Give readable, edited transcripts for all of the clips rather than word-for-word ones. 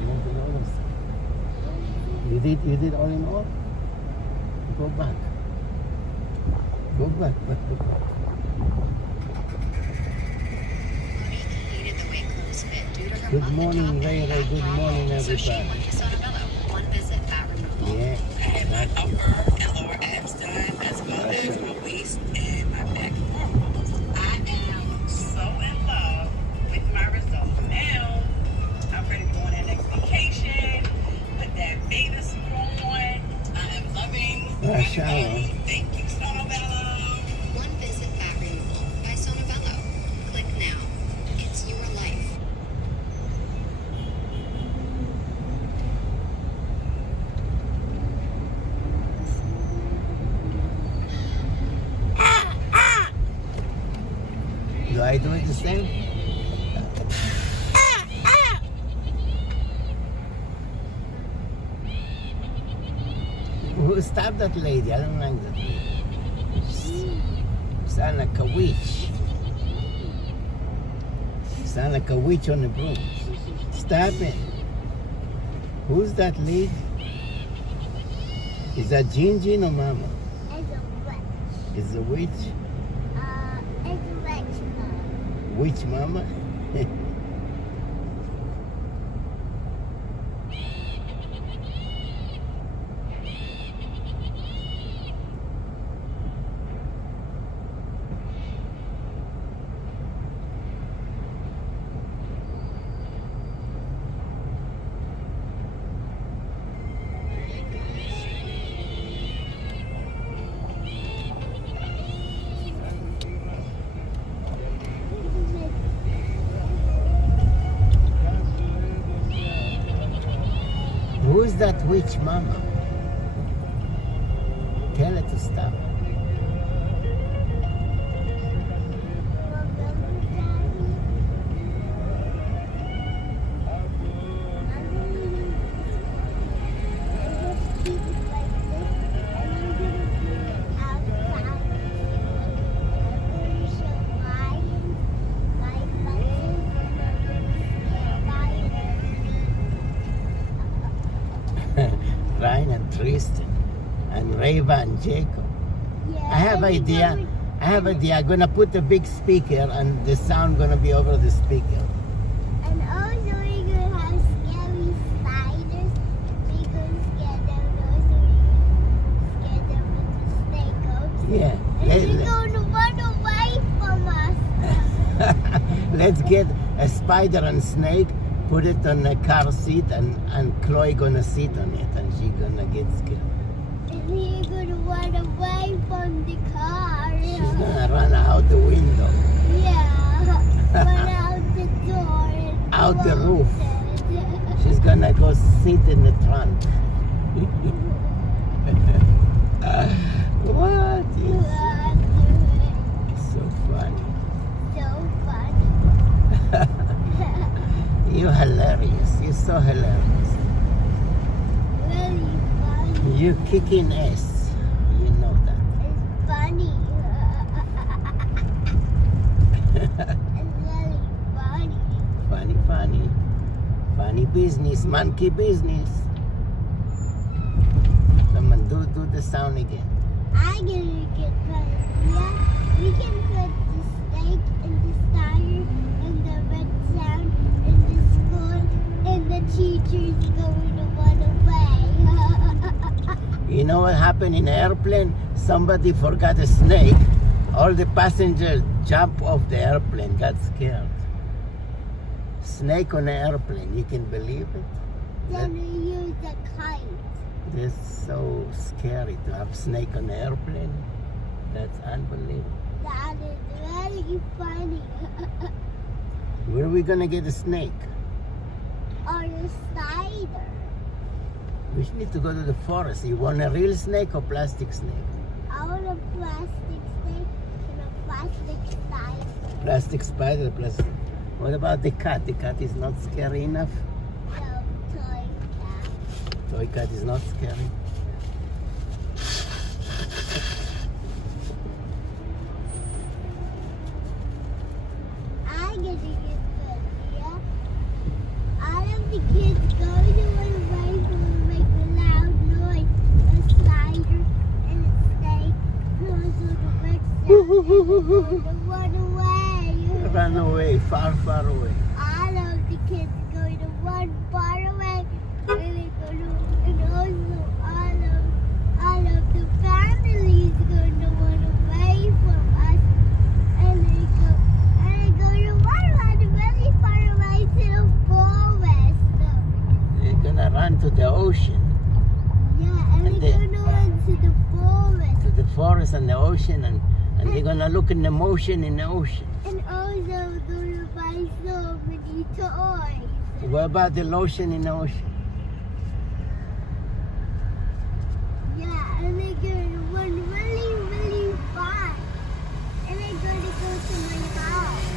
Removing all of them. You did all in all? Go back. Go back. Good morning, Ray. Good morning, everybody. Yeah, I had my upper and lower abs done, as well as my waist and my back. I am so in love with my results now. I'm ready to go on that next vacation, put that bathing suit on. I am loving everybody. Thank you, Sonobello. One visit fat removal by Sonobello. Click now. It's your life. Do I do it the same? Who stopped that lady? I don't like that lady. Sound like a witch. Sound like a witch on the broom. Stop it. Who's that lady? Is that Jin or Mama? It's a witch. It's a witch? It's a witch, Mom. Witch Mama? Who is that witch Mama? Tell her to stop. Ryan and Tristan and Reva and Jacob. Yeah, I have idea. I'm gonna put a big speaker and the sound gonna be over the speaker. And also we're gonna have scary spiders. We're gonna scare them. Also we're gonna scare them with the snake oaks. Yeah. And they're gonna run away from us. Let's get a spider and snake, put it on a car seat, and Chloe gonna sit on it, and she gonna get scared. And we're gonna run away from the car. She's gonna run out the window, Yeah. Run out the door. And out the roof. it. She's gonna go sit in the trunk. What is so funny? So funny. You're hilarious. You're so hilarious. Really funny. You're kicking ass. You know that. It's funny. It's really funny. Funny. Funny business. Monkey business. Come on, do the sound again. I'm gonna get funny. Yeah, we can put the snake and the spider and the red sound in the school and the teacher's going to run away. You know what happened in an airplane? Somebody forgot a snake. All the passengers jumped off the airplane, got scared. Snake on an airplane, you can believe it? Then we use a kite. That's so scary to have snake on an airplane. That's unbelievable. That is really funny. Where are we gonna get a snake? Or a spider. We need to go to the forest. You want a real snake or plastic snake? I want a plastic snake and a plastic spider. Plastic spider, plastic. What about the cat? The cat is not scary enough. No, toy cat. Toy cat is not scary. I'm gonna get good, yeah? All of the kids go run away. Run away, far, far away. All of the kids are going to run far away. And also all of the families are going to run away from us. And they're going to run really far away to the forest. They're gonna run to the ocean, Yeah, and And they're they- going to run to the forest. to the forest and the ocean, and they're gonna look in the motion in the ocean. And also going to buy so many toys. What about the lotion in the ocean? Yeah, and they're going to run really, really fast. And they're going to go to my house.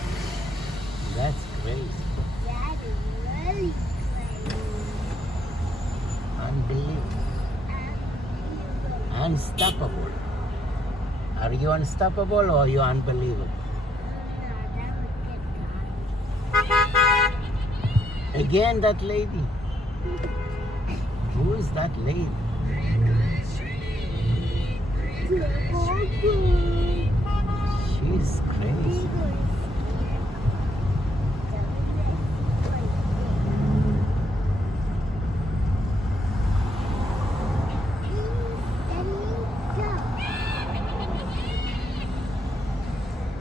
That's crazy. That is really crazy. Unbelievable. Unstoppable. Are you unstoppable or are you unbelievable? Again, that lady. Who is that lady? She's crazy.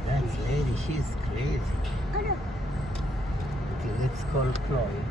That lady, she's crazy. Okay, let's call Chloe.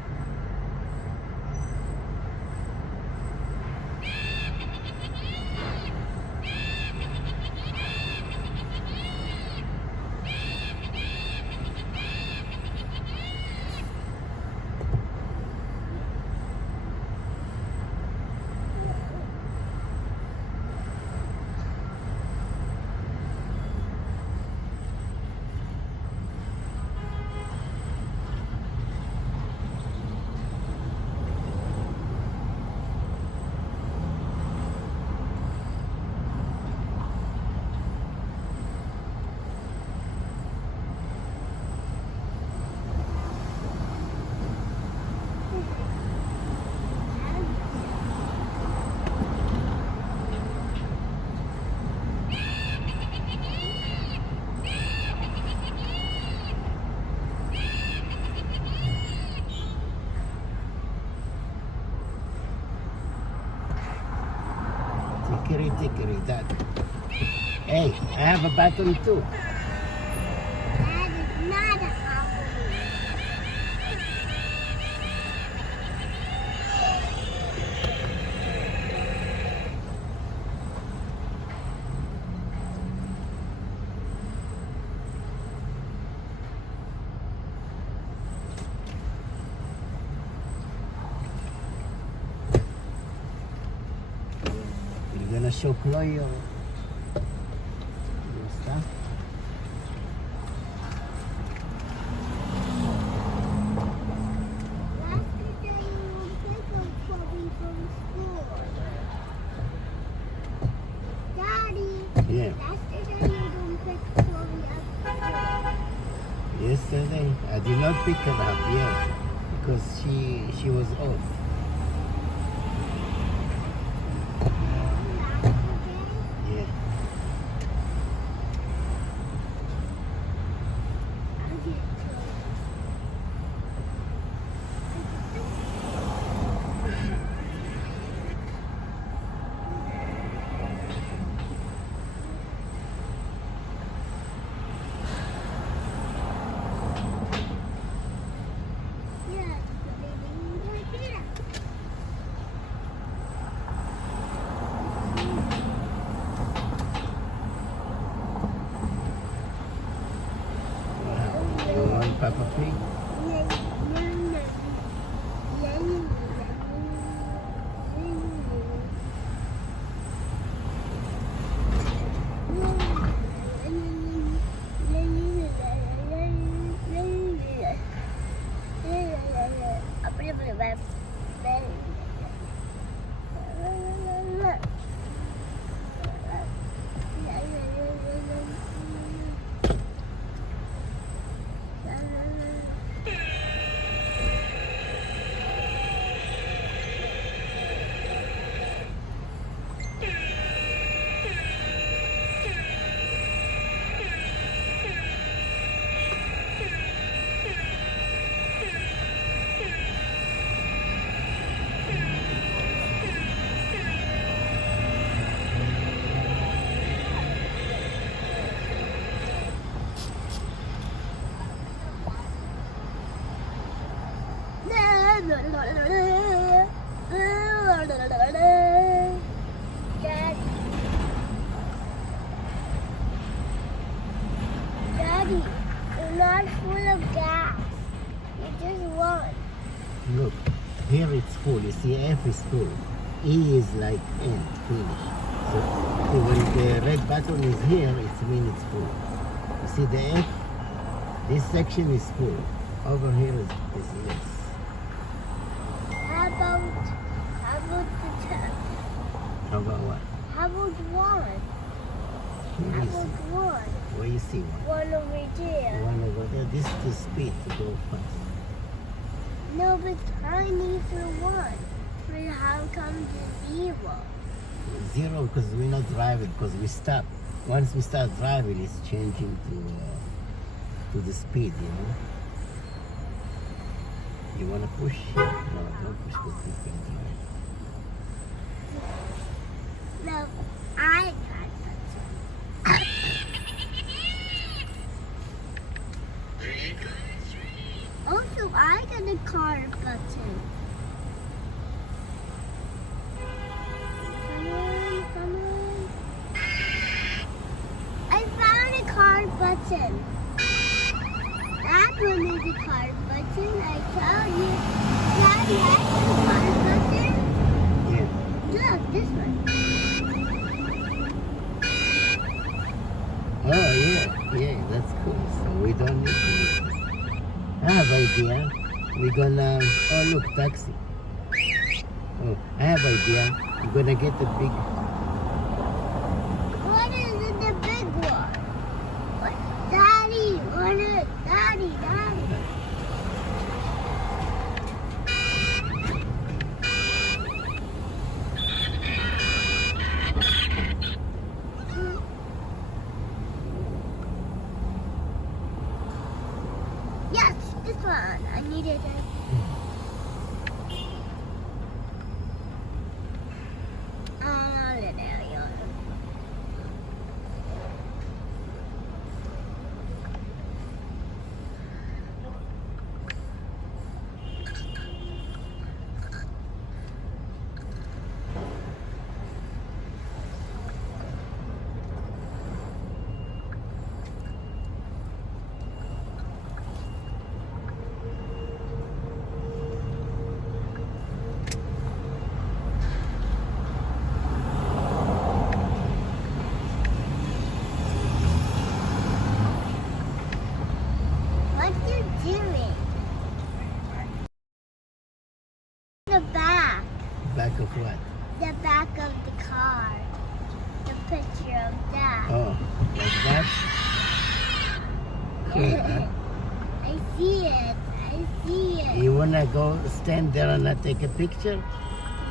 Tickery, that. Hey, I have a button too. That is not a apple. You're gonna show Chloe your stuff? Yesterday you picked up Chloe from school. Daddy, Yeah. yesterday you didn't pick Chloe up from school. Yesterday, I did not pick her up yet because she was off. Yeah. it's full. You see, F is full. E is like end, finish. So when the red button is here, it means it's full. You see the F? This section is full. Over here is less. How about the top? How about what? How about one? Where How you about see? one? Where you see one? One over there. One over there. This is the speed to go fast. No, but tiny for one. But how come the zero? Zero because we're not driving, because we stop. Once we start driving, it's changing to the speed, you know. You want to push? No, don't push because you can drive. No, I got that. Also, I got a car button. Come on. I found a car button. That one is a car button, I tell you. Daddy, that's a car button. Yeah. Look, this one. Oh, yeah, that's cool. So we don't need to use this. I have idea. We're gonna, oh look, taxi. Oh, I have idea. We're gonna get the big, What is in the big one? What? Daddy, what is Daddy? Yes, this one. I needed it. There you go. What you doing? The back. back of what? The back of the car. The picture of that. Oh, like that? Cool, huh? I see it. I see it. You wanna go stand there and not take a picture?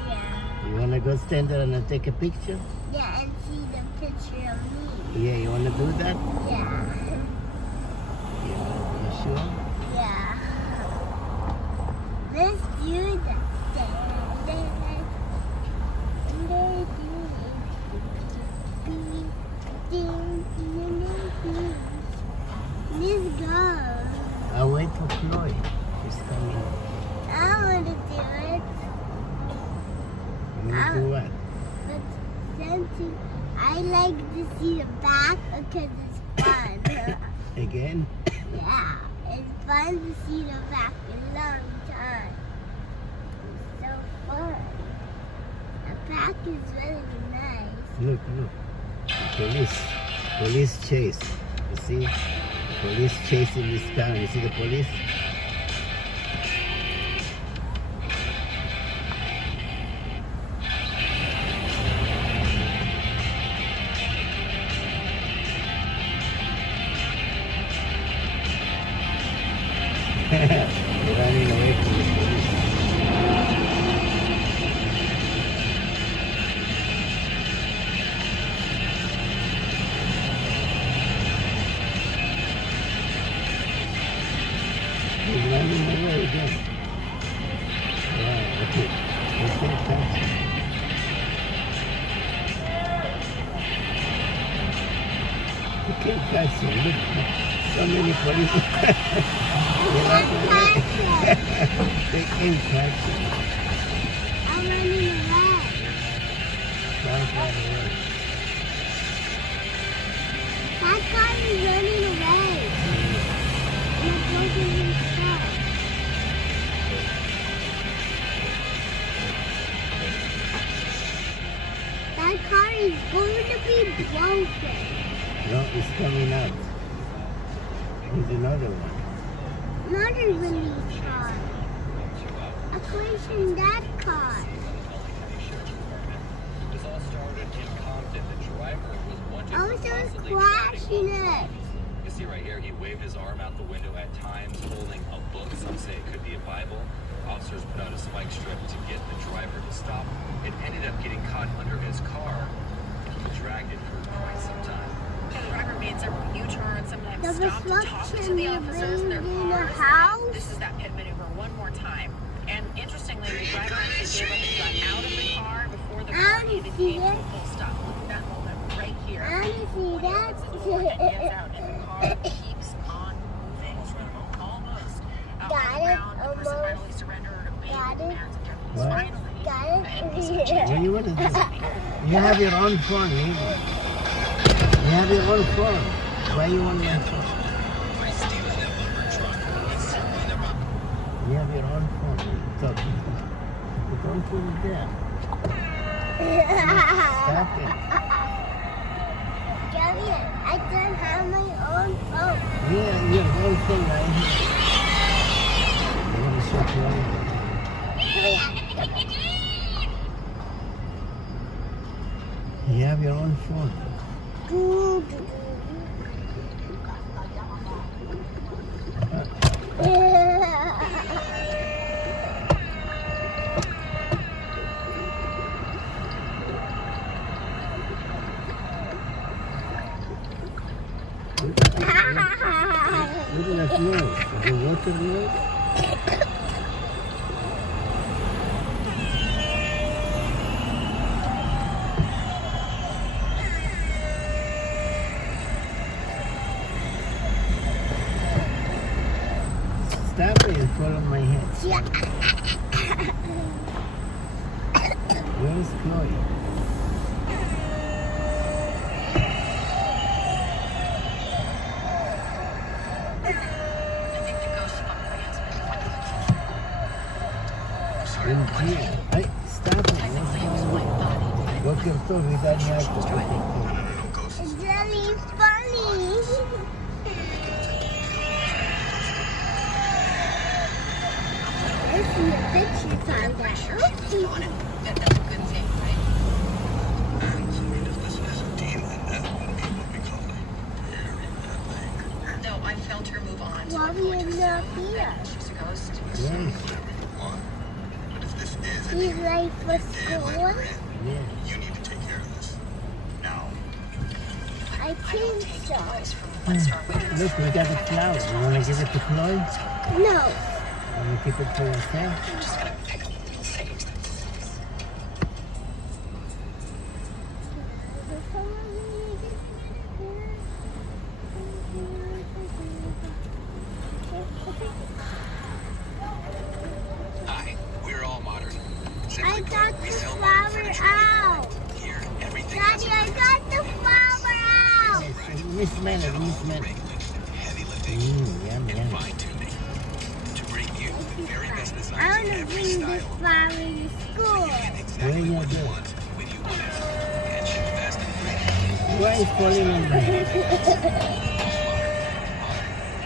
Yeah. You wanna go stand there and not take a picture? Yeah, and see the picture of me. Yeah, you wanna do that? Yeah. You sure? Yeah. Let's do that. Let's go. I'll wait for Chloe. She's coming. I want to do it. You wanna do what? But since I like to see the back because it's fun. Again? Yeah, it's fun to see the back a long time. It's so fun. The back is really nice. Look. Police chase. You see? Police chasing this car. You see the police? They're running away from the police. He's running away again. Wow, okay. You can't touch him. You can't catch him. Look, so many police. They can't catch him. I'm running away. Don't run away. That car is running away. And it's broken his car. is going to be broken. No, it's coming out. Here's another one. Another release car. A question that car. Also crashing it. You see right here, he waved his arm out the window at times, holding a book. Some say it could be a Bible. Officers put out a spike strip to get the driver to stop. It ended up getting caught under his car. He dragged it for quite some time. The driver made several U-turns, sometimes The stopped to talk to the officers in their reflection in the cars. house. This is that pit maneuver one more time. And interestingly, the driver actually gave up and got out of the car before the car even came to a full stop. Look at that moment right here. I see When he that. opens the door and gets out, and the car keeps on moving. Almost. Got On the it, ground, the person almost. finally surrendered, obeyed Got the it. commands of Captain. What? Finally. Got it. What do you want to do? You have your own phone, maybe. You have your own phone. Why you want my phone? You have your own phone. Talk. You don't put it there. Stop it. Gabby, I don't have my own phone. Yeah, your own phone right here. You want to shut your own phone? You have your own phone. Look at that nose. The water nose. Stop it and fall on my head. Where's Chloe? In here. Hey, stop it. Bokeh Tov, Vidal Yaakov. It's really funny. I see a picture on that. That's a good thing, right? No, I felt her move on. To Why a are you point not of here? she's a ghost. Yes, He's late for school. yes. You need to take care of this. Now. I think so. Look, we got a flower. You want to give it to Chloe? No. You want to keep it for yourself? I'm just gonna pick up little things. Hi, we're all modern. Simply I put, got we the sell modern flower furniture. out. Here, everything has Daddy, a I purpose. got the flower out. Yes, Miss Manor, Miss Manor. Regulation, heavy lifting, Yum, and yum. fine tuning to bring you the very best I designs want in to every bring style this of flower to school. get exactly you what you do? want when you want it. And ship fast and free. Why is falling on my head?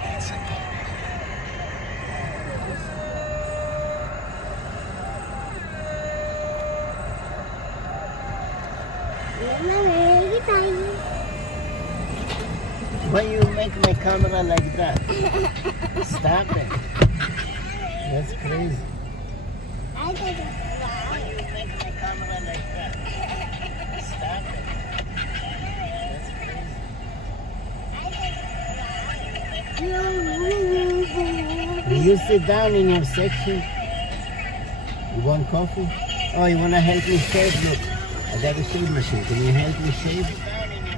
And simple. Why you make my camera like that? Stop it. That's crazy. I got a flower. Why you make my camera like that? Stop it. That's crazy. Do you sit down in your section? You want coffee? Oh, you want to help me shave? Look, I got a shave machine. Can you help me shave?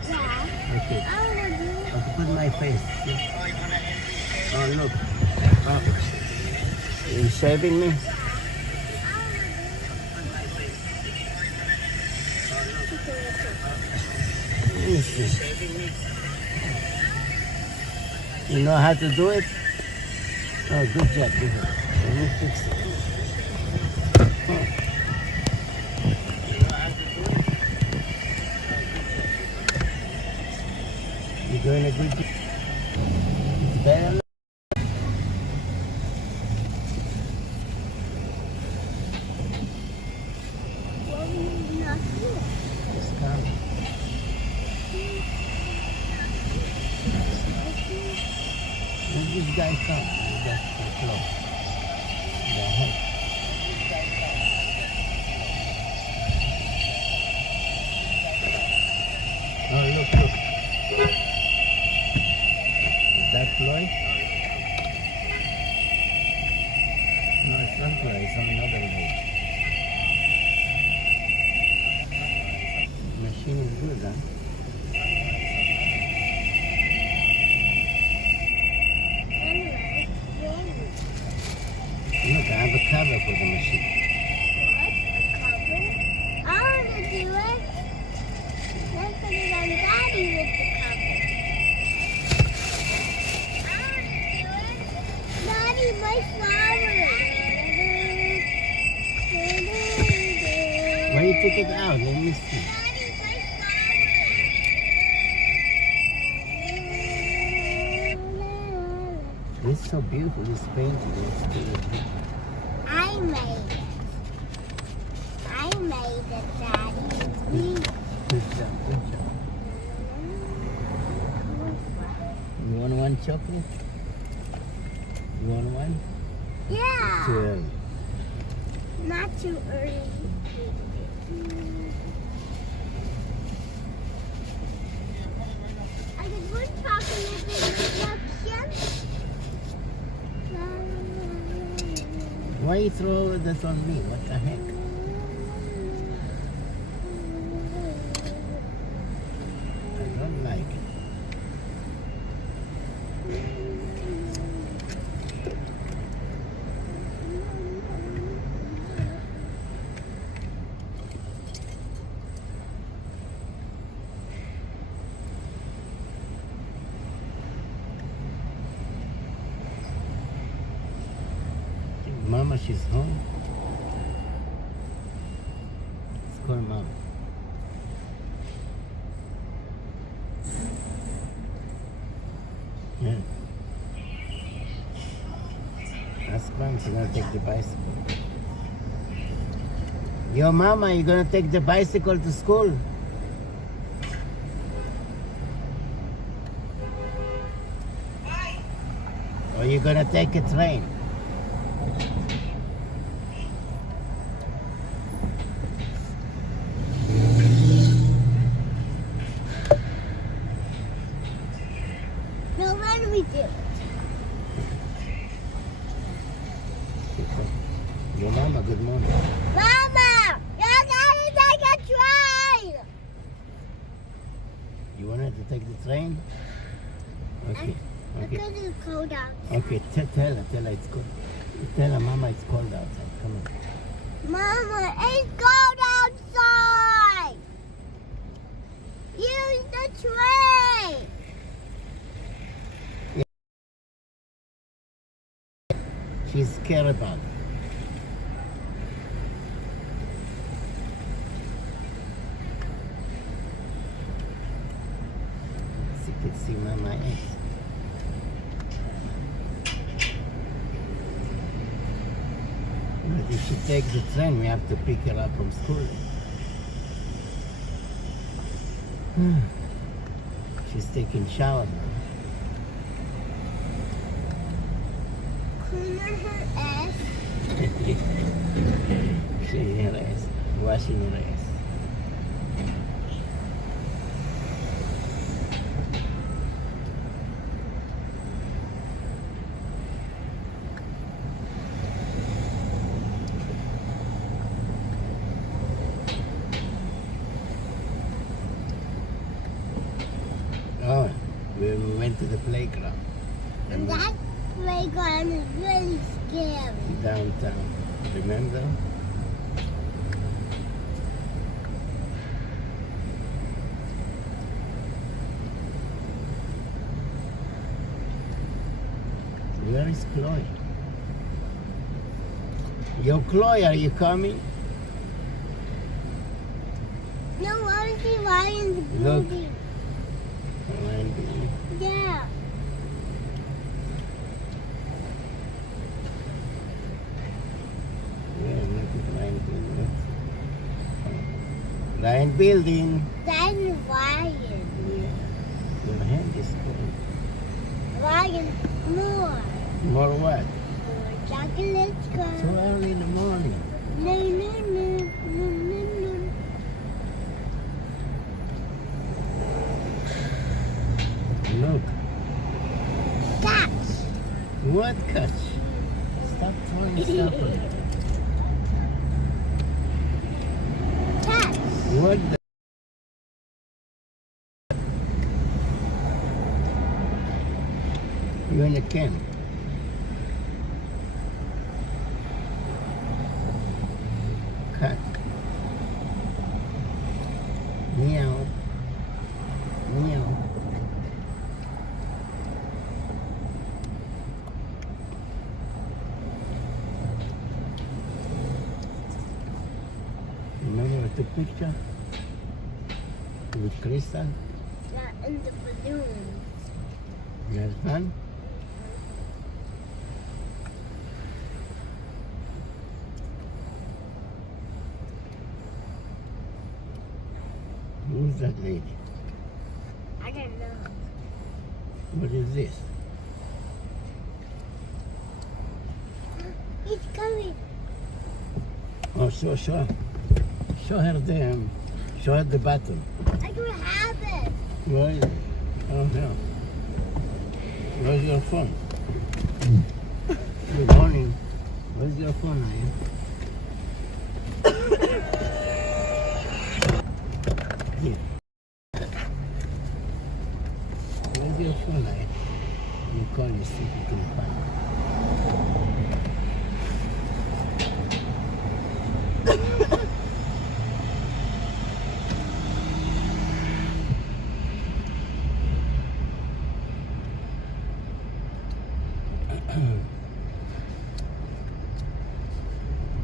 Yeah. Okay. I want to do I'll put my face. Oh, look. Oh. You shaving me? Let me see. You know how to do it? Oh, good job. Good job. Let me fix it. Oh. You know how to do it? doing a good job. It's better. Well, he's not here. It's coming. When this guy come? That's so close. The heck? Oh, look. Is that Floyd? No, it's not Floyd. It's on another way. The machine is good, huh? Look, I have a cover for the machine. What? A cover? I want to do it. Let's put it on Daddy with the cover. I want to do it. Daddy, my flower. Why you took it out? Let me see. Daddy, my flower. It's so beautiful. It's painted. It's beautiful. I made it. I made it, Daddy. It's me. Good job. Good job. You want one chocolate? You want one? Yeah. Too early. Not too early. I could put chocolate in the section. Why you throw this on me? What the heck? I don't like it. Mama, she's home. Let's call Mama. Yeah. Ask Mom, she's gonna take the bicycle. Yo, Mama, you gonna take the bicycle to school? Or you gonna take a train? No, when we do. Yo, Mama, good morning. Mama, you're gonna take a train. You want her to take the train? Okay. Okay. Because it's cold out. Okay, tell her it's cold. Tell her, Mama, it's cold outside. Come on. Mama, it's cold outside. Use the train. She's scared about it. She can see Mama is. But if she takes the train, we have to pick her up from school. She's taking shower now. Cleaner her ass. Cleaning her ass, washing her ass. Oh, we went to the playground. And that playground is really scary. Downtown. Remember? Where is Chloe? Yo, Chloe, are you coming? No, what is he lying in the Look. building? Lion building. Yeah. Yeah, look at lion building. Lion building. Then lion. Yeah. Your hand is cold. Lion more. More what? More chocolates Too come. early in the morning. No, no, no, no, no, no. Look. Catch. What catch? Stop throwing stuff on it. Catch. What the? You're in a can. Cat. Meow. Meow. Remember the picture with Crystal? Not in the balloons. You had fun? Who's that lady? I don't know. What is this? He's coming. Oh, show her the, show her the button. I don't have it. Where is it? Oh, no. Where's your phone? Good morning. Where's your phone, Ryan? Here. Where's your phone, Ryan? You call you, see if you can find it.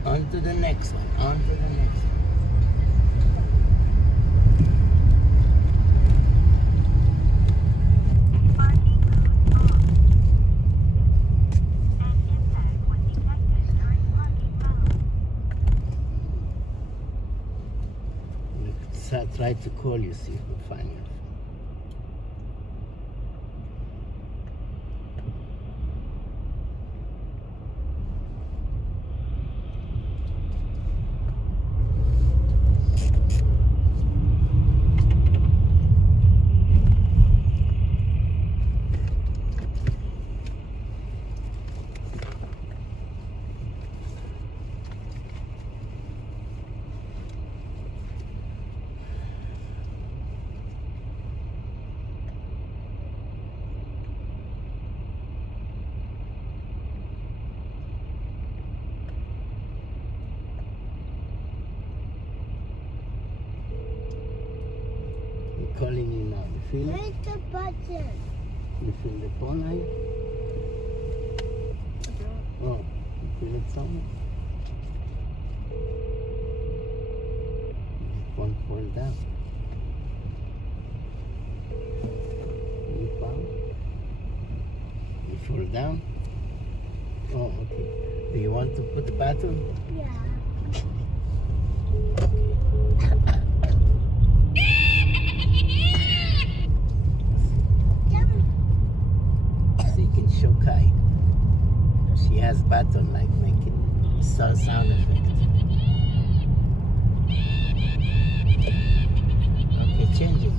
On to the next one. On to the next one. I try to call you, see if we find you. Calling you now. You feel it? Where's the button? You feel the phone line? Oh, you feel it somewhere? The phone fall down. You found? You fall down? Oh, okay. Do you want to put the button? Yeah. So you can show Kai. She has button like making sound effect. Okay, change it.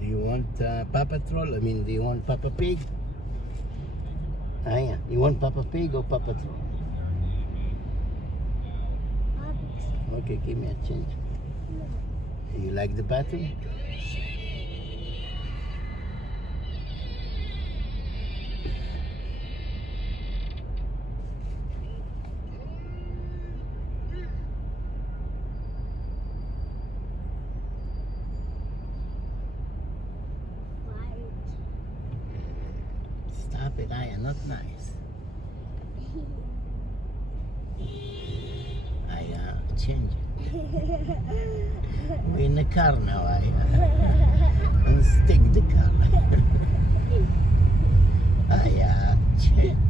Do you want Paw Patrol? I mean, do you want Papa Pig? Ah, yeah. You want Papa Pig or Paw Patrol? Okay, give me a change. You like the button? Stop it, Aya, not nice. Aya, change it. We're in the car now, Aya. Unstick the car. Aya,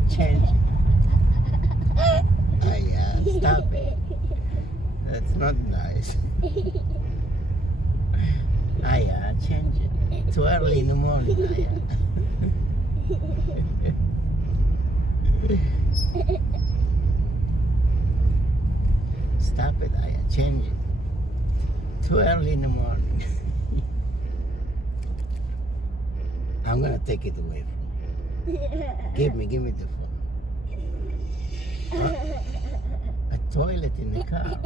change it. Aya, stop it. That's not nice. Aya, change it. Too early in the morning, Aya. Stop it, Aya. Change it. Too early in the morning. I'm gonna take it away from you. Give me the phone. A toilet in the car.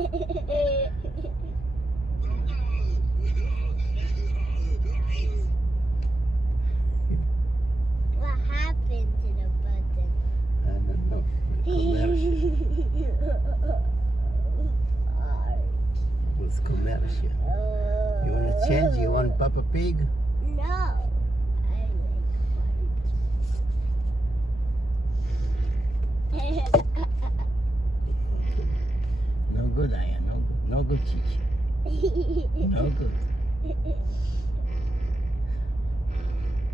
What happened to the button? I don't know. Commercial. It was commercial. You wanna change? You want Papa Pig? No. I like No good, Aya. No good. No good, Chichi. No good.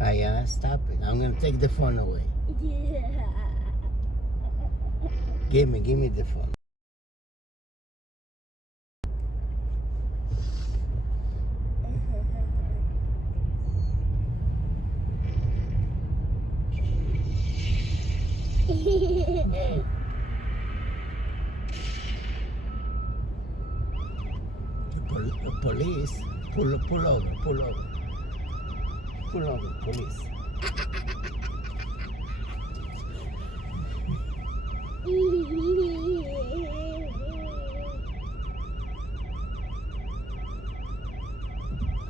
Aya, stop it. I'm gonna take the phone away. Give me the phone. The police, pull over, police.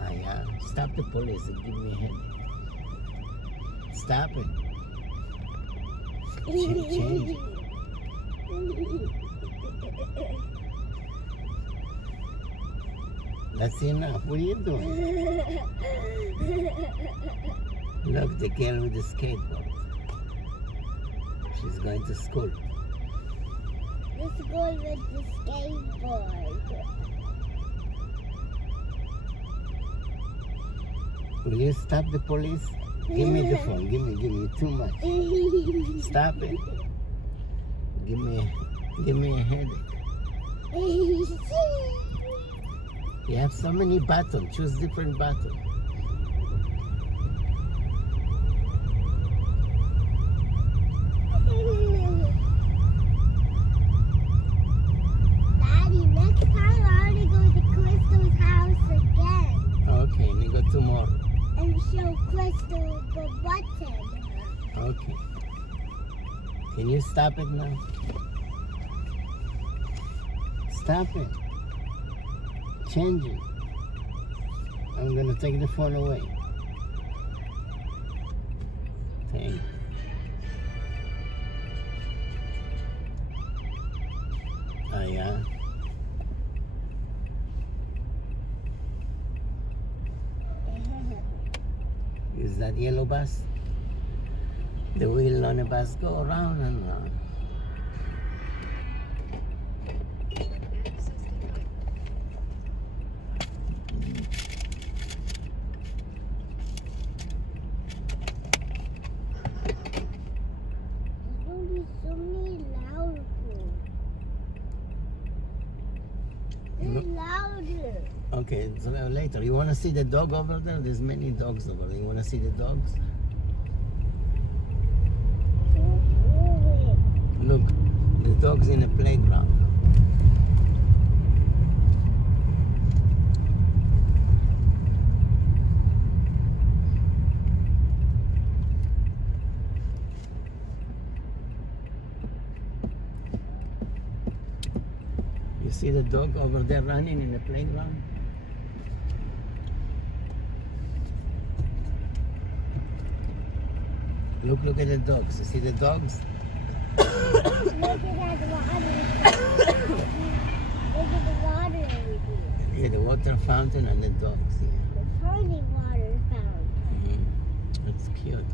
Aya, stop the police and give me a headache. Stop it. Change it. That's enough. What are you doing? Look, the girl with the skateboard. She's going to school. Let's go with the skateboard. Will you stop the police? Give me the phone. Give me too much. Stop it. Give me a headache. You have so many buttons. Choose different buttons. Daddy, next time I want to go to Crystal's house again Okay, we go tomorrow. and show Crystal the button. Okay. Can you stop it now? Stop it. Change it. I'm gonna take the phone away. Thank you. Yeah. Is that yellow bus? The wheel on the bus go around and around. Okay, so later. You want to see the dog over there? There's many dogs over there. You want to see the dogs? Look, the dog's in the playground. You see the dog over there running in the playground? Look at the dogs. You see the dogs? Look at the water over here. Yeah, the water fountain and the dogs here. The tiny water fountain. That's cute.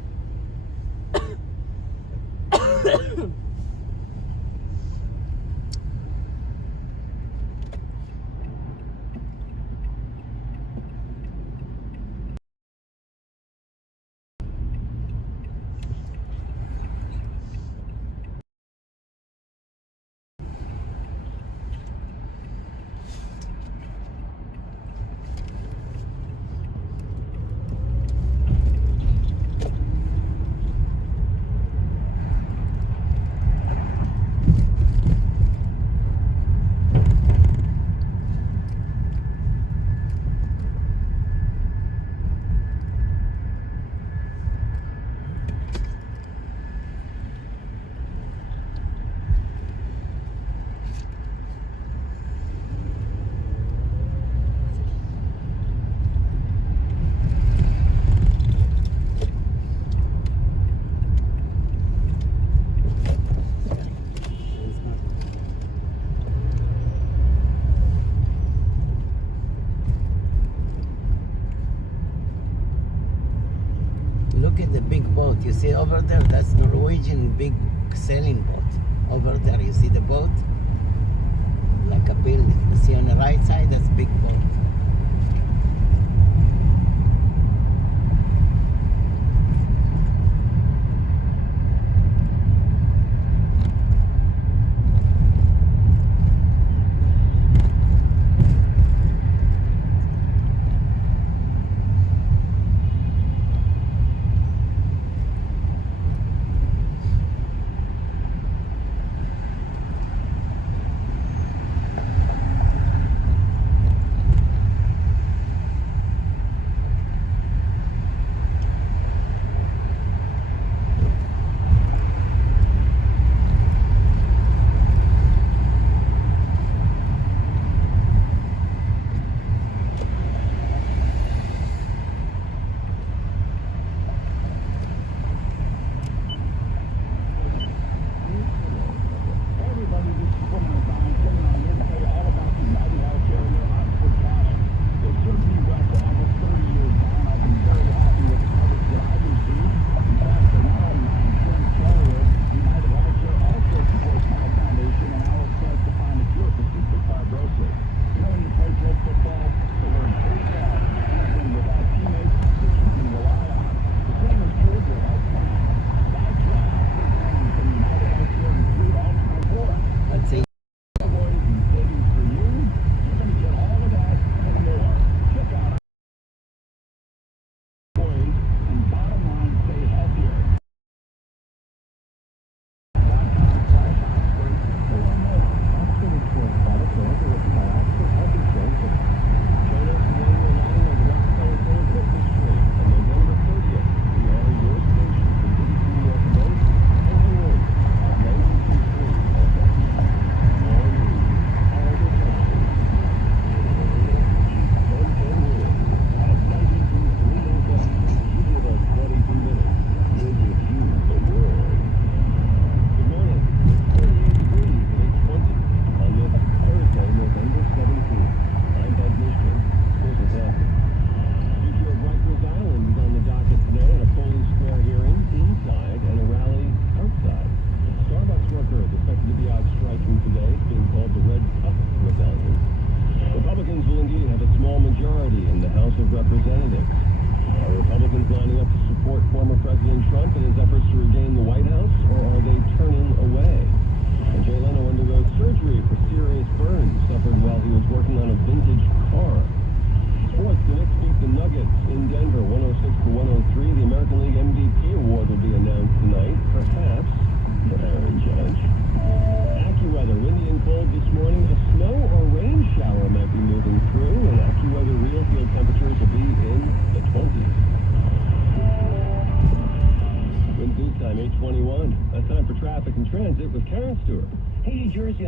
Look at the big boat. You see over there? That's Norwegian big sailing boat. Over there, you see the boat? Like a building. You see on the right side, that's big boat.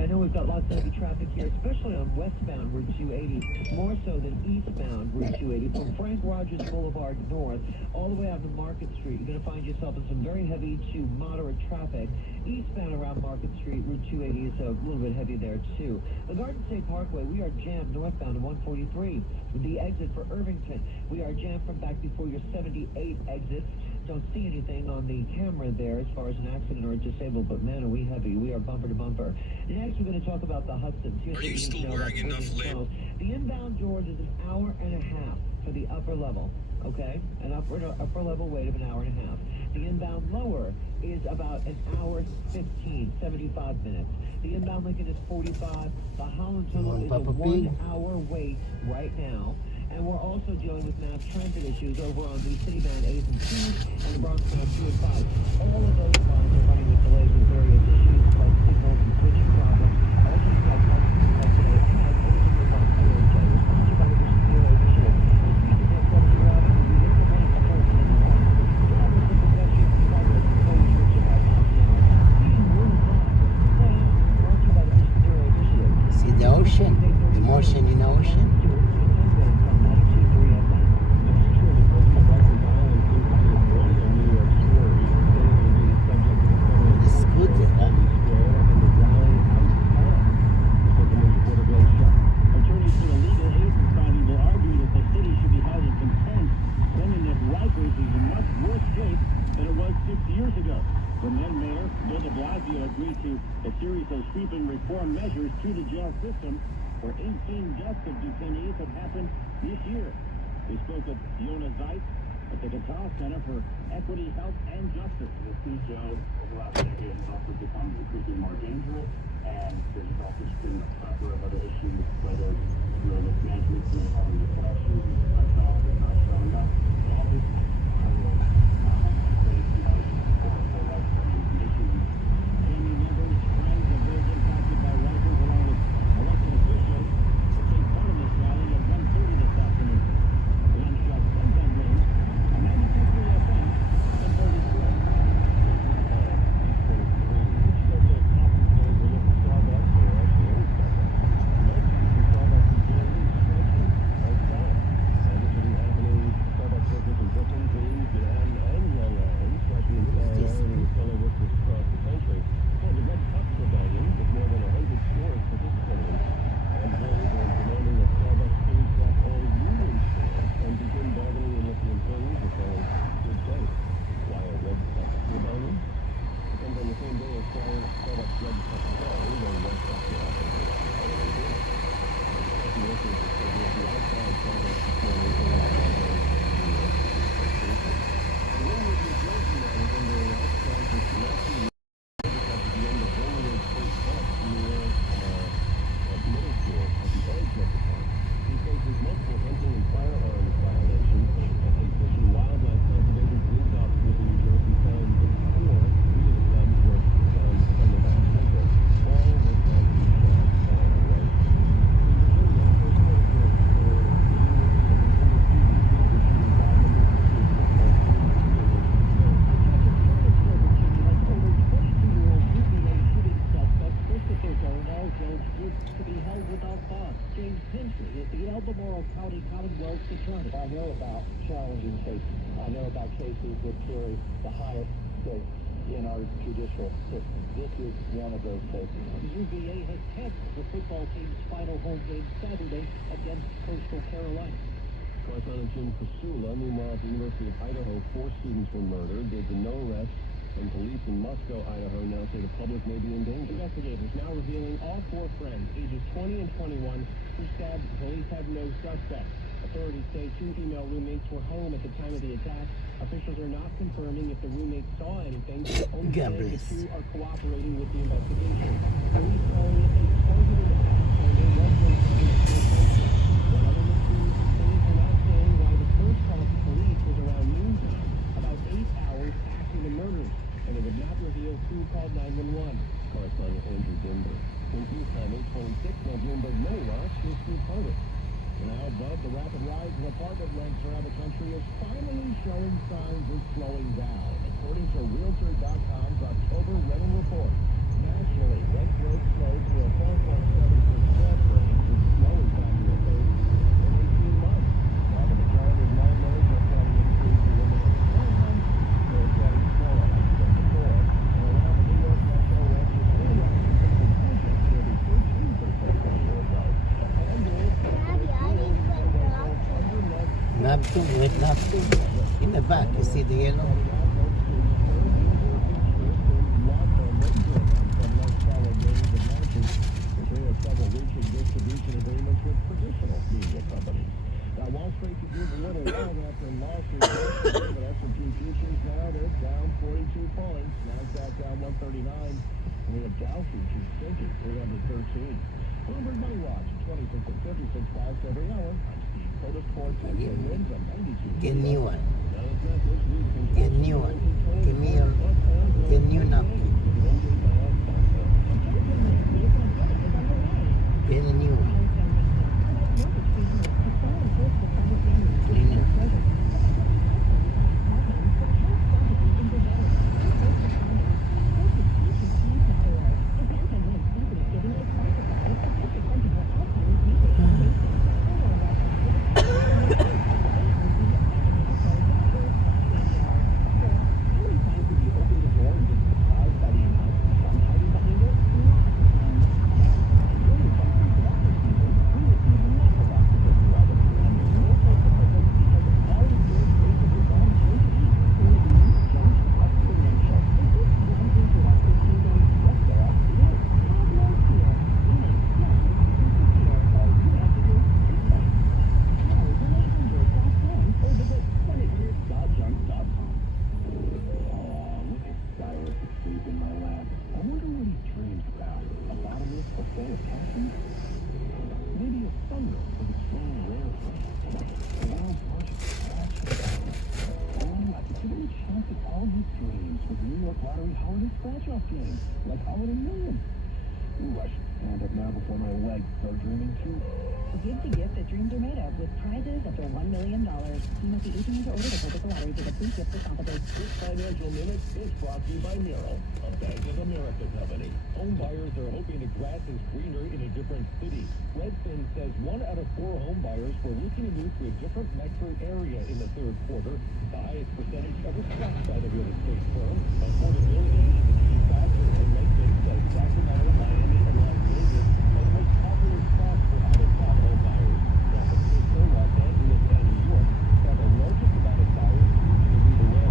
I know we've got lots of heavy traffic here, especially on westbound Route 280, more so than eastbound Route 280. From Frank Rogers Boulevard north, all the way out to Market Street, you're going to find yourself in some very heavy to moderate traffic. Eastbound around Market Street, Route 280 is a little bit heavy there, too. The Garden State Parkway, we are jammed northbound to 143. The exit for Irvington, we are jammed from back before your 78 exits. Don't see anything on the camera there as far as an accident or a disabled, but man, are we heavy. We are bumper to bumper. Next, we're going to talk about the Hudsons. Here's Are you still wearing enough lip? The inbound, George, is an hour and a half for the upper level, okay? An upper level wait of an hour and a half. The inbound lower is about an hour 15, 75 minutes. The inbound Lincoln is 45. The Holland Tunnel is a 1 hour wait right now. And we're also dealing with mass transit issues over on the City Band A's and C's and the Bronx Mass 2 and 5. All of those lines are running with delays and various issues like signals and switching problems. Also, you've got parking like today at 10. Everything is on KOJ. We're sponsored by the Mission Zero Initiative. It's easy to get from your office and we look for money to hold in the car. Drivers with pedestrian progress before you reach about miles an hour. Being really fast. Brought to you by the Mission Zero Initiative. See the ocean, emotion in the ocean. Sweeping reform measures to the jail system, where 18 deaths of detainees have happened this year. We spoke with Yona Zeiss at the Qatar Center for Equity, Health, and Justice. The two jails over the last decade have also become increasingly more dangerous, and there's also been a plethora of other issues, whether mismanagement, having the questions, lifestyle is not showing up. All this horrible life-threatening conditions. Family members, friends of those impacted by rifles along with elected officials will take part in this rally at 1:30 this afternoon. Gunshots and gun range on 93 FM and 33. I know about challenging cases. I know about cases that carry the highest stakes in our judicial system. This is one of those cases. The UVA has canceled the football team's final home game Saturday against Coastal Carolina. Correspondent Jim Kasula, meanwhile, at the University of Idaho, 4 students were murdered. There's been no arrest, and police in Moscow, Idaho, now say the public may be in danger. Investigators now revealing all 4 friends, ages 20 and 21, who said police have no suspect. Authorities say 2 female roommates were home at the time of the attack. Officials are not confirming if the roommates saw anything, only saying the 2 are cooperating with the investigation. Police calling it a targeted attack, so there was no sign of suicide. One other mystery, police are not saying why the first call to police was around noontime, about 8 hours after the murders, and they would not reveal who called 911. Correspondent Andrew Denver. In Tucson, 826, now Bloomberg Money Watch, here's Steve Carter. Now, above the rapid rise in apartment rents around the country is finally showing signs of slowing down. According to Realtor.com's October rental report, nationally, rent growth slowed to a 4.7% range, with slowing back to a pace in 18 months. While the majority of landlords are planning increases in the next 12 months, they're getting smaller, like I said before. And around the New York metro, rents are still rising single digits, nearly 13% from a year ago. Nothing with nothing. In the back, you see the yellow? Wall Street could use a little love after losses yesterday, but S&P futures now, they're down 42 points. NASDAQ down 139. And we have Dow futures sinking 313. Bloomberg Money Watch, 26 and 56 fast every hour. I'm Steve. Total Sports and wins on 92. Get new one. Get new one. Give me your get new napkin. Get a new one. Clean it. Lottery holiday scratch-off game, like Holiday Million. Ooh, I should stand up now before my legs start dreaming too. Give the gift that dreams are made of with prizes up to $1 million. You must be 18 years or older to purchase the lottery with a free gift responsibly. This financial minute is brought to you by Merrill, a Bank of America company. Home buyers are hoping the grass is greener in a different city. Redfin says 1 out of 4 home buyers were looking to move to a different metro area in the third quarter, the highest percentage ever tracked by the real estate firm. Affordability is the key factor, and Redfin says Sacramento, Miami, and Las Vegas are the most popular spots for out-of-town home buyers. San Francisco, Los Angeles, and New York have the largest amount of buyers choosing to move away.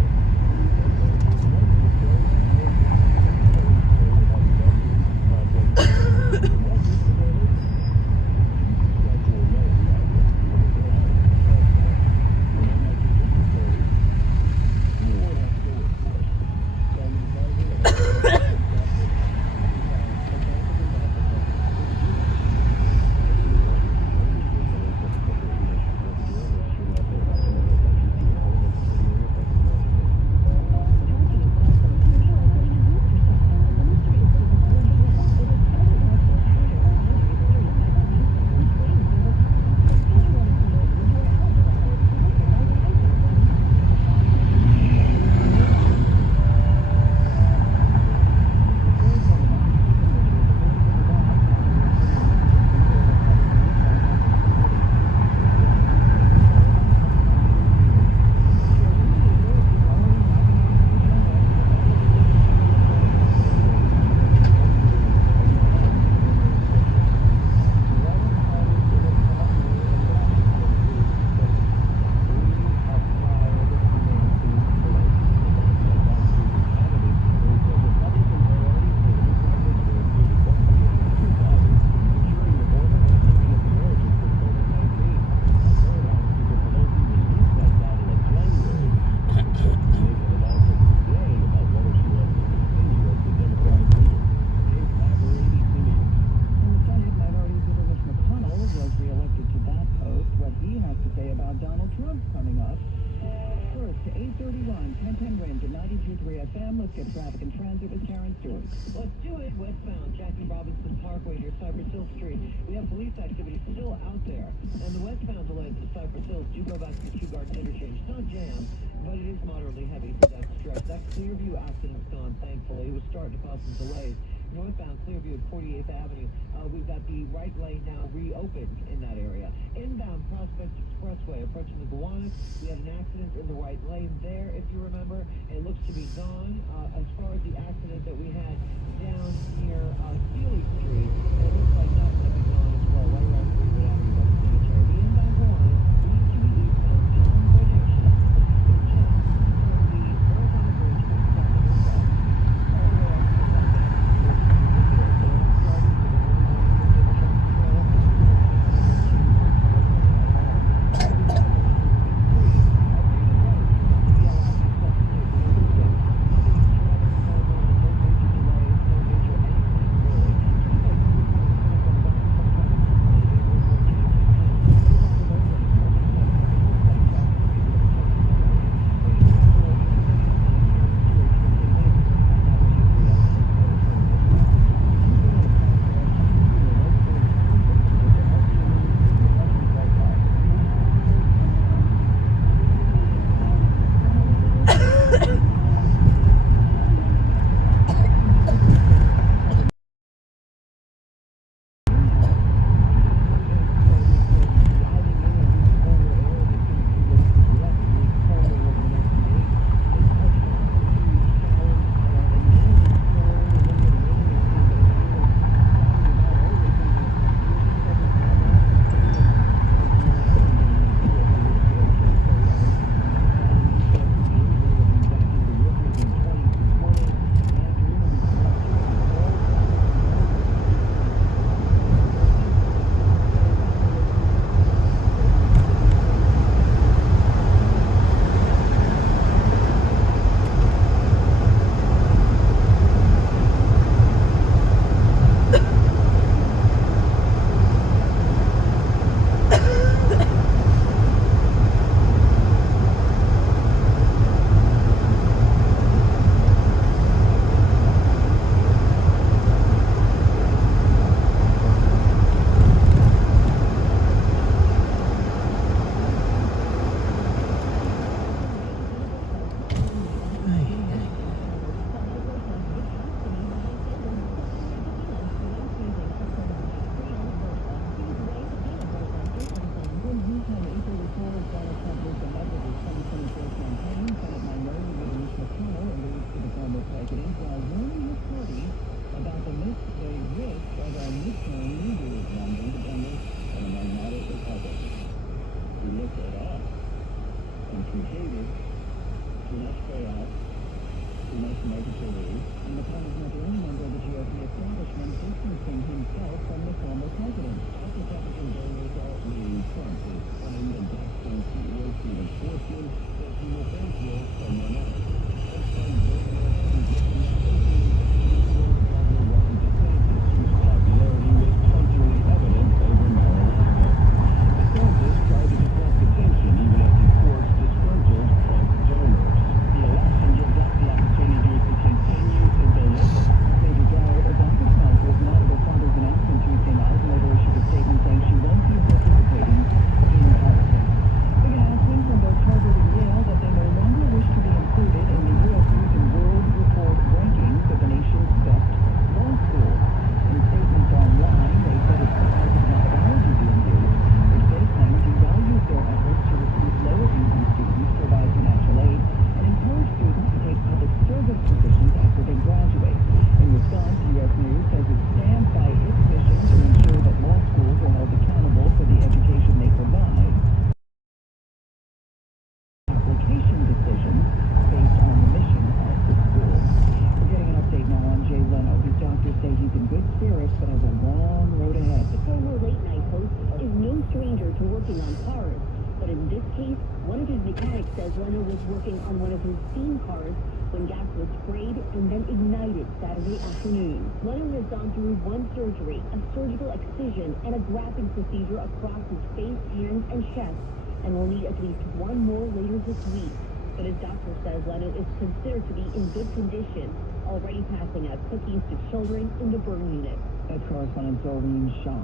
case, one of his mechanics says Leno was working on one of his steam cars when gas was sprayed and then ignited Saturday afternoon. Leno has gone through one surgery, a surgical excision, and a grafting procedure across his face, hands, and chest, and will need at least one more later this week. But his doctor says Leno is considered to be in good condition, already passing out cookies to children in the burn unit. That's correspondent Doreen Shaw.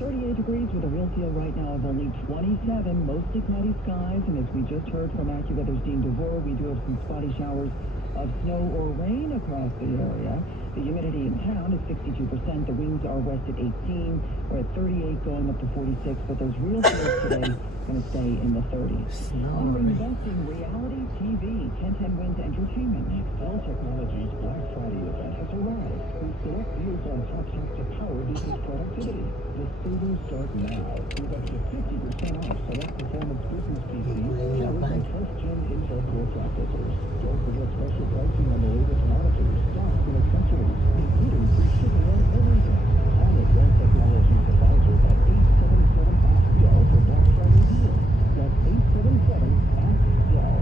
38 degrees with a real feel right now of only 27, mostly cloudy skies, and as we just heard from AccuWeather's Dean DeVore, we do have some spotty showers of snow or rain across the area. The humidity in town is 62%. The winds are west at 18. We're at 38 going up to 46, but those real feels today going to stay in the 30s. Honoring the best in reality TV, 1010 Wins Entertainment next. Dell Technologies Black Friday event has arrived. With select deals on top hacks to power business productivity. The savings start now with up to 50% off select performance business PCs powered by first-gen Intel Core processors. Don't forget special pricing on the latest monitors, stocks, and accessories, including free shipping on everything. Call a Dell Technologies advisor at 877-ASK-DELL for Black Friday deals. That's 877-ASK-DELL.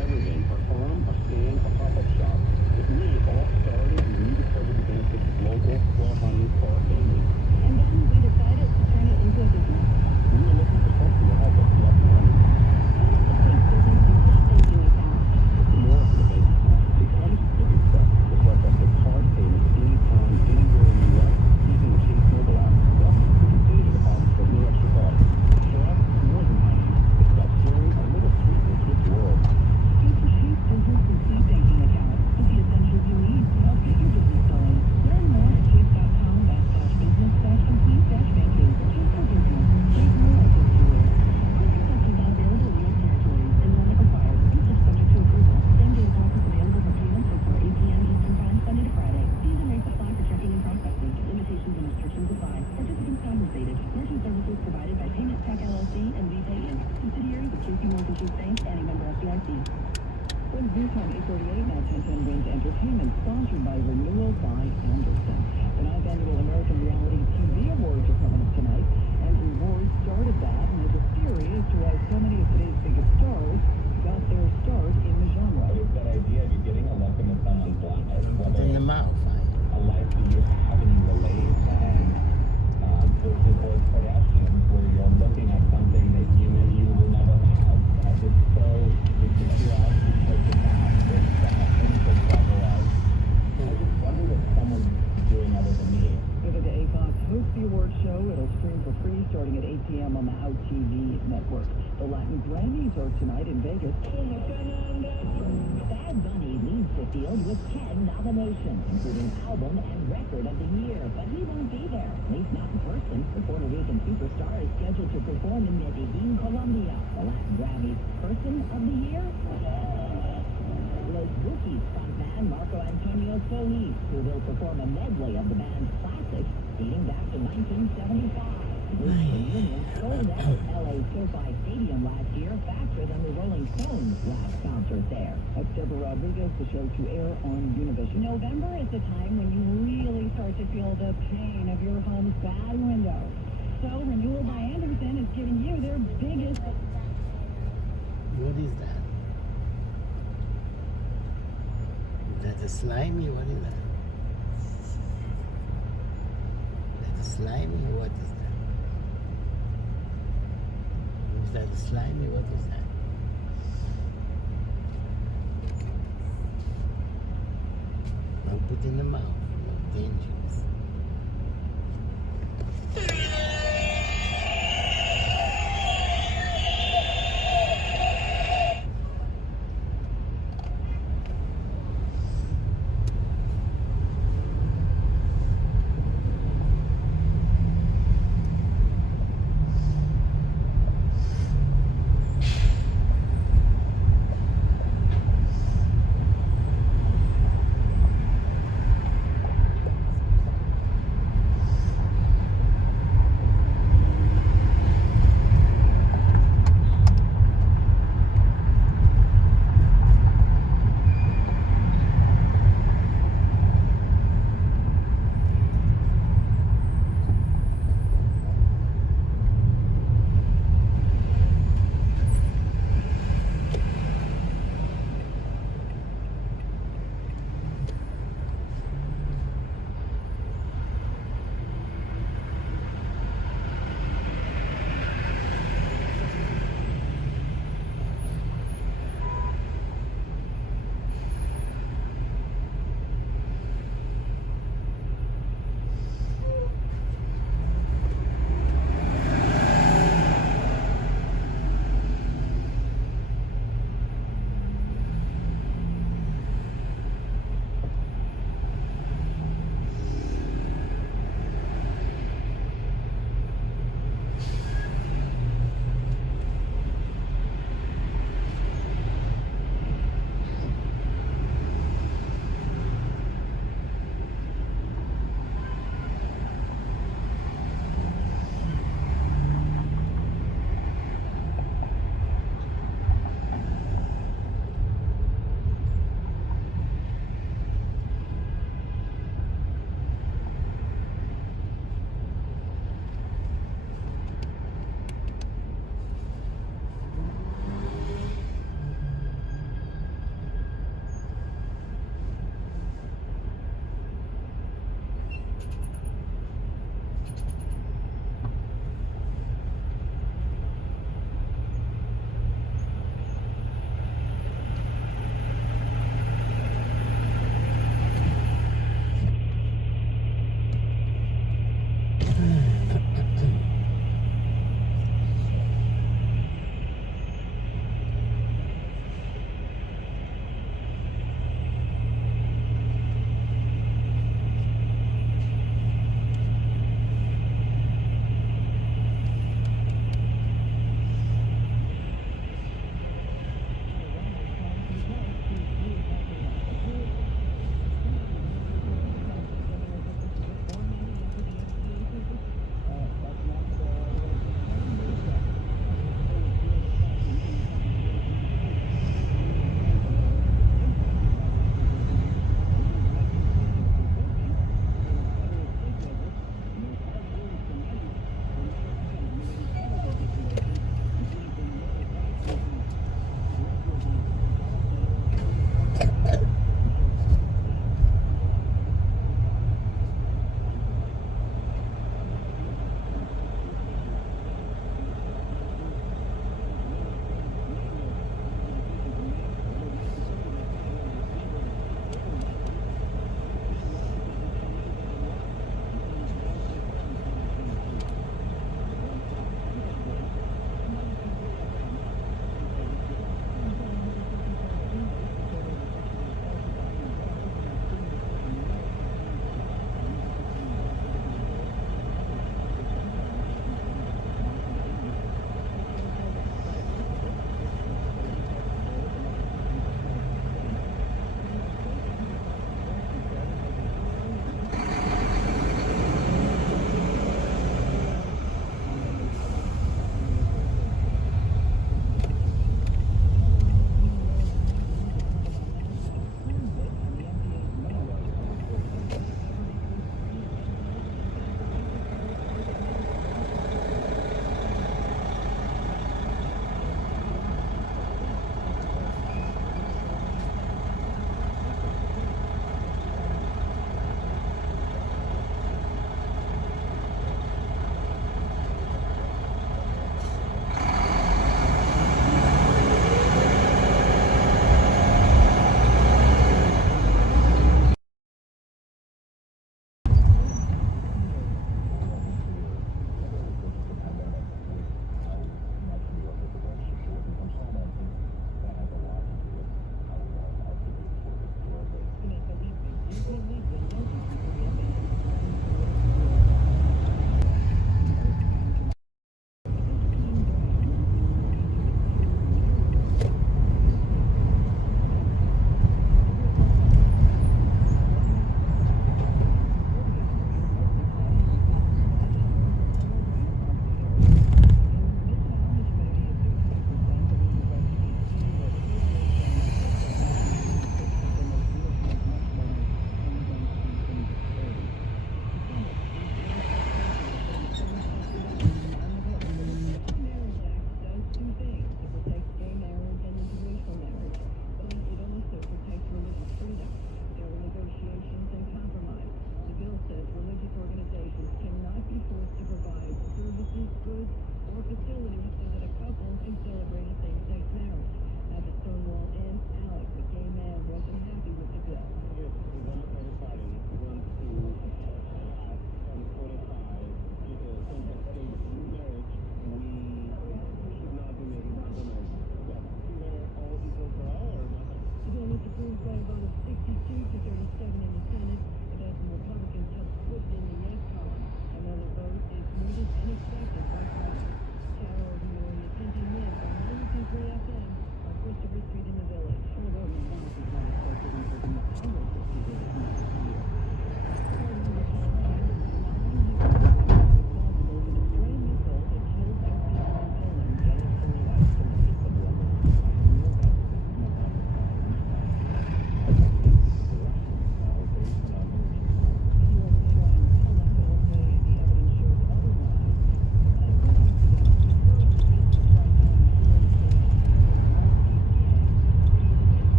Everything from farm, a stand, a pop-up shop. With me, all started and rediscovered the benefits of local, well-run car family. And then we decided to turn it into a business. We were looking for something to help us get up and running. The case business is stopping doing that. It's more for the basic stuff. It comes with bigger stuff. It's like up to card payments anytime, anywhere in the U.S. using the Chase mobile app. Plus, we can save the deposit for no extra cost. For us, it's more than money. It's about sharing a little sweetness with the world. Choose the Chase Business Complete Banking account with the essentials you need to help get your business going. Learn more at chase.com/business-complete-banking. Chase for business. Chase more of this tool. Quick acceptance not available in U.S. territories. Enrollment required. Usage subject to approval. Same-day deposits available for payments from 4 a.m. Eastern Time, Sunday to Friday. Fees and rates apply for checking and processing. Limitations and restrictions apply. Participants compensated. Merchant services provided by Payment Tech LLC and VPay Inc. Subsidiaries of Casey Mortgages Bank and a member FDIC. Wins News Time 8:38 now. 1010 Wins Entertainment, sponsored by Renewal by Anderson. The 9th Annual American Reality TV Awards are coming up tonight. Andrew Ward started that, and there's a theory as to why so many of today's biggest stars got their start in the genre. It's that idea of you getting a look into someone's life, whether In the mouth, a life that you have any relate, and versus those Kardashians, where you're looking at something that you will never have. It's so, it's a curiosity because it's not, it's incredible. I just wonder what someone's doing other than me. Visit the AFOX host the award show. It'll stream for free starting at 8 p.m. on the Out TV network. The Latin Grammys are tonight in Vegas. Bad Bunny leads the field with 10 nominations, including Album and Record of the Year, but he won't be there, at least not in person. The Puerto Rican superstar is scheduled to perform in Medellin, Colombia. The Latin Grammys Person of the Year? Los Bookies frontman Marco Antonio Solis, who will perform a medley of the band's classics dating back to 1975. This reunion sold out LA SoFi Stadium last year faster than the Rolling Stones' last concert there. That's Deborah Rodriguez, the show to air on Univision. November is the time when you really start to feel the pain of your home's bad window. So Renewal by Anderson is giving you their biggest... What is that? Is that a slimy? What is that? Is that a slimy? What is that? Is that a slimy? What is that? Don't put in the mouth. No, dangerous.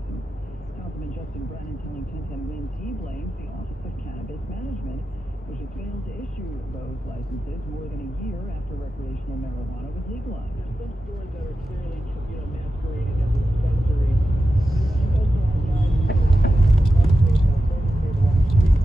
license. Councilman Justin Brennan telling 1010 Wins he blames the Office of Cannabis Management, which has failed to issue those licenses more than a year after recreational marijuana was legalized. There's some stores that are clearly, masquerading as a dispensary. You also have guys who are along the street.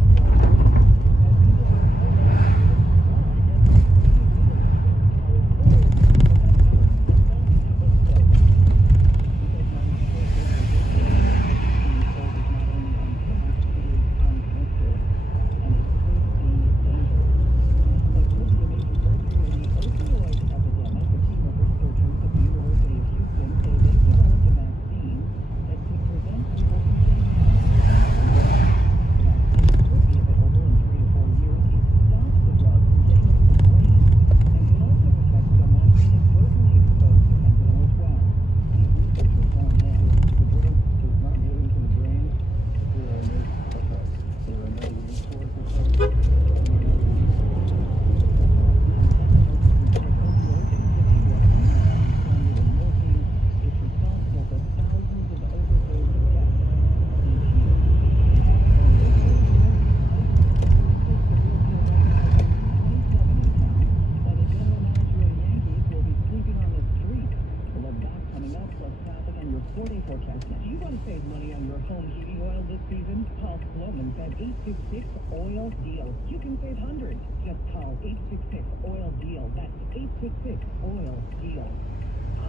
Oil Deal. You can save hundreds. Just call 866-OIL-DEAL. That's 866-OIL-DEAL.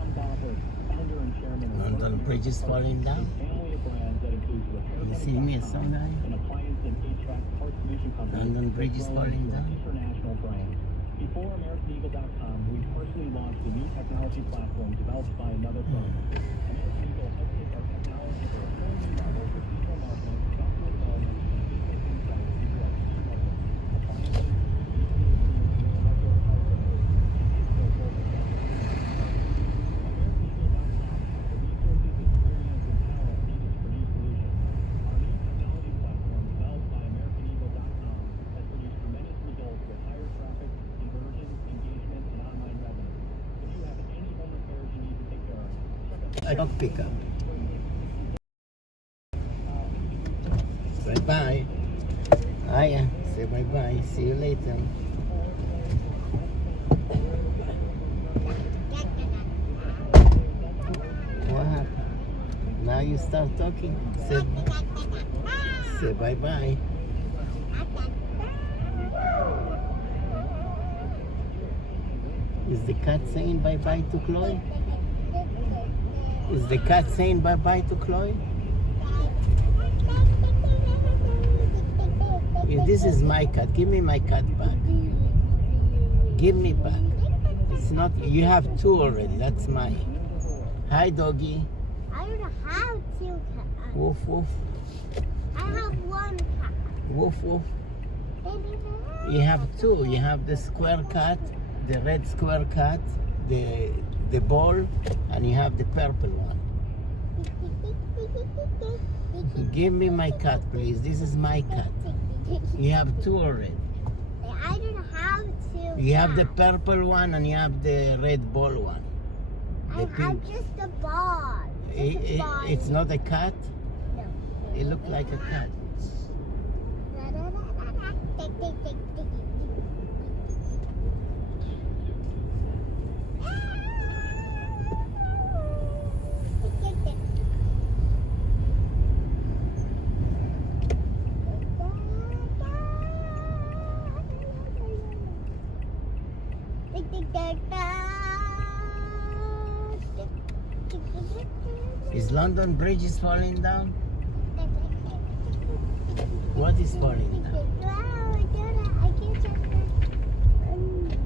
I'm Bob Hood, founder and chairman of London Bridge is falling down. Family of brands that includes You see me sometime? an appliance and HVAC part solution company. London Bridge is falling down. International brand. Before AmericanEagle.com, we personally launched a new technology platform developed by another firm. American Eagle helps take our technology to a whole new level for digital marketing, software development, and business insights into our key metrics. Appliances, outdoor power systems, and digital focus. AmericanEagle.com has the resources, experience, and talent needed to produce solutions. Our new technology platform, developed by AmericanEagle.com, has produced tremendous results with higher traffic, conversion, engagement, and online revenue. If you have any home repairs you need to take care of, check out I don't pick up. Bye-bye. Hiya. Say bye-bye. See you later. What happened? Now you start talking. Say bye-bye. Is the cat saying bye-bye to Chloe? Is the cat saying bye-bye to Chloe? Yeah, this is my cat. Give me my cat back. Give me back. It's not, you have two already. That's mine. Hi, doggy. I don't have two cats. Woof, woof. I have one cat. Woof, woof. You have two. You have the square cat, the red square cat, the ball, and you have the purple one. Give me my cat, please. This is my cat. You have two already. I don't have two. You have the cats. purple one and you have the red ball one. I The have pink. just a ball. Just a ball. It's not a cat. No. It looks like a cat. Is London Bridge is falling down? What is falling down? I can't check that.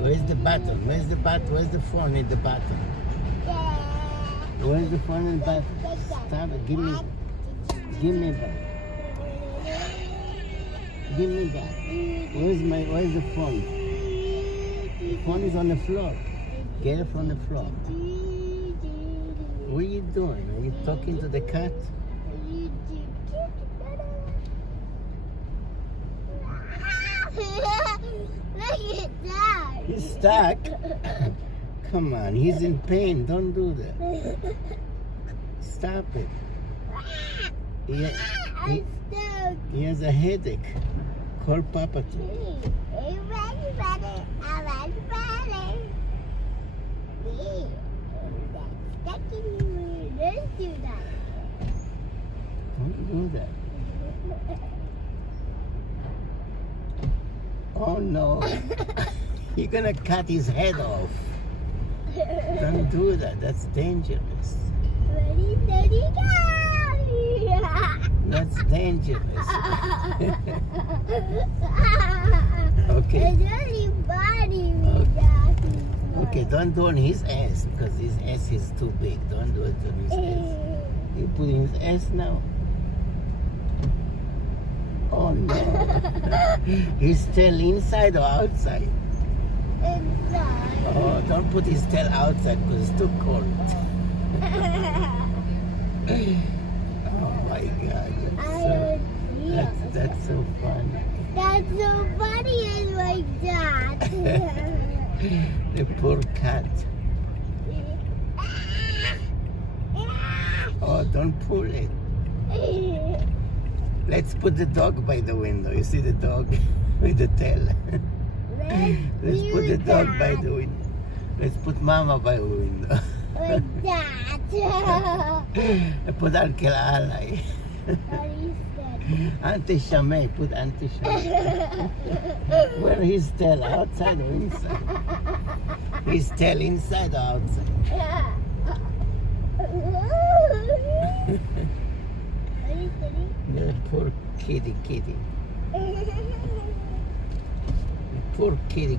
Where's the button? Where's the button? Where's the phone in the button? Where's the phone in the button? Stop it. Give me back. Give me back. Where's the phone? The phone is on the floor. Get it from the floor. What are you doing? Are you talking to the cat? Look at that. He's stuck. Come on, he's in pain. Don't do that. Stop it. He has a headache. Call Papa too. Don't do that. Oh no. You're gonna cut his head off. Don't do that. That's dangerous. That's dangerous. Okay. It's really funny me, Daddy. Okay, don't do on his ass because his ass is too big. Don't do it on his ass. You put in his ass now. Oh no. His tail inside or outside? Inside. Oh, don't put his tail outside because it's too cold. Oh my God. That's so funny. That's so funny it's like that. The poor cat. Oh, don't pull it. Let's put the dog by the window. You see the dog with the tail? Let's put the dog by the window. Let's put Mama by the window. Like that. Put Uncle Alay. Auntie Shamay. Put Auntie Shamay. Where his tail? Outside or inside? His tail inside or outside? The poor kitty. Poor kitty.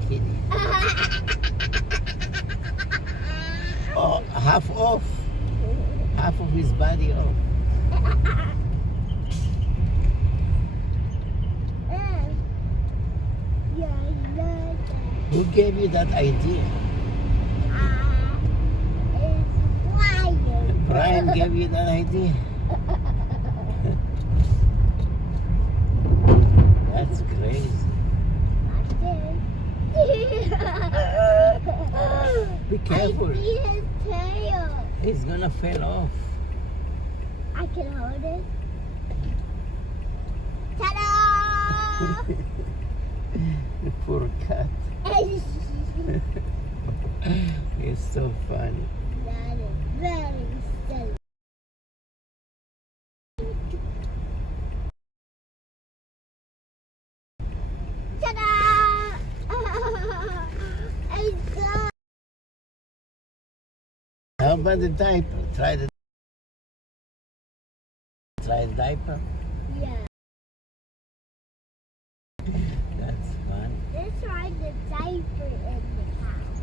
Oh, half off. Half of his body off. Who gave you that idea? It's Brian gave you that idea? That's crazy. Be careful. I see his tail. It's gonna fall off. I can hold it. Ta-da! The poor cat. It's so funny. That is very silly. Ta-da! It's done. How about the diaper? Try the diaper. Yeah. That's fun. Let's try the diaper in the house.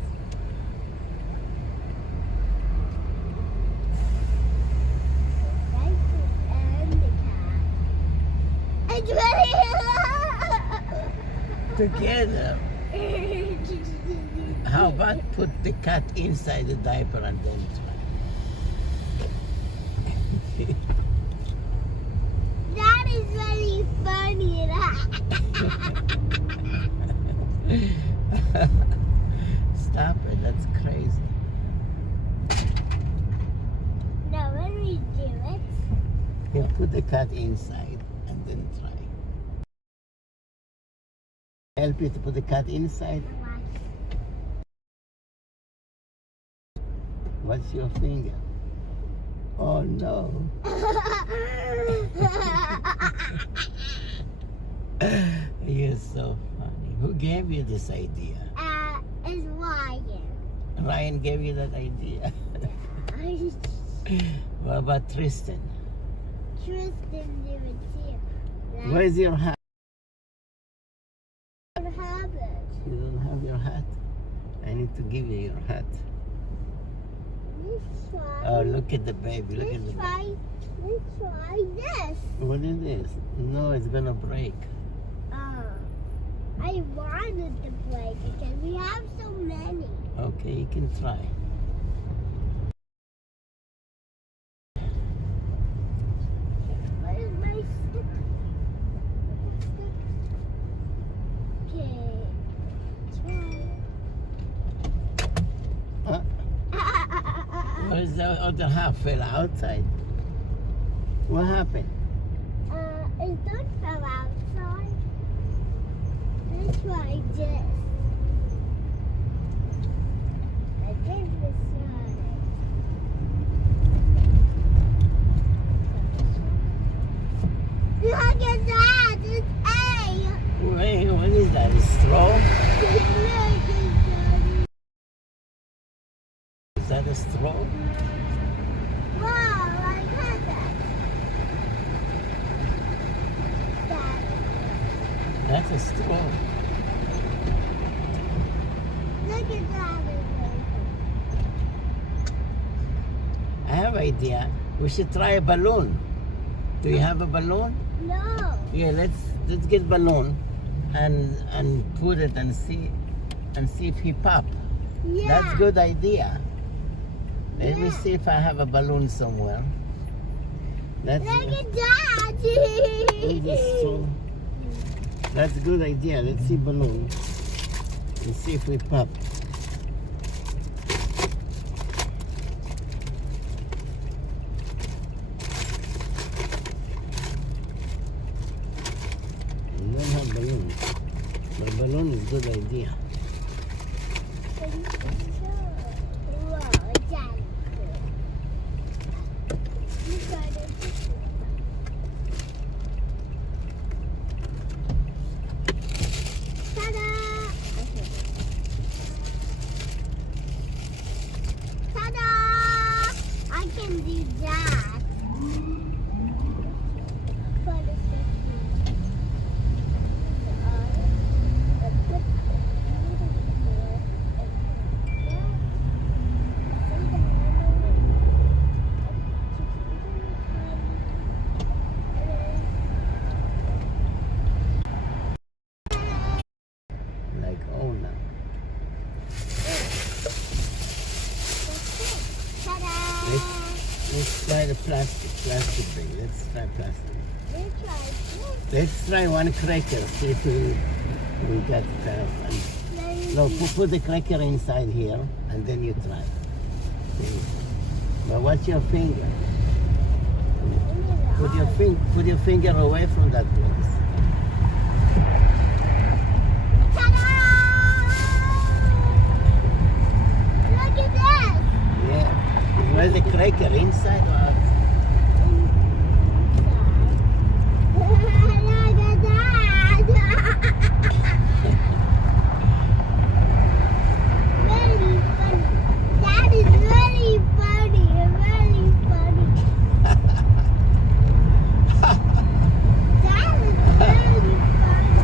Diaper and the cat. It's ready. Together. How about put the cat inside the diaper and then try? That is really funny. Stop it, that's crazy. Now when we do it, You put the cat inside and then try. Help you to put the cat inside. What's your finger? Oh no. You're so funny. Who gave you this idea? it's Ryan. Ryan gave you that idea. What about Tristan? Tristan did it too. Where's your hat? I don't have it. You don't have your hat? I need to give you your hat. Let's try. Oh, look at the baby. Look at the baby. Let's try this. What is this? No, it's gonna break. I wanted to play because we have so many. Okay, you can try. Where's my stick? Okay, try. Where's the other half? Fell outside. What happened? It don't fell outside. Let's try this. I think this one. Look at that! It's A! Wait, what is that? A straw? Is that a straw? Wow, I got that. That's a straw. Look at that. I have an idea. We should try a balloon. Do you have a balloon? No. Yeah, let's get balloon and put it and see if he pop. Yeah. That's a good idea. Let me Yeah. see if I have a balloon somewhere. That's Look at that. that's a good idea. Let's see balloon and see if we pop. We don't have balloon, but balloon is a good idea. Like, oh no. Let's try the plastic thing. Let's try plastic. Let's try one cracker, see if we get kind of. No, put the cracker inside here, and then you try. See? But watch your finger. Put your finger away from that place. Look at this! Yeah. Where's the cracker? Inside or outside? That is really funny. Really funny. That is really funny.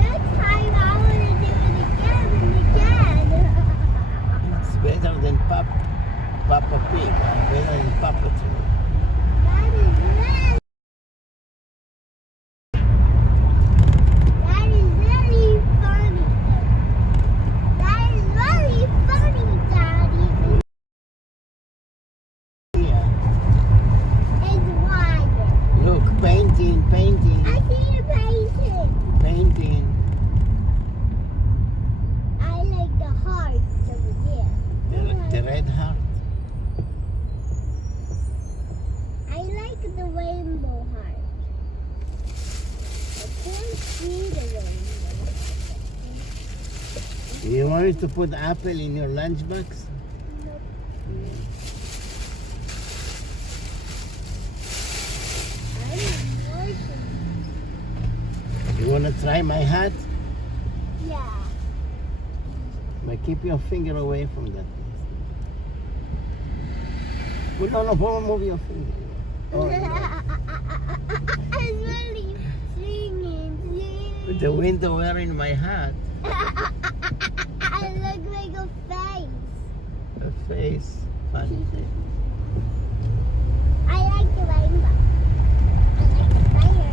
Next time I want to do it again and again. It's better than Papa Pig. Better than Papa Tree. That is really funny. That is really funny, Daddy. Yeah. It's wide. Look, painting. I see a painting. Painting. I like the hearts over there. The red heart. I like the rainbow heart. I can't see the rainbow. You wanted to put apple in your lunchbox? Nope. Yeah. I don't want to. You want to try my hat? Yeah. But keep your finger away from that place. No, don't move your finger. Oh, no. I'm really singing. With the window wearing my hat. I look like a face. A face. Funny thing. I like the rainbow. I like fire.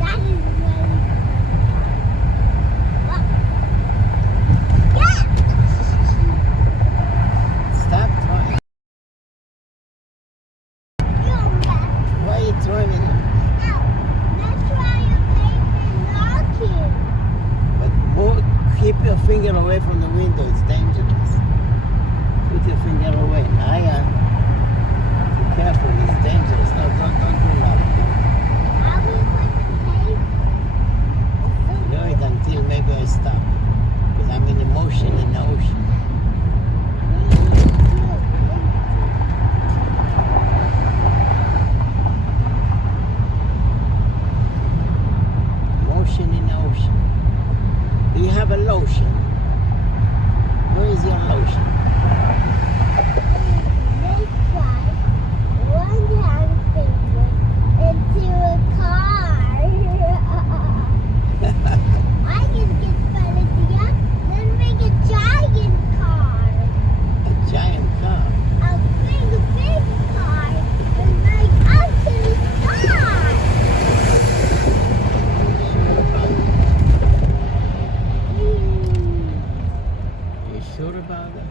That is really fun. Yeah! Stop trying. Why are you throwing it? Let's try a paper knocking. But keep your finger away from the window. It's dangerous. Put your finger away. Be careful. It's dangerous. No, don't do that. How do you put the paper? Do it until maybe I stop. Because I'm in emotion in the ocean. Motion in the ocean. Do you have a lotion? Where is your lotion? Let's try one hand finger into a car. I can get Philadelphia, then make a giant car. A giant car. A big car, and make up to the sky. You sure about that?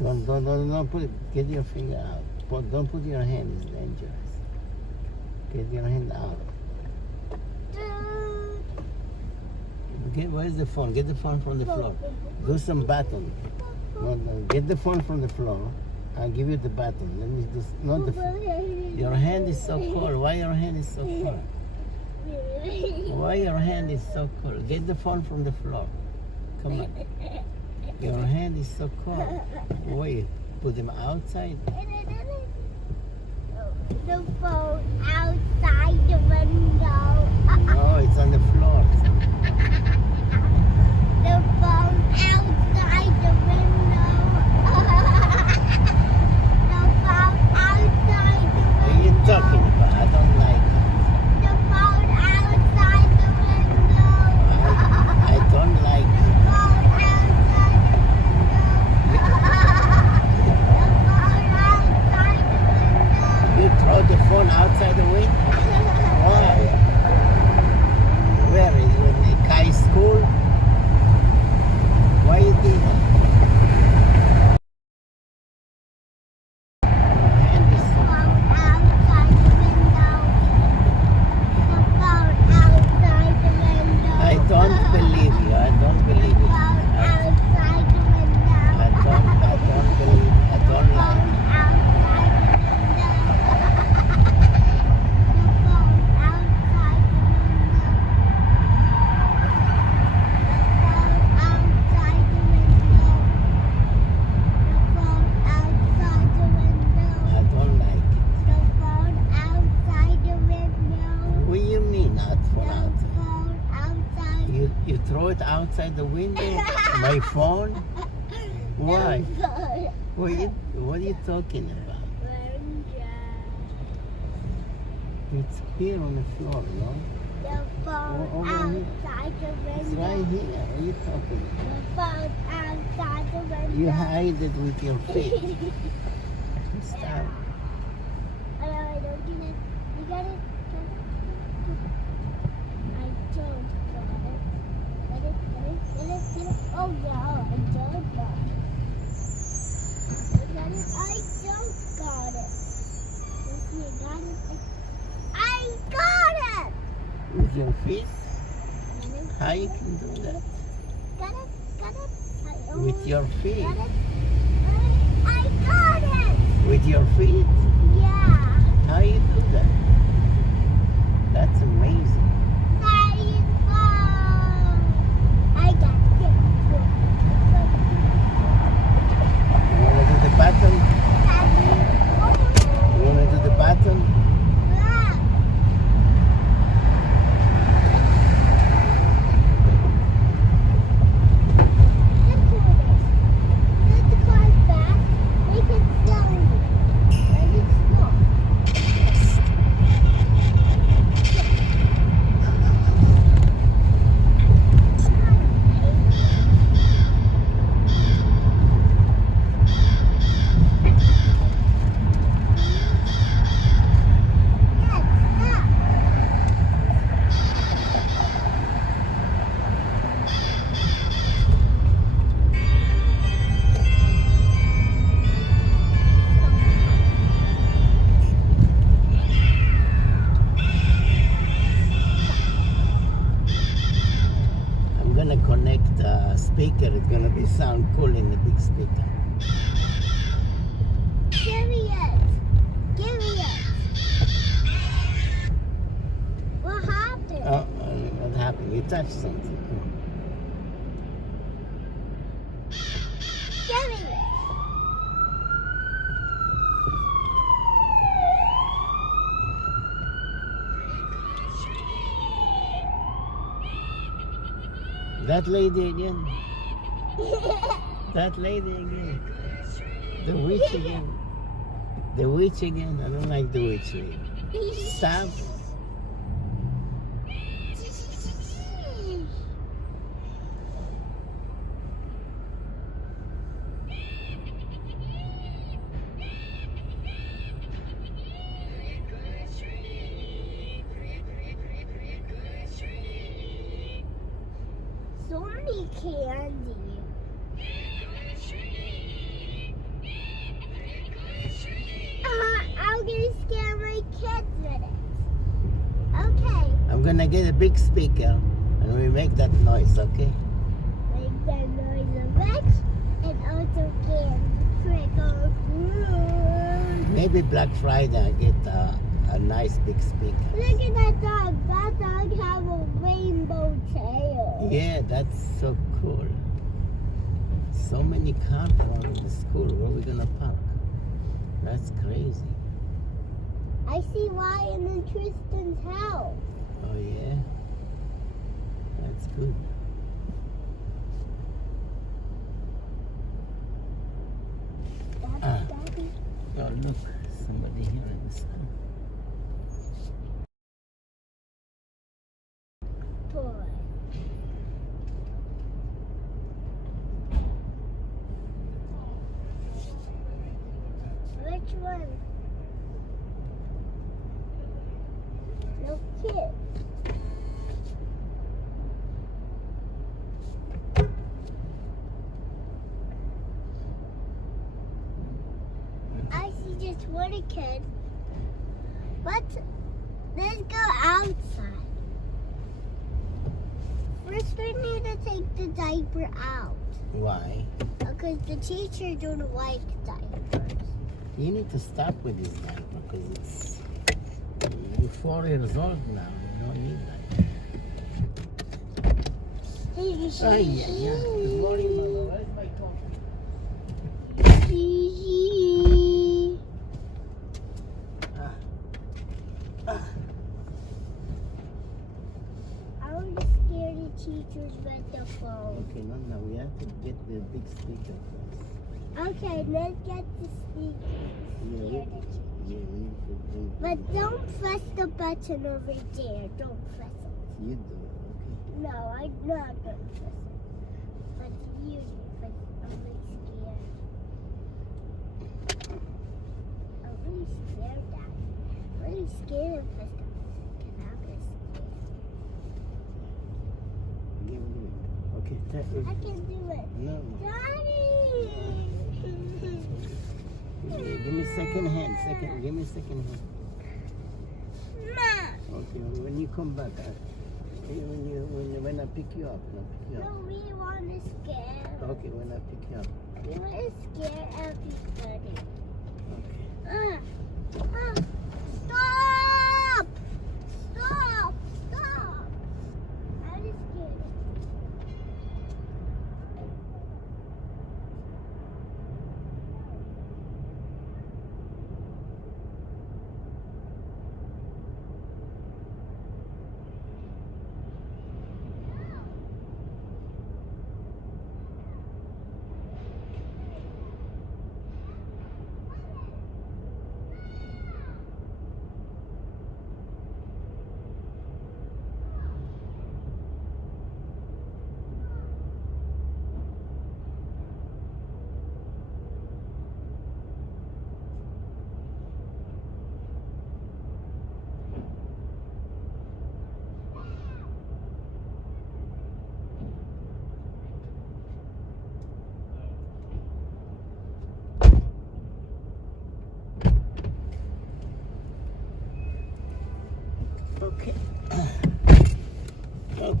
Don't put it. Get your finger out. Don't put your hand. It's dangerous. Get your hand out. Where's the phone? Get the phone from the floor. Do some button. No, get the phone from the floor. I'll give you the button. Let me just not the phone. Your hand is so cold. Why your hand is so cold? Why your hand is so cold? Get the phone from the floor. Come on. Your hand is so cold. Wait, put them outside. The phone outside the window. No, it's on the floor. The phone outside the window. The phone outside the window. What are you talking about? I don't like it. The phone outside the window. I don't like it. The phone outside the window. The phone outside the window. You throw the phone outside the window? Why? Where is it? In Kai school? Why you do that? Hand is The phone outside the window. The phone outside the window. I don't believe you. I don't believe The it. phone outside the window. I don't believe it. I don't like it. I don't like it. What do you mean not phone outside? You throw it outside the window? My phone? Why? What are you talking about? It's here on the floor, no? The phone Over here. outside the It's window. right here. What are you talking about? The phone outside the window. You hide it with your feet. Stop. I don't get it. You got it? I don't got it. Get it? Oh no, I don't got it. I don't got it. Let's see, I got it. I got it! With your feet? Got it? How you can do that? Got it? With your feet? Got it? I got it! With your feet? Yeah. How you do that? That's amazing. That is fun. I got it. You wanna do the button? That is fun. You wanna do the button? Yeah. gonna connect a speaker. It's gonna be sound cool in the big speaker. Give me it. Give me it. What happened? Oh, what happened? You touched something. Give me it. That lady again. That lady again. The witch again. The witch again. I don't like the witch lady. Stop. So many candy. I'm gonna scare my kids with it. Okay. I'm gonna get a big speaker and we make that noise, okay? Make the noise of X and also can trickle through. Maybe Black Friday I get a nice big speaker. Look at that dog. That dog has a rainbow tail. Yeah, that's so cool. So many cars around the school. Where are we gonna park? That's crazy. I see Ryan and Tristan's house. Oh yeah? That's good. Daddy. Oh look, somebody here in the sun. Toy. Which one? No kid. I see just one kid. But let's go outside. First we need to take the diaper out. Why? Because the teacher don't like diapers. You need to stop with this diaper because it's you're 4 years old now. You don't need that. Oh yeah, yeah. Good morning, Mama. Where's my coffee? I would scare the teachers with the phone. Okay, no, we have to get the big speaker first. Okay, let's get the speaker. Yeah, we need to do. But don't press the button over there. Don't press it. You do it, okay? No, I'm not going to press it. But you do, but I'm really scared. I'm really scared, Dad. I'm really scared of press the button because I'm really scared. Give it. Okay, I can do it. No. Daddy! Give me second hand. Give me second hand. Ma! Okay, when you come back, when I pick you up, No, we want to scare. Okay, when I pick you up. We want to scare everybody. Okay. Stop! Stop! Stop! I'm just scared.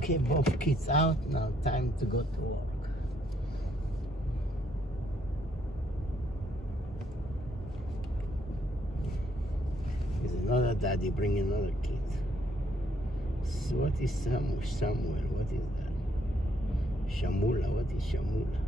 Okay, both kids out. Now time to go to work. There's another daddy bringing another kid. So what is Samuel? What is that? Shamula. What is Shamula?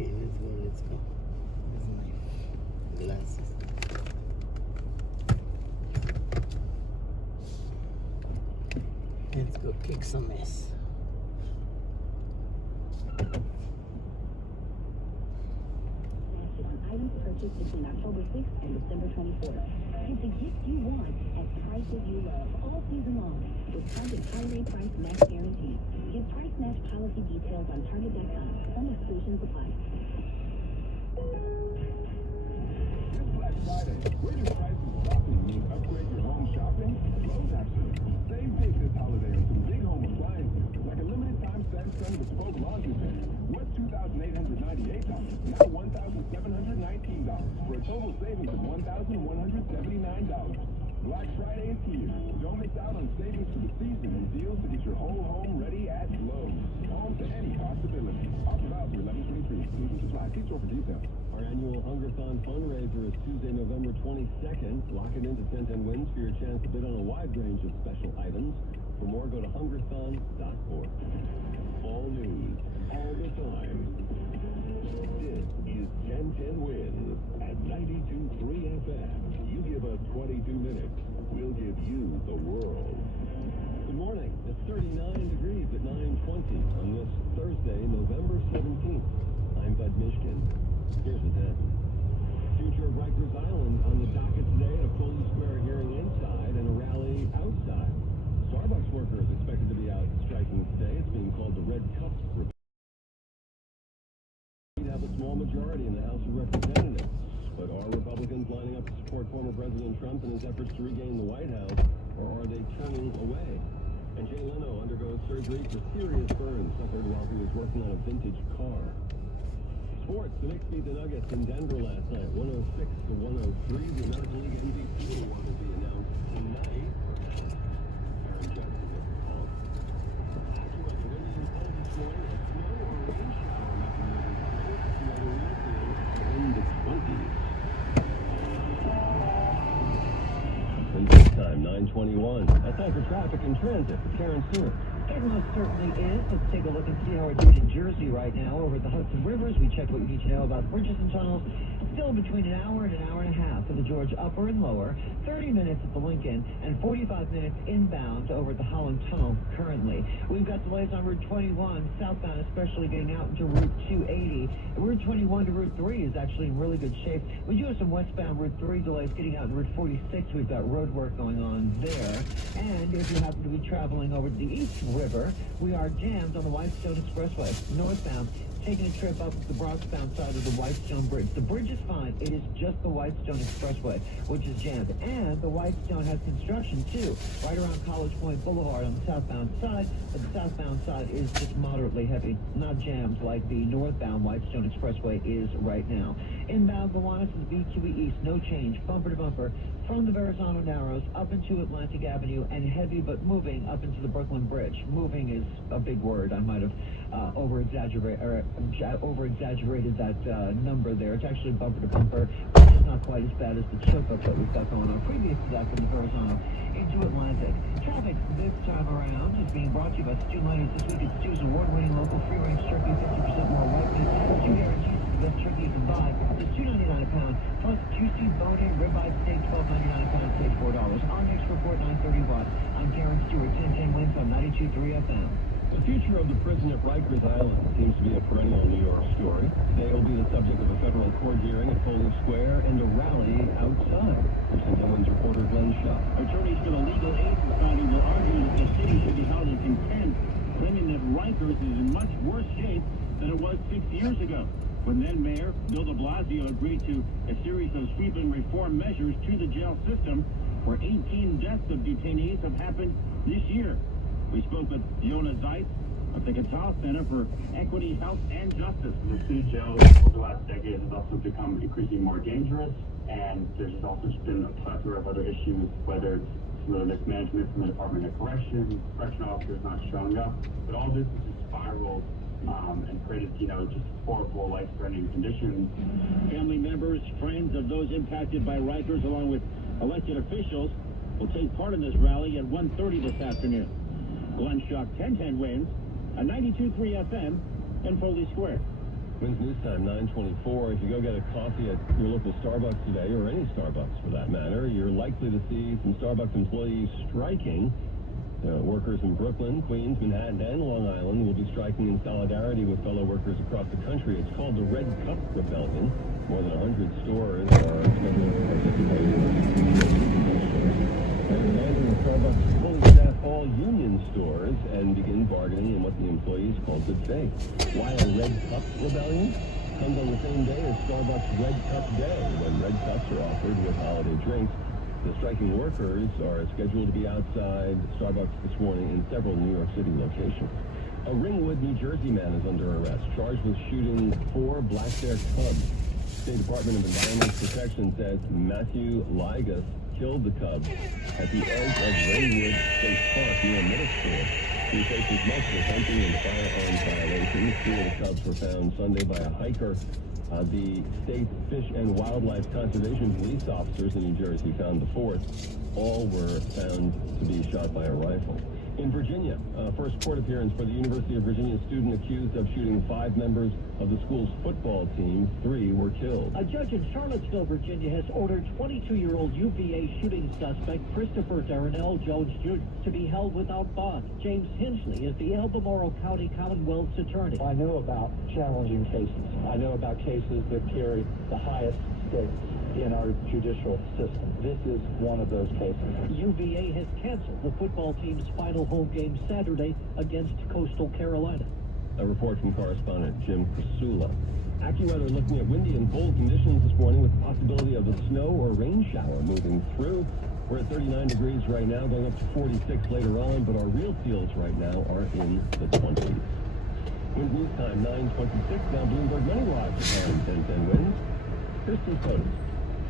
Okay, let's go. Where's my glasses? Let's go kick some ass. On items purchased between October 6th and December 24th. Get the gift you want at prices you love all season long with Target high rate price match guarantee. Get price match policy details on Target.com. Some exclusions apply. This Black Friday, greatest prices shopping means upgrade your home shopping? Lowe's Absolute. Save big this holiday on some big home appliances, like a limited time Samsung bespoke laundry set. What's $2,898? Now $1,719 for a total savings of $1,179. Black Friday is here. Don't miss out on savings for the season and deals to get your whole home ready at Lowe's. Home to any possibility. Offer out through 11/23. Exclusion supply. See store for details. Our annual Hungerthon fundraiser is Tuesday, November 22nd. Lock it into 1010 Wins for your chance to bid on a wide range of special items. For more, go to hungerthon.org. All news, all the time. This is 1010 Wins at 92.3 FM. You give us 22 minutes, we'll give you the world. Good morning. It's 39 degrees at 9:20 on this Thursday, November 17th. I'm Bud Mishkin. Here's the 10. Future of Rikers Island on the docket today at a fully square hearing inside and a rally outside. Starbucks workers expected to be out striking today. It's being called the Red Cup. We have a small majority in the House of Representatives, but are Republicans lining up to support former President Trump in his efforts to regain the White House, or are they turning away? And Jay Leno undergoes surgery for serious burns suffered while he was working on a vintage car. Sports, the Knicks beat the Nuggets in Denver last night, 106-103. The American League MVP award will be announced tonight. Aaron Judge will get the call. AccuWeather, windy and cold this morning. A snow or rain shower in the 20s. And this time, 9:21. A time for traffic and transit. Karen Stewart. It most certainly is. Let's take a look and see how we're doing in Jersey right now over the Hudson Rivers. We check what you need to know about bridges and tunnels. Still between an hour and an hour and a half for the George Upper and Lower, 30 minutes at the Lincoln, and 45 minutes inbound over at the Holland Tunnel currently. We've got delays on Route 21, southbound, especially getting out into Route 280. Route 21 to Route 3 is actually in really good shape. We do have some westbound Route 3 delays getting out in Route 46. We've got road work going on there. And if you happen to be traveling over to the East River, we are jammed on the Whitestone Expressway, northbound, taking a trip up the Bronxbound side of the Whitestone Bridge. The bridge is fine. It is just the Whitestone Expressway, which is jammed. And the Whitestone has construction, too, right around College Point Boulevard on the southbound side. But the southbound side is just moderately heavy, not jammed like the northbound Whitestone Expressway is right now. Inbound Gowanus is BQE East, no change, bumper to bumper, from the Verrazano Narrows up into Atlantic Avenue and heavy but moving up into the Brooklyn Bridge. Moving is a big word. I might have over-exaggerated that number there. It's actually bumper to bumper, which is not quite as bad as the choke-up that we've got going on previous to that from the Verrazano into Atlantic. Traffic this time around is being brought to you by Stew Miners. This week it's Stew's award-winning local free-range turkey, 50% more white meat. Stew guarantees the best turkey you can buy. It's $2.99 a pound, plus juicy bone-in ribeye steak, $12.99 a pound, save $4. Our next report, 9:30 watt. I'm Karen Stewart, 1010 wins on 92.3 FM. The future of the prison at Rikers Island seems to be a perennial New York story. Today will be the subject of a federal court hearing at Foley Square and a rally outside. Our 1010 wins reporter Glenn Schuck. Attorneys for the Legal Aid Society will argue that the city should be held in contempt, claiming that Rikers is in much worse shape than it was 6 years ago, when then Mayor Bill de Blasio agreed to a series of sweeping reform measures to the jail system, where 18 deaths of detainees have happened this year. We spoke with Yona Zeitz of the Qatar Center for Equity, Health, and Justice. The city jails over the last decade has also become increasingly more dangerous, and there's also been a plethora of other issues, whether it's some of the mismanagement from the Department of Corrections, correction officers not showing up, but all this has just spiraled and created, just horrible, life-threatening conditions. Family members, friends of those impacted by Rikers, along with elected officials, will take part in this rally at 1:30 this afternoon. Glenn Schuck, 1010 wins, a 92.3 FM, and Foley Square. Wins News Time, 9:24. If you go get a coffee at your local Starbucks today, or any Starbucks for that matter, you're likely to see some Starbucks employees striking. Workers in Brooklyn, Queens, Manhattan, and Long Island will be striking in solidarity with fellow workers across the country. It's called the Red Cup Rebellion. More than 100 stores are scheduled to participate in the Starbucks fully staff all union stores and begin bargaining in what the employees call good faith. Why a Red Cup Rebellion? Comes on the same day as Starbucks Red Cup Day, when red cups are offered with holiday drinks. The striking workers are scheduled to be outside Starbucks this morning in several New York City locations. A Ringwood, New Jersey man is under arrest, charged with shooting 4 black bear cubs. State Department of Environmental Protection says Matthew Ligas killed the cubs at the edge of Ringwood State Park near a middle school. He faces multiple hunting and firearms violations. 3 of the cubs were found Sunday by a hiker. The state Fish and Wildlife Conservation police officers in New Jersey found the 4th. All were found to be shot by a rifle. In Virginia, first court appearance for the University of Virginia student accused of shooting 5 members of the school's football team. 3 were killed. A judge in Charlottesville, Virginia, has ordered 22-year-old UVA shooting suspect Christopher Darnell Jones Jr. to be held without bond. James Hinchley is the Albemarle County Commonwealth's attorney. I know about challenging cases. I know about cases that carry the highest stakes in our judicial system. This is one of those cases. UVA has canceled the football team's final home game Saturday against Coastal Carolina. A report from correspondent Jim Crisula. AccuWeather looking at windy and cold conditions this morning with the possibility of a snow or rain shower moving through. We're at 39 degrees right now, going up to 46 later on, but our real feels right now are in the 20s. Wind News Time, 9:26. Now Bloomberg Money Watch and 1010 wins. Kristen Sotos.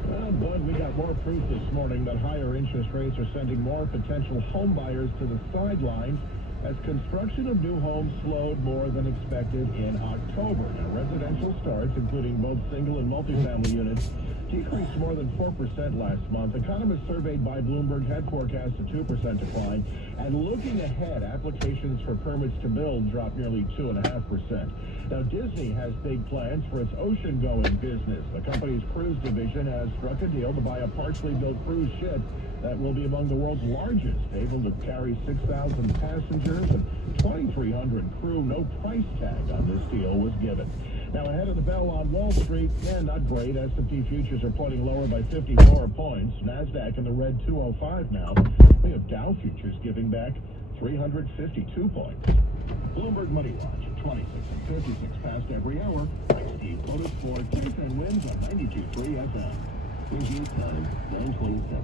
Well, Bud, we got more proof this morning that higher interest rates are sending more potential home buyers to the sidelines as construction of new homes slowed more than expected in October. Now, residential starts, including both single and multifamily units, decreased more than 4% last month. Economists surveyed by Bloomberg had forecast a 2% decline. And looking ahead, applications for permits to build dropped nearly 2.5%. Now, Disney has big plans for its ocean-going business. The company's cruise division has struck a deal to buy a partially built cruise ship that will be among the world's largest, able to carry 6,000 passengers and 2,300 crew. No price tag on this deal was given. Now, ahead of the bell on Wall Street, not great. S&P futures are pointing lower by 54 points. NASDAQ in the red 205 now. We have Dow futures giving back 352 points. Bloomberg Money Watch at 26 and 56 past every hour. I'm Steve Lotus for 1010 wins on 92.3 FM. Wind News Time, 9:27.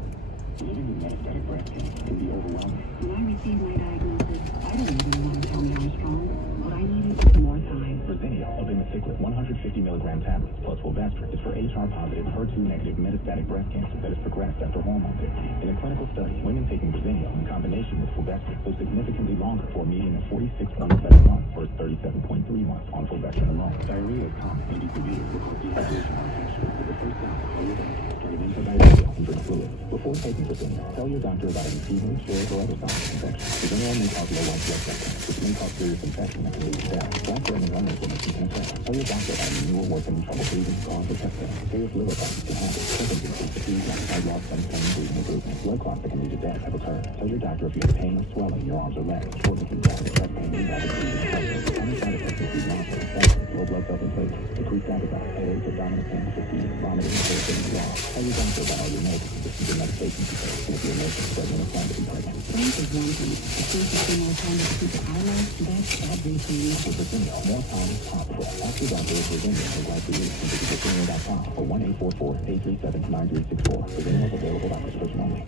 Living with metastatic breast cancer can be overwhelming. When I received my diagnosis, I didn't even want to tell me I was strong. What I needed was more time. For Zinnia, a Limit Thick with 100 250 milligram tablets plus fulvestrant is for HR-positive, HER2-negative metastatic breast cancer that has progressed after hormone therapy. In a clinical study, women taking Verzenio in combination with fulvestrant lived significantly longer for a median of 46.7 months versus 37.3 months on fulvestrant alone. Diarrhea is common. NDCB reports dehydration on texture for the first sign. Tell your doctor. Turn it into diarrhea and drink fluid. Before taking Verzenio, tell your doctor about any fever, chills, or other signs of infection. Verzenio may cause low white blood cell count, which may cause serious infection that can lead to death. Black bread and onions will make you infect. Tell your doctor about any new or worsening trouble breathing, cough, or chest pain. Serious liver problems can happen. Symptoms include fatigue, appetite loss, stomach pain, breathing improvement. Blood clots that can lead to death have occurred. Tell your doctor if you have pain or swelling in your arms or legs, shortness of breath, chest pain, rapid breathing, pressure. Common side effects include nausea, vomiting, low blood cells and platelets, decreased appetite, headache, abdominal pain, fatigue, vomiting, and irritating loss. Tell your doctor about all your medical conditions and medications you take, and if your nurse is pregnant or plan to be pregnant. Strength is one thing. Of course, if you more time to keep your eyelash, that's everything. With Verzenio, more time is possible. Ask your doctor if Verzenio is right for you. Visit Verzenio.com or 1-844-837-9364. Verzenio is available by prescription only.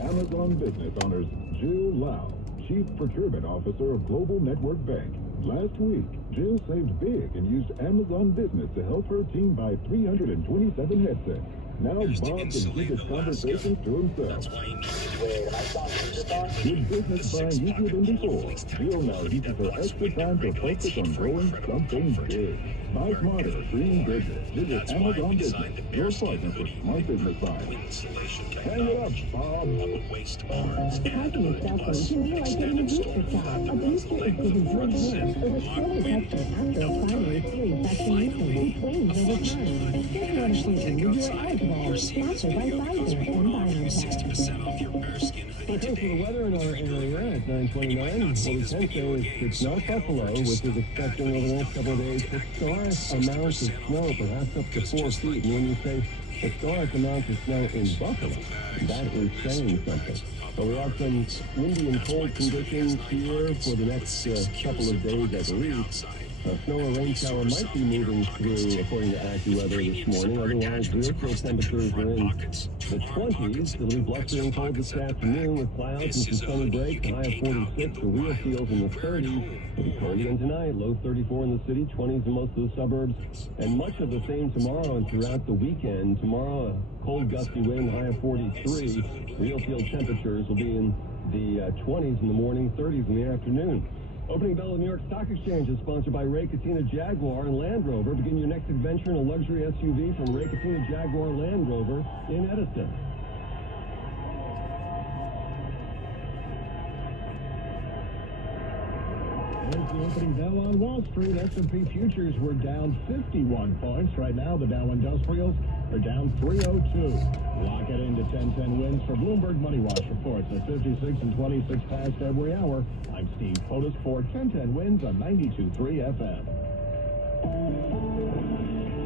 Amazon Business honors Jill Lau, Chief Procurement Officer of Global Network Bank. Last week, Jill saved big and used Amazon Business to help her team buy 327 headsets. Now Bob can keep his conversations to himself. With business buying easier than before, Jill now uses her extra time to focus on growing something big. Buy smarter, dream bigger. Visit Amazon Business, your partner for smart business buying. Hang it up, Bob. Tracking your cell phone can be like getting a booster shot. A booster is given to a hand or with full protection after a primary series vaccination, which wanes over time. Schedule an appointment with your eligible, sponsored by Pfizer and BioNTech. Okay, for the weather in our area at 9:29, what we can say is it's not Buffalo, which is expecting over the next couple of days historic amounts of snow, perhaps up to 4 feet. And when you say historic amounts of snow in Buffalo, that is saying something. But we have some windy and cold conditions here for the next couple of days at least. A snow or rain shower might be moving through, according to AccuWeather this morning. Otherwise, real cold temperatures are in the 20s. It'll be blustery and cold this afternoon with clouds and some sunny breaks. A high of 46. The real feels in the 30s. It'll be cold again tonight. Low 34 in the city, 20s in most of the suburbs, and much of the same tomorrow and throughout the weekend. Tomorrow, a cold gusty wind, high of 43. Real field temperatures will be in the 20s in the morning, 30s in the afternoon. Opening bell of the New York Stock Exchange is sponsored by Ray Cattina Jaguar and Land Rover. Begin your next adventure in a luxury SUV from Ray Cattina Jaguar Land Rover in Edison. There's the opening bell on Wall Street. S&P futures were down 51 points. Right now, the Dow Industrials are down 302. Lock it into 10-10 wins for Bloomberg Money Watch reports at 56 and 26 past every hour. I'm Steve Fotis for 10-10 wins on 92.3 FM.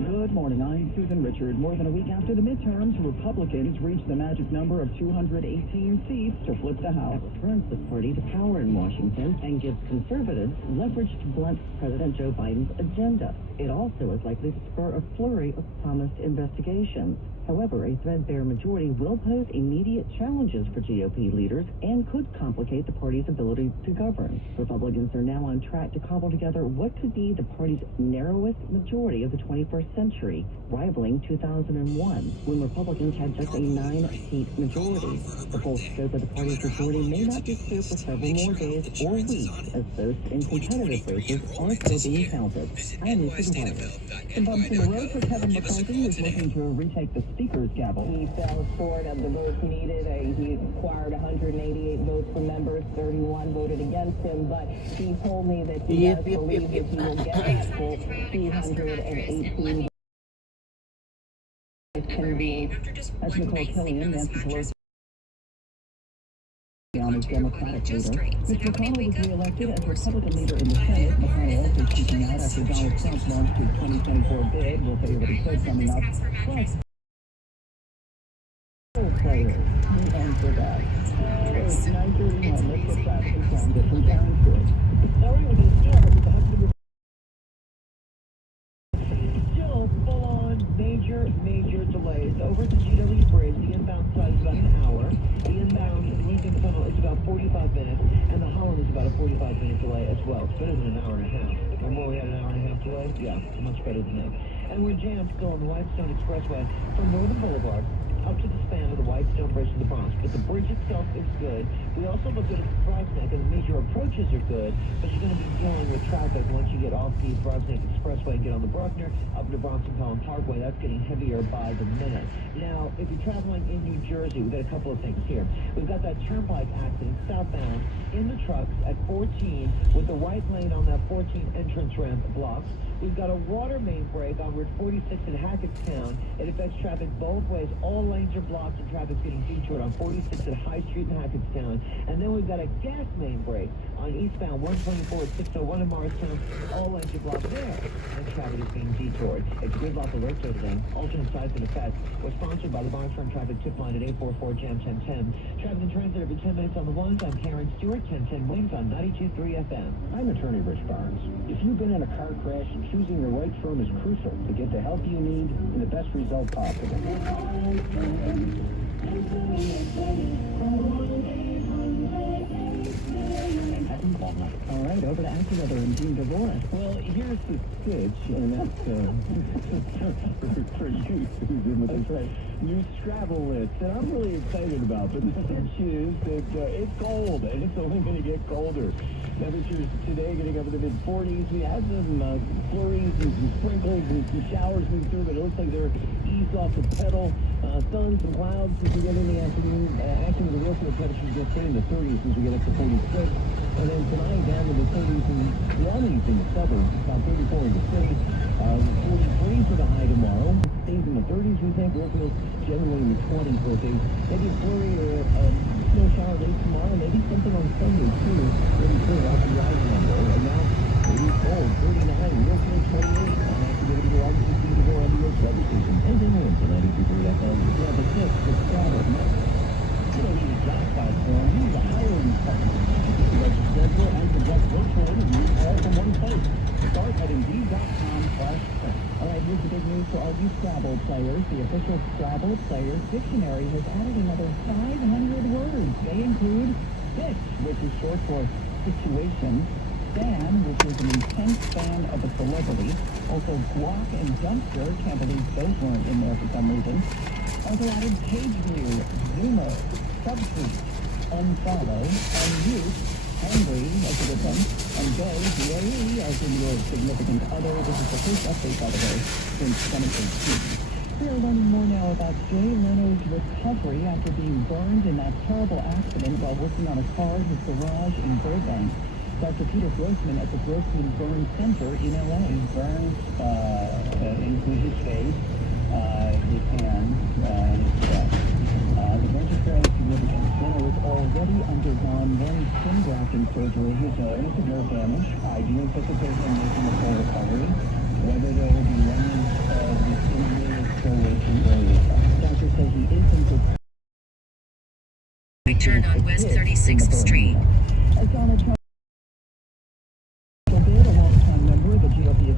Good morning. I'm Susan Richard. More than a week after the midterms, Republicans reached the magic number of 218 seats to flip the House. That returns the party to power in Washington and gives conservatives leverage to blunt President Joe Biden's agenda. It also is likely to spur a flurry of promised investigations. However, a threadbare majority will pose immediate challenges for GOP leaders and could complicate the party's ability to govern. Republicans are now on track to cobble together what could be the party's narrowest majority of the 21st century, rivaling 2001, when Republicans had just a 9-seat majority. The full scope of the party's majority may not be clear for several more days or weeks, as votes in competitive races are still being counted. I'm Nyc New November. Some bumps in the road for Kevin McCarthy, who's looking to retake the Speaker's gavel. He fell short of the votes needed. He acquired 188 votes from members. 31 voted against him, but he told me that he does believe that he will get that full 218 can be. That's Nicole Killian, Nancy Pelosi on his Democratic leader. Mitch McConnell was reelected as Republican leader in the Senate. McConnell also speaking out after Donald Trump launched his 2024 bid. We'll tell you what he said coming up. Plus, players. He answered that. It's 9:31. Let's get traffic and transit from Karen Stewart. Now we're going to start with the husband. Still full-on major delays over the GW Bridge. The inbound side is about an hour. The inbound Lincoln Tunnel is about 45 minutes, and the Holland is about a 45-minute delay as well. It's better than an hour and a half. From where we had an hour and a half delay? Yeah, much better than that. And we're jammed still on the Whitestone Expressway from Northern Boulevard up to the span of the Whitestone Bridge to the Bronx. But the bridge itself is good. We also look good at the Profanity, and the major approaches are good, but you're going to be dealing with traffic once you get off the Profanity Expressway and get on the Bruckner up to Bronx and Pelham Parkway. That's getting heavier by the minute. Now, if you're traveling in New Jersey, we've got a couple of things here. We've got that turnpike accident southbound in the trucks at 14 with the right lane on that 14 entrance ramp blocked. We've got a water main break on Route 46 in Hackettstown. It affects traffic both ways. All lanes are blocked and traffic's getting detoured on 46 at High Street in Hackettstown. And then we've got a gas main break on eastbound 124 at 601 in Morristown. All lanes are blocked there and traffic is being detoured. It's gridlock alert today. Alternate sides in effect. We're sponsored by the Barnes Front Traffic Tip Line at 844-JAM-1010. Traffic and transit every 10 minutes on the ones. I'm Karen Stewart, 1010 Wings on 92.3 FM. I'm attorney Rich Barnes. If you've been in a car crash, choosing the right firm is crucial to get the help you need and the best result possible. All right, over to AccuWeather and Dean DeVore. Well, here's the stitch, and that's for you, Susan, with this new Scrabble list that I'm really excited about. But the stitch is that it's cold, and it's only going to get colder. Temperatures today getting up in the mid-40s. We had some flurries and some sprinkles and some showers moving through, but it looks like they're eased off the pedal. Sun, some clouds as we get in the afternoon. Actually, the real temperatures will stay in the 30s as we get up to 46. And then tonight down to the 30s and 20s in the suburbs. About 34 in the city. 43 for the high tomorrow. Stays in the 30s, we think. We'll feel generally in the 20s for a day. Maybe a flurry or a snow shower late tomorrow. Maybe something on Sunday, too. Really clear out the rising number. And now, maybe cold. 39, real clear 28. Activity to August 15 to go on the U.S. weather station. And then we're into 92.3 FM. Yeah, the 6th, the Saturday. You don't need a job site form. You need a hiring company. Schedule and project virtual interviews all from one place. Start at Indeed.com/print. All right, here's the big news for all you Scrabble players. The official Scrabble Players Dictionary has added another 500 words. They include bitch, which is short for situation, stan, which is an intense fan of a celebrity, also guac and dumpster, can't believe those weren't in there for some reason. Also added page view, zoomer, subtweet, unfollow, unmute, angry, as a good one, and gay, B-A-E, as in your significant other. This is the first update, by the way, since 2013. We are learning more now about Jay Leno's recovery after being burned in that terrible accident while working on a car in his garage in Burbank. Dr. Peter Grossman at the Grossman Burn Center in L.A. Burns into his face, his hands, and his chest. The burns are fairly significant. Leno has already undergone one skin grafting surgery. His innocent nerve damage. I do anticipate him making a full recovery. Whether there will be remnants of this injury is still way too early. Doctors say he is in good. Turn on West 36th Street. As Donald Trump did, a longtime member of the GOP is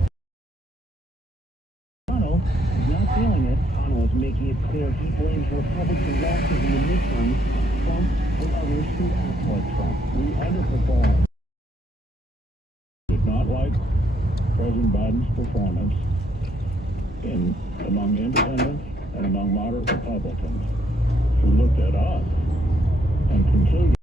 not feeling it. McConnell is making it clear he blames Republican losses in the midterms, Trump and others who act like Trump. We underperform. Did not like President Biden's performance among independents and among moderate Republicans who looked at us and concluded.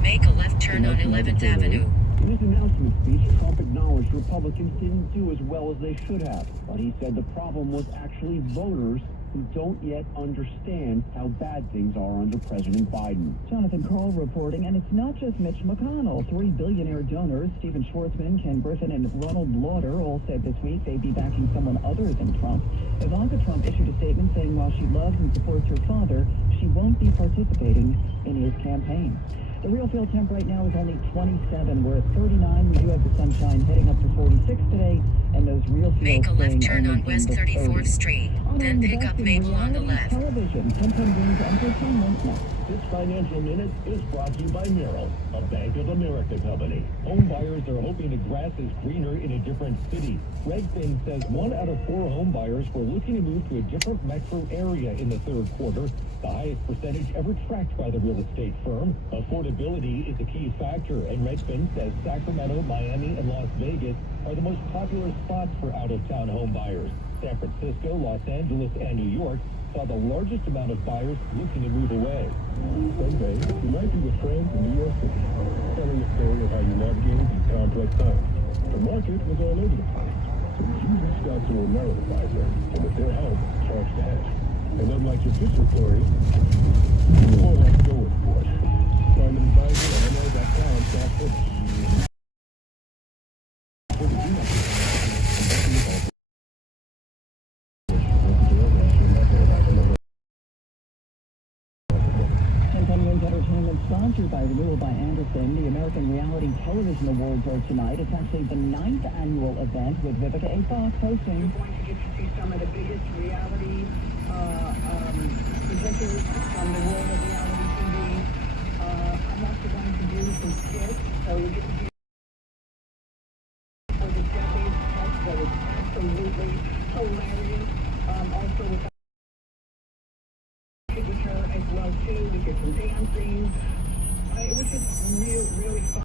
Make a left turn on 11th Avenue. In his announcement speech, Trump acknowledged Republicans didn't do as well as they should have. But he said the problem was actually voters who don't yet understand how bad things are under President Biden. Jonathan Karl reporting, and it's not just Mitch McConnell. 3 billionaire donors, Stephen Schwartzman, Ken Griffin, and Ronald Lauder, all said this week they'd be backing someone other than Trump. Ivanka Trump issued a statement saying while she loves and supports her father, she won't be participating in his campaign. The real field temp right now is only 27. We're at 39. We do have the sunshine heading up to 46 today, and those real fields Make a left turn on only West in the 34th 30s. Street, then pick up Maple on the left. Television, 10 Wings Entertainment next. This Financial Minute is brought to you by Merrill, a Bank of America company. Home buyers are hoping the grass is greener in a different city. Redfin says 1 out of 4 home buyers were looking to move to a different metro area in the third quarter, the highest percentage ever tracked by the real estate firm. Affordability is a key factor, and Redfin says Sacramento, Miami, and Las Vegas are the most popular spots for out-of-town home buyers. San Francisco, Los Angeles, and New York saw the largest amount of buyers looking to move away. Someday, you might be with friends in New York City, telling a story of how you navigated these complex times. The market was all over the place, so you reached out to a merit advisor, and with their help, charged ahead. And unlike your fishing stories, you won't have to go overboard. Find an advisor at ML.com/finish. Entertainment sponsored by Renewal by Anderson. The American Reality Television Awards are tonight. It's actually the 9th annual event with Vivica A. Fox hosting. We're going to get to see some of the biggest reality presenters from the world of reality TV. I'm also going to do some skits, so you get to see for the decades test that is absolutely hilarious. Also with her as well too. We did some dancing. It was just really fun.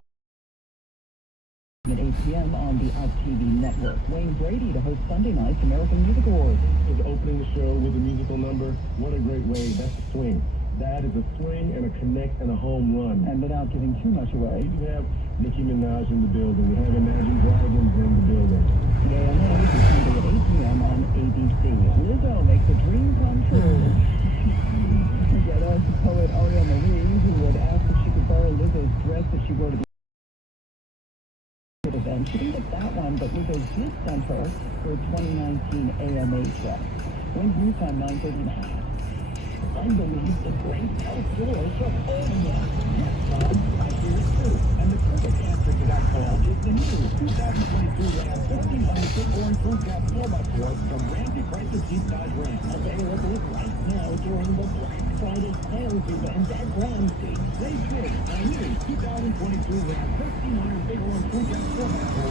At 8 p.m. on the Out TV network. Wayne Brady to host Sunday night's American Music Awards. Is opening the show with a musical number. What a great way. That's a swing. That is a swing and a connect and a home run. And without giving too much away, We have Nicki Minaj in the building. We have Imagine Dragons in the building. the AMA is Sunday at 8 p.m. on ABC. Lizzo makes a dream come true. Get us poet Aria Marie, who would ask if she could borrow Lizzo's dress if she were to be event. She didn't get that one, but Lizzo did send her 2019 AMA dress. When's news time 9:30 I believe the great outdoors are calling us. Yes, Tom, I hear it too. And the perfect answer to that call is the new 2022 Ram 1500 Orange Fruit Cap 4x4 from Randy Price's Jeep Dodge Ram. Available right now during the Black Friday sales event at Ramsey. Save big on new 2022 Ram 1500 Big Orange Fruit Cap 4x4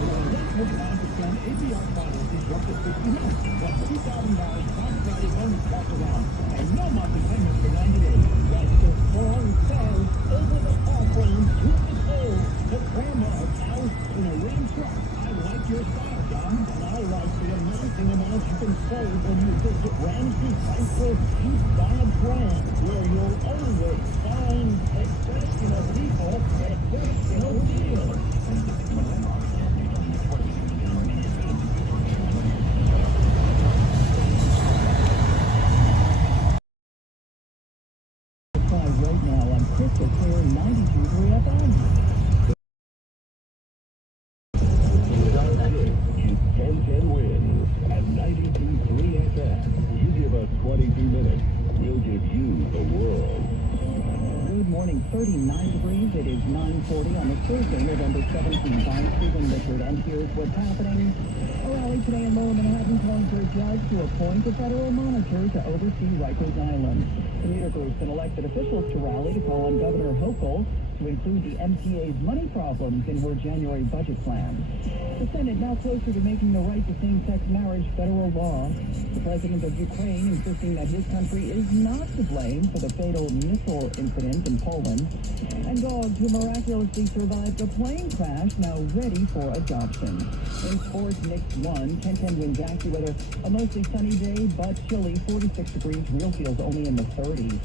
with a 9% APR financing for up to 60 months. That's $2,000 Black Friday bonus cash around. And no monthly payments for 90 days. That's the foreign sales over the offering to the soul. The grandma's house in a Ram truck. I like your style, John, and I like the amazing amount you can save when you visit Ramsey Chrysler Jeep Dodge Ram, where you'll always find exceptional people at exceptional deals. right now on crystal clear 92.3 FM. Is 1010 wins at 92.3 FM. You give us 22 minutes, we'll give you the world. Good morning, 39 degrees. It is 9:40 on the Thursday, November 17th. I'm Stephen Richard, and here's what's happening. A rally today in Lower Manhattan calling for a judge to appoint a federal monitor to oversee Rikers Island. Commuter groups and elected officials to rally to call on Governor Hochul to include the MTA's money problems in her January budget plan. The Senate now closer to making the right to same-sex marriage federal law. The president of Ukraine insisting that his country is not to blame for the fatal missile incident in Poland. And dogs who miraculously survived a plane crash now ready for adoption. In sports, Knicks won. 10-10 wins AccuWeather. A mostly sunny day, but chilly. 46 degrees. Real feels only in the 30s.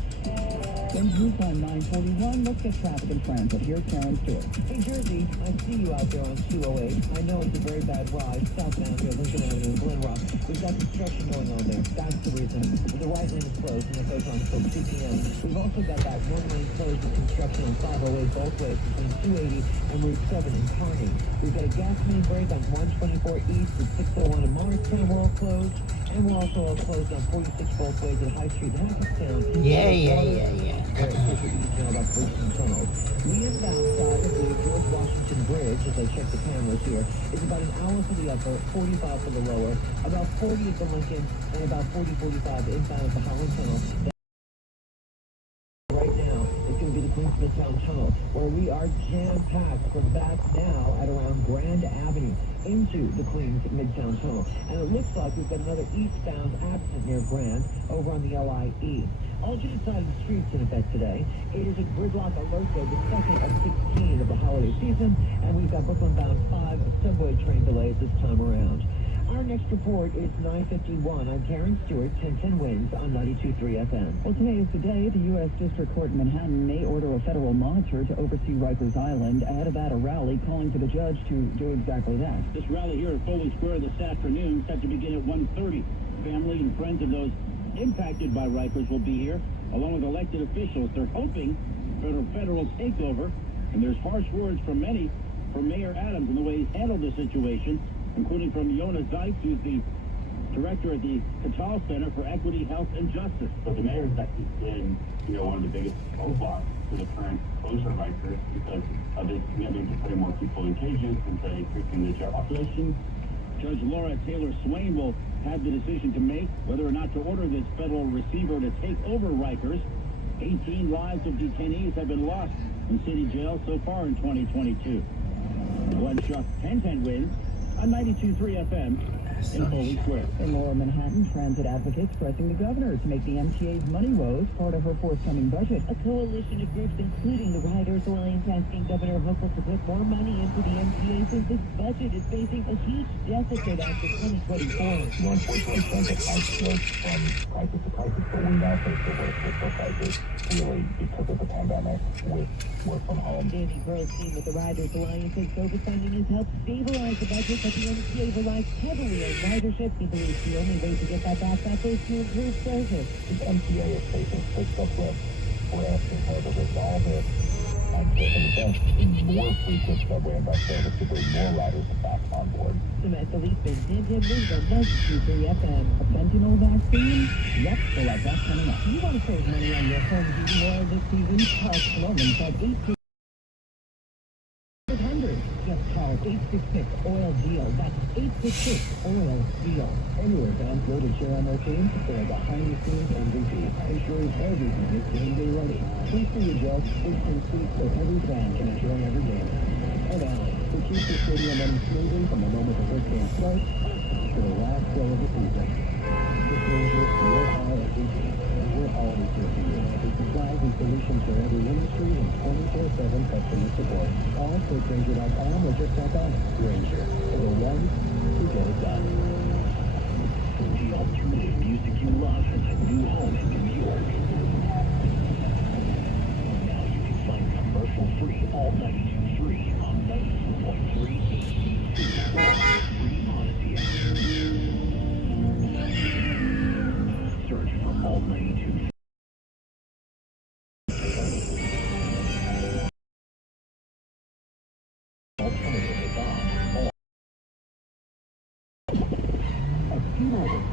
In News on 941, let's get traffic and transit. Here's Karen Stewart. Hey, Jersey, I see you out there on 208. I know it's a very bad ride, southbound here, Lincoln Avenue and Glen Rock. We've got construction going on there. That's the reason. The right lane is closed, and it goes on until 2 p.m. We've also got that one lane closed with construction on 508 both ways between 280 and Route 7 in Kearney. We've got a gas main break on 124 East with 601 in Morristown. We're all closed. And we're also all closed on 46 both ways at High Street in Hackettstown. Yeah. Very quickly, you can about Bridgeton Tunnel. The inbound side of the George Washington Bridge, as I check the cameras here, is about an hour for the upper, 45 for the lower, about 40 at the Lincoln, and about 40-45 inbound at the Holland Tunnel. Right now, Midtown Tunnel, where we are jam-packed from back now at around Grand Avenue into the Queens Midtown Tunnel. And it looks like we've got another eastbound accident near Grand over on the LIE. Alternate side of the streets in effect today. It is a gridlock alert day, the second of 16 of the holiday season, and we've got Brooklyn-bound 5 subway train delays this time around. Our next report is 9:51. I'm Karen Stewart, 1010 Wins on 92.3 FM. Well, today is the day the U.S. District Court in Manhattan may order a federal monitor to oversee Rikers Island. Ahead of that, a rally calling for the judge to do exactly that. This rally here at Foley Square this afternoon set to begin at 1:30. Family and friends of those impacted by Rikers will be here, along with elected officials. They're hoping for a federal takeover, and there's harsh words from many from Mayor Adams in the way he's handled the situation, including from Yona Zeitz, who's the director at the Catal Center for Equity, Health, and Justice. So the mayor's actually been, one of the biggest roadblocks to the current closure of Rikers because of his commitment to putting more people in cages and to increasing the jail population. Judge Laura Taylor Swain will have the decision to make whether or not to order this federal receiver to take over Rikers. 18 lives of detainees have been lost in city jail so far in 2022. Glenn Schuck, 1010 Wins on 92.3 FM in Foley Square. In Lower Manhattan, transit advocates pressing the governor to make the MTA's money woes part of her forthcoming budget. A coalition of groups, including the Riders Alliance, asking Governor Hochul to put more money into the MTA since this budget is facing a huge deficit after 2024. Unfortunately, transit has slowed from crisis to crisis, but we now face the worst fiscal crisis, really because of the pandemic, with work from home. Andy Burrell's team with the Riders Alliance says overfunding has helped stabilize the budget, but the MTA relies heavily on ridership. He believes the only way to get that back up is to improve service. The MTA is facing fiscal cliff. We're asking her to resolve it and to invest in more frequent subway and bus service to bring more riders back on board. Samantha Leisman, 1010 Wins on 92.3 FM. A fentanyl vaccine? Yep, we'll have that coming up. You want to save money on your home heating oil this season? Call Sloman's at 800. Just call 866-OIL-DEAL. That's 866-OIL-DEAL. Anyway, fans, go to share on their team for a behind-the-scenes MVP, ensuring everything is game-day ready. Please see your Joe, instant seats so every fan can enjoy every game. And Allen, who keeps the stadium running smoothly from the moment the first game starts to the last show of the season. This means you're all MVP, and we're always here for you. We supplies and solutions for every industry and 24/7 customer support. Call us at Granger.com or just stop on Granger. For the ones who get it done. The alternative music you love has a new home in New York. Now you can find commercial-free All 92.3 on 92.3 Free Odyssey. Search for All 92.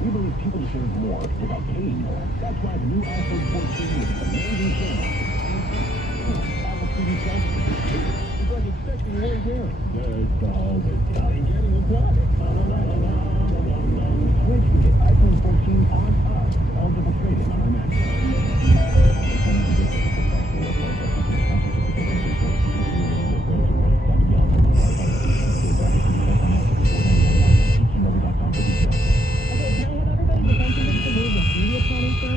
We believe people deserve more without paying more. That's why the new iPhone 14 is amazing camera. Apple TV Plus. It's like expecting way down. It's all the time getting a product. Switch to get iPhone 14 on us. All demonstrated on our Mac.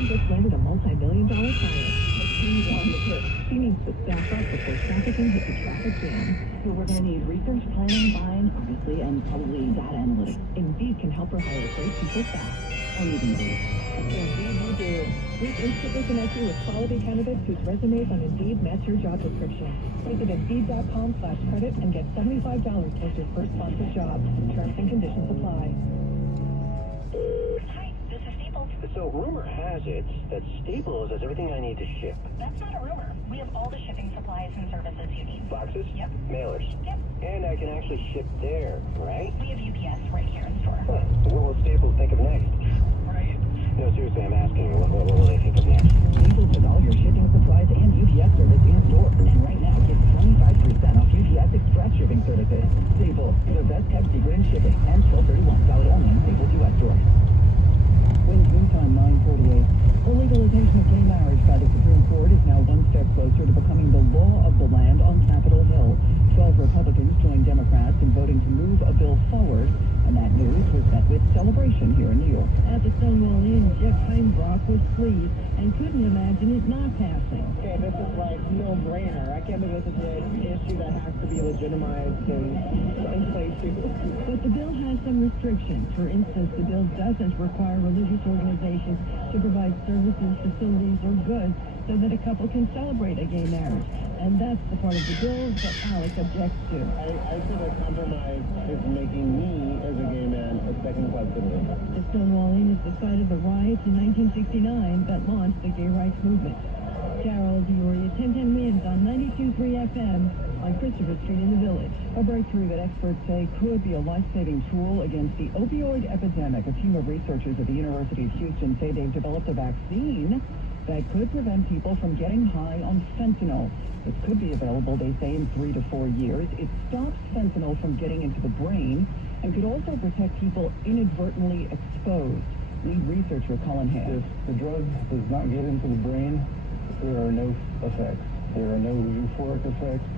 Just landed a multi-million-dollar client. She's on the tip. She needs to staff up before trafficking hits a traffic jam. So we're going to need research, planning, buying, obviously, and probably data analytics. Indeed can help her hire great people fast. Or even these. Indeed you do. We instantly connect you with quality candidates whose resumes on Indeed match your job description. Visit Indeed.com/credit and get $75 towards your first sponsored job. Terms and conditions apply. So rumor has it that Staples has everything I need to ship. That's not a rumor. We have all the shipping supplies and services you need. Boxes? Yep. Mailers? Yep. And I can actually ship there, right? We have UPS right here in store. Huh. What will Staples think of next? Right. No, seriously, I'm asking you, what will they think of next? Staples has all your shipping supplies and UPS service in store. And right now, get 25% off UPS Express shipping services. Staples, the best kept secret in shipping. And 12/31, valid only in Staples US store. Wins noontime 9:48. The legalization of gay marriage by the Supreme Court is now one step closer to becoming the law Jeff Heimbrock was pleased and couldn't imagine it not passing. Okay, this is like no-brainer. I can't believe this is an issue that has to be legitimized and played to. But the bill has some restrictions. For instance, the bill doesn't require religious organizations to provide services, facilities, or goods so that a couple can celebrate a gay marriage. And that's the part of the bill that Alex objects to. I feel a compromise is making me, as a gay man, a second-class citizen. The stonewalling is the site of the riots in 1969 that launched the gay rights movement. Carol Dioria, 1010 Wins on 92.3 FM on Christopher Street in the Village. A breakthrough that experts say could be a life-saving tool against the opioid epidemic. A team of researchers at the University of Houston say they've developed a vaccine that could prevent people from getting high on fentanyl. It could be available, they say, in 3 to 4 years. It stops fentanyl from getting into the brain and could also protect people inadvertently exposed. Lead researcher Colin Hayes. If the drug does not get into the brain, there are no effects. There are no euphoric effects,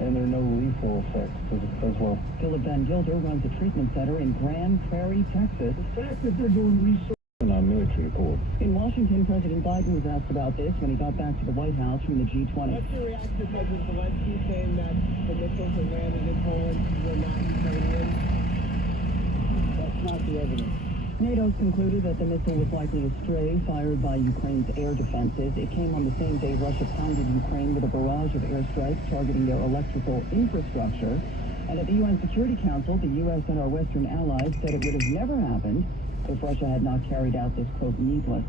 and there are no lethal effects as well. Philip Van Gilder runs a treatment center in Grand Prairie, Texas. The fact that they're doing research on military court. In Washington, President Biden was asked about this when he got back to the White House from the G20. What's your reaction to President Zelensky saying that the missiles that landed in Poland were not Ukrainian? That's not the evidence. NATO's concluded that the missile was likely a stray fired by Ukraine's air defenses. It came on the same day Russia pounded Ukraine with a barrage of airstrikes targeting their electrical infrastructure. And at the UN Security Council, the U.S. and our Western allies said it would have never happened if Russia had not carried out this, quote, needless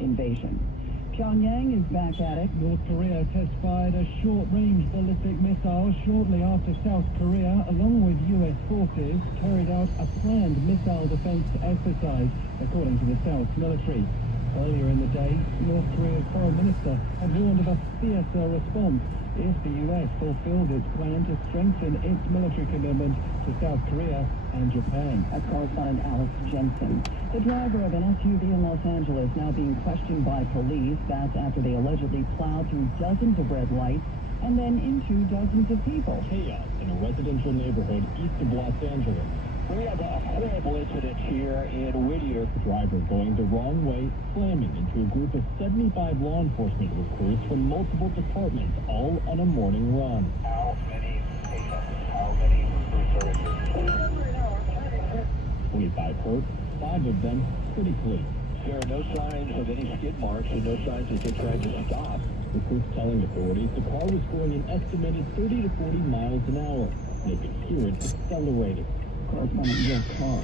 invasion. Pyongyang is back at it. North Korea test-fired a short-range ballistic missile shortly after South Korea, along with U.S. forces, carried out a planned missile defense exercise, according to the South military. Earlier in the day, North Korea's foreign minister had warned of a fiercer response if the U.S. fulfilled its plan to strengthen its military commitment to South Korea and Japan. That's correspondent Alex Jensen. The driver of an SUV in Los Angeles now being questioned by police. That's after they allegedly plowed through dozens of red lights and then into dozens of people. Chaos in a residential neighborhood east of Los Angeles. We have a horrible incident here in Whittier. Driver going the wrong way, slamming into a group of 75 law enforcement recruits from multiple departments, all on a morning run. How many patients? How many resources? 25 hurt, 5 of them critically. There are no signs of any skid marks and no signs that they tried to stop. Recruits telling authorities the car was going an estimated 30 to 40 miles an hour. They could hear it accelerating. Correspondent Will Carr.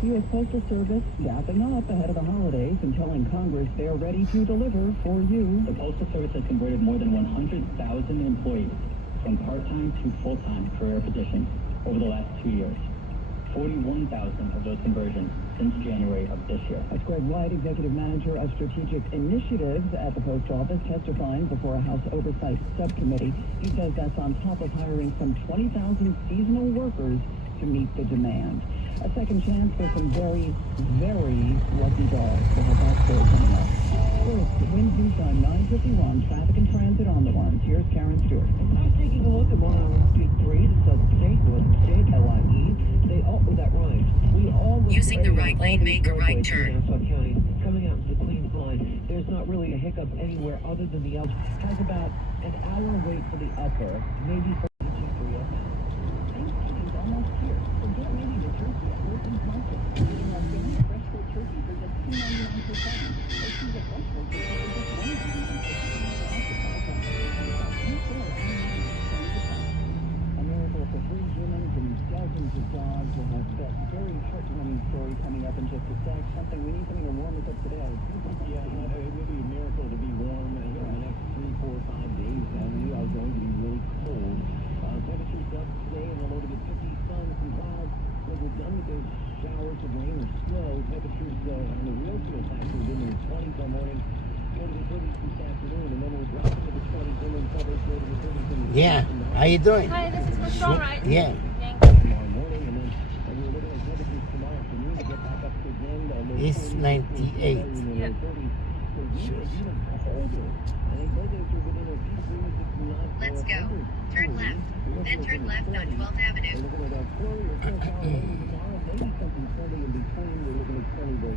The U.S. Postal Service staffing up ahead of the holidays and telling Congress they're ready to deliver for you. The Postal Service has converted more than 100,000 employees from part-time to full-time career positions over the last 2 years. 41,000 of those conversions since January of this year. That's Greg White, Executive Manager of Strategic Initiatives at the Post Office, testifying before a House Oversight Subcommittee. He says that's on top of hiring some 20,000 seasonal workers to meet the demand. A second chance for some very, very lucky dogs. We'll have that story coming up. First, Wind News on 9:51, traffic and transit on the ones. Here's Karen Stewart. I was taking a look at 103, the sub-state, North State, LIE. They all, that rhymes. We all using the right lane, make a right turn. Nassau County, coming out into the clean line. There's not really a hiccup anywhere other than the outer. Has about an hour wait for the upper, maybe for Almost here. So get ready to turkey at Wilson's Market. Eating organic fresh fruit turkey for just $2.99 per pound. Or choose a fresh fruit turkey for just $1.99 A miracle for 3 humans and dozens of dogs. We'll have that very heartwarming story coming up in just a sec. We need something to warm us up today. Yeah, it will be a miracle to be warm in the next 3, 4, 5 days. And we are going to be really cold. Temperatures up today in the low to mid 50s, sun, some clouds. When we're done with those showers of rain or snow, temperatures on the real field factors in the 20s all morning, go to the 30s this afternoon, and then we'll drop into the 20s, inland suburbs, go to the 30s in the Yeah, how you doing? Hi, this is Michelle, right? Yeah. tomorrow morning, and then we're looking at temperatures tomorrow afternoon to get back up to again. It's 98. Yeah. Even colder. I think those days are within a few degrees, it's not. Let's go. Turn left. Then turn left on 12th Avenue. We're looking at a flurry or 4 hour rain tomorrow, maybe something sunny in between. We're looking at sunny to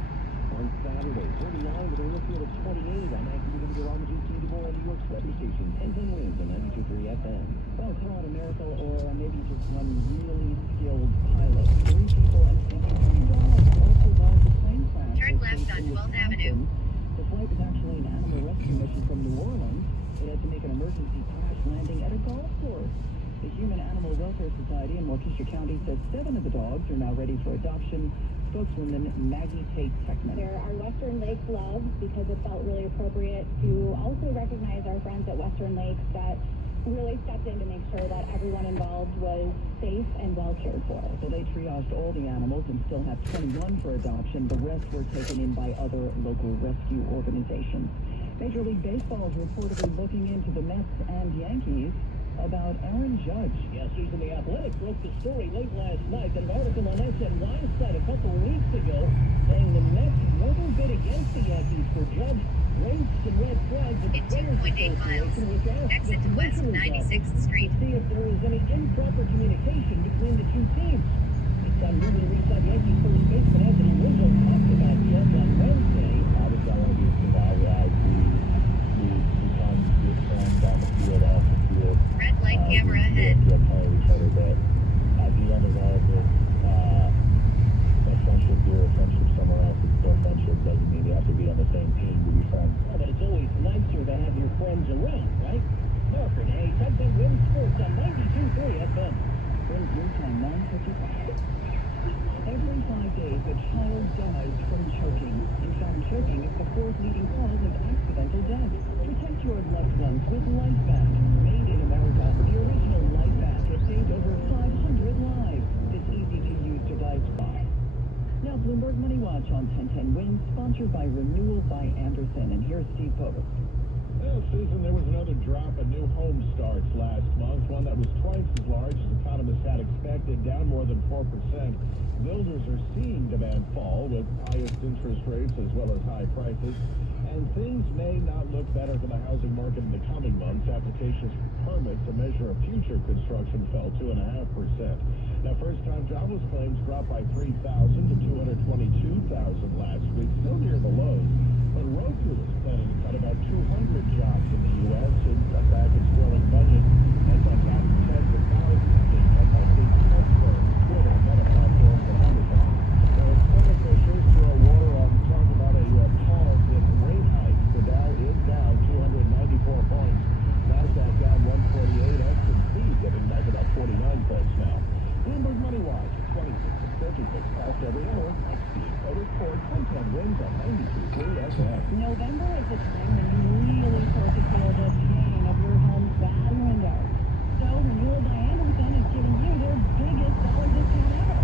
on Saturday. 49 with a real feel of 28. I'm Nyc New November on the GC DeVore on New York's weather station. 10 winds on 92.3 FM. Well, call it a miracle, or maybe just one really skilled pilot. 3 people and 53 dogs all survived the plane crash. Turn left on 12th Avenue. The flight was actually an animal rescue mission from New Orleans. It had to make an emergency crash landing at a golf course. The Human Animal Welfare Society in Waukesha County says 7 of the dogs are now ready for adoption. Spokeswoman Maggie Tate Techman. There are Western Lake gloves because it felt really appropriate to also recognize our friends at Western Lakes that really stepped in to make sure that everyone involved was safe and well cared for. So they triaged all the animals and still have 21 for adoption. The rest were taken in by other local rescue organizations. Major League Baseball is reportedly looking into the Mets and Yankees about Aaron Judge. Yes, he's in The Athletic broke the story late last night. An article on SN Wildstyle a couple of weeks ago saying the Mets never bid against the Yankees for Judge. Raised some red flags at the In 2.8 miles, exit to West 96th Street. To see if there was any improper communication between the two teams. It's unruly to re-sign Yankees first baseman Anthony Rizzo talked about the Mets on Wednesday. Obviously, I want to be a guy as we become good friends on the field, off the field. Red light camera ahead. We get tired of each other, but at the end of all of this, a friendship here, a friendship somewhere else, it's still friendship. Doesn't mean you have to be on the same team to be friends. Oh, but it's always nicer to have your friends around, right? Mark Renee, 1010 Win Sports on 92.3 FM. Wins your time 9:55. Every 5 days, a child dies from choking. In fact, choking is the 4th leading cause of accidental death. Protect your loved ones with LifeVac. Made in America, the original LifeVac has saved over 500 lives. This easy-to-use device. Now, Bloomberg Money Watch on 1010 Wins, sponsored by Renewal by Anderson. And here's Steve Post. Well, Susan, there was another drop in new home starts last month, one that was twice as large as economists had expected, down more than 4%. Builders are seeing demand fall with highest interest rates as well as high prices. And things may not look better for the housing market in the coming months. Applications for permits to measure of future construction fell 2.5%. Now, first-time jobless claims dropped by 3,000 to 222,000 last week, still near the lows. But Roku is planning to cut about 200 jobs in the U.S. and cut back its growing budget. That's on top of tens of thousands being cut by big tech firms, Twitter, Meta platforms, and Amazon. Now, as some officials throw water on talk about a pause in rate hikes, the Dow is down 294 points. Nasdaq down 148, S&P getting back about 49 points now. Bloomberg Money Watch, 26 past every hour. Steve Post for 1010 Wins on 92.3 FM. November is the time when you really start to feel the pain of your home's bad window. So Renewal by Anderson is giving you their biggest dollar discount ever.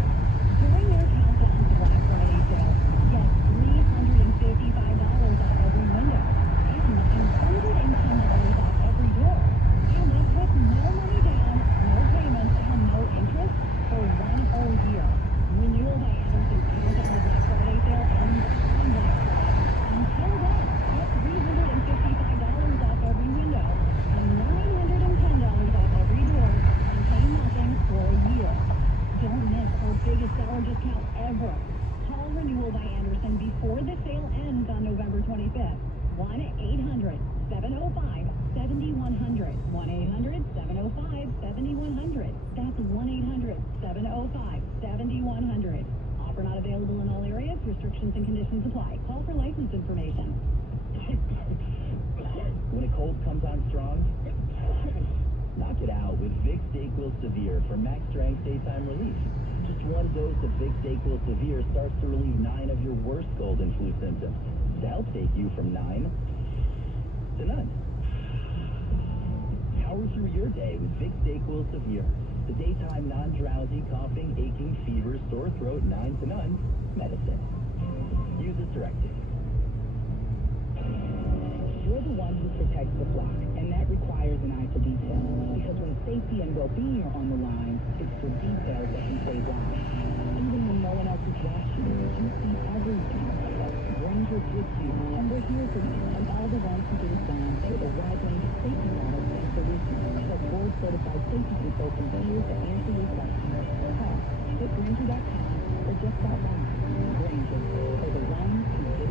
During their countdown to Black Friday sale, get $355 off every window and $910 off every door. And that's with no money down, no payments, and no interest for 1 whole year. Renewal by Anderson's countdown to Black Friday sale ends on Black Friday. Until then, get $355 off every window and $910 off every door and pay nothing for a year. Don't miss our biggest dollar discount ever. Call Renewal by Anderson before the sale ends on November 25th. 1-800-705-7100. 1-800-705-7100. That's 1-800-705-7100. Offer not available in all areas. Restrictions and conditions apply. Call for license information. When a cold comes on strong, knock it out with Vicks DayQuil Severe for max strength daytime relief. Just one dose of Vicks DayQuil Severe starts to relieve 9 of your worst cold and flu symptoms. To help take you from 9 to none. Power through your day with Vicks DayQuil Severe. The daytime non-drowsy, coughing, aching, fever, sore throat, 9 to none medicine. Use as directed. You're the one who protects the flock, and that requires an eye for detail. Because when safety and well-being are on the line, it's the details that can save lives. Even when no one else is watching, you see everything. Rangers with you, and we're here for you, and all the ones who get it done with a wide range of safety products and solutions, plus board-certified safety consultants here to answer your questions. Call, hit Granger.com, or just stop by. Granger, for the ones who get it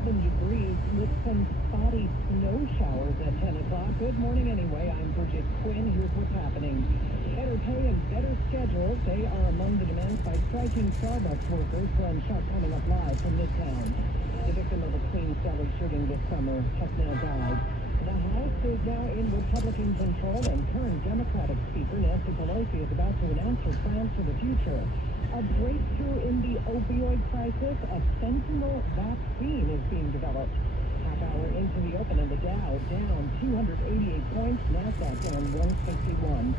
degrees with some spotty snow showers at 10 o'clock. Good morning anyway. I'm Bridget Quinn. Here's what's happening. Better pay and better schedules. They are among the demands by striking Starbucks workers. Glenn Shuck coming up live from Midtown. The victim of a Queens Village shooting this summer has now died. The House is now in Republican control, and current Democratic Speaker Nancy Pelosi is about to announce her plans for the future. A breakthrough in the opioid crisis, a fentanyl vaccine is being developed. Half hour into the open, and the Dow down 288 points, NASDAQ down 161.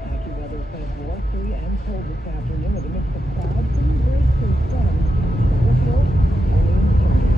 AccuWeather says blustery and cold this afternoon with a mix of clouds and breaks to sun. Overfield, only uncertain.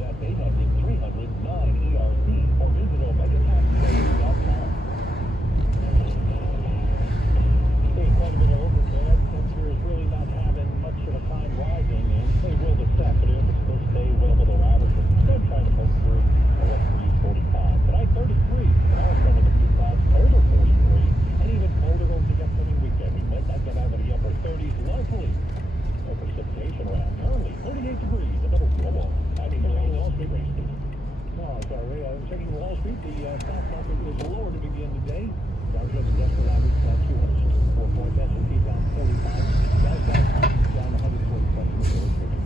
That's 800-300-9ERC or visit OmegaTaxCredits.com. Ray. I'm checking Wall Street. The stock market is lower to begin the day. Dow Jones Industrial Average down 264 points. S&P down 45. Nasdaq down 147.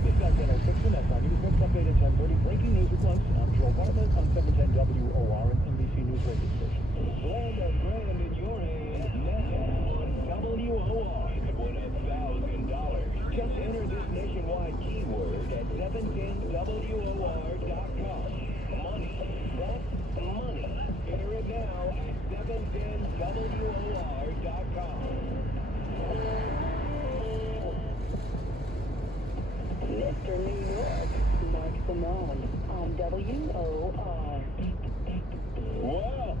This is Dental Fixin. That's our news next update at 10:30. Breaking news at once. I'm Joe Bartlett on 710 WOR and NBC News radio station. Land a grand in your hand now on WOR. Win $1,000. Just enter this nationwide keyword at 710WOR.com. Money. That's money. Enter it now at 710WOR.com. Mr. New York, Mark Simone on WOR. Well,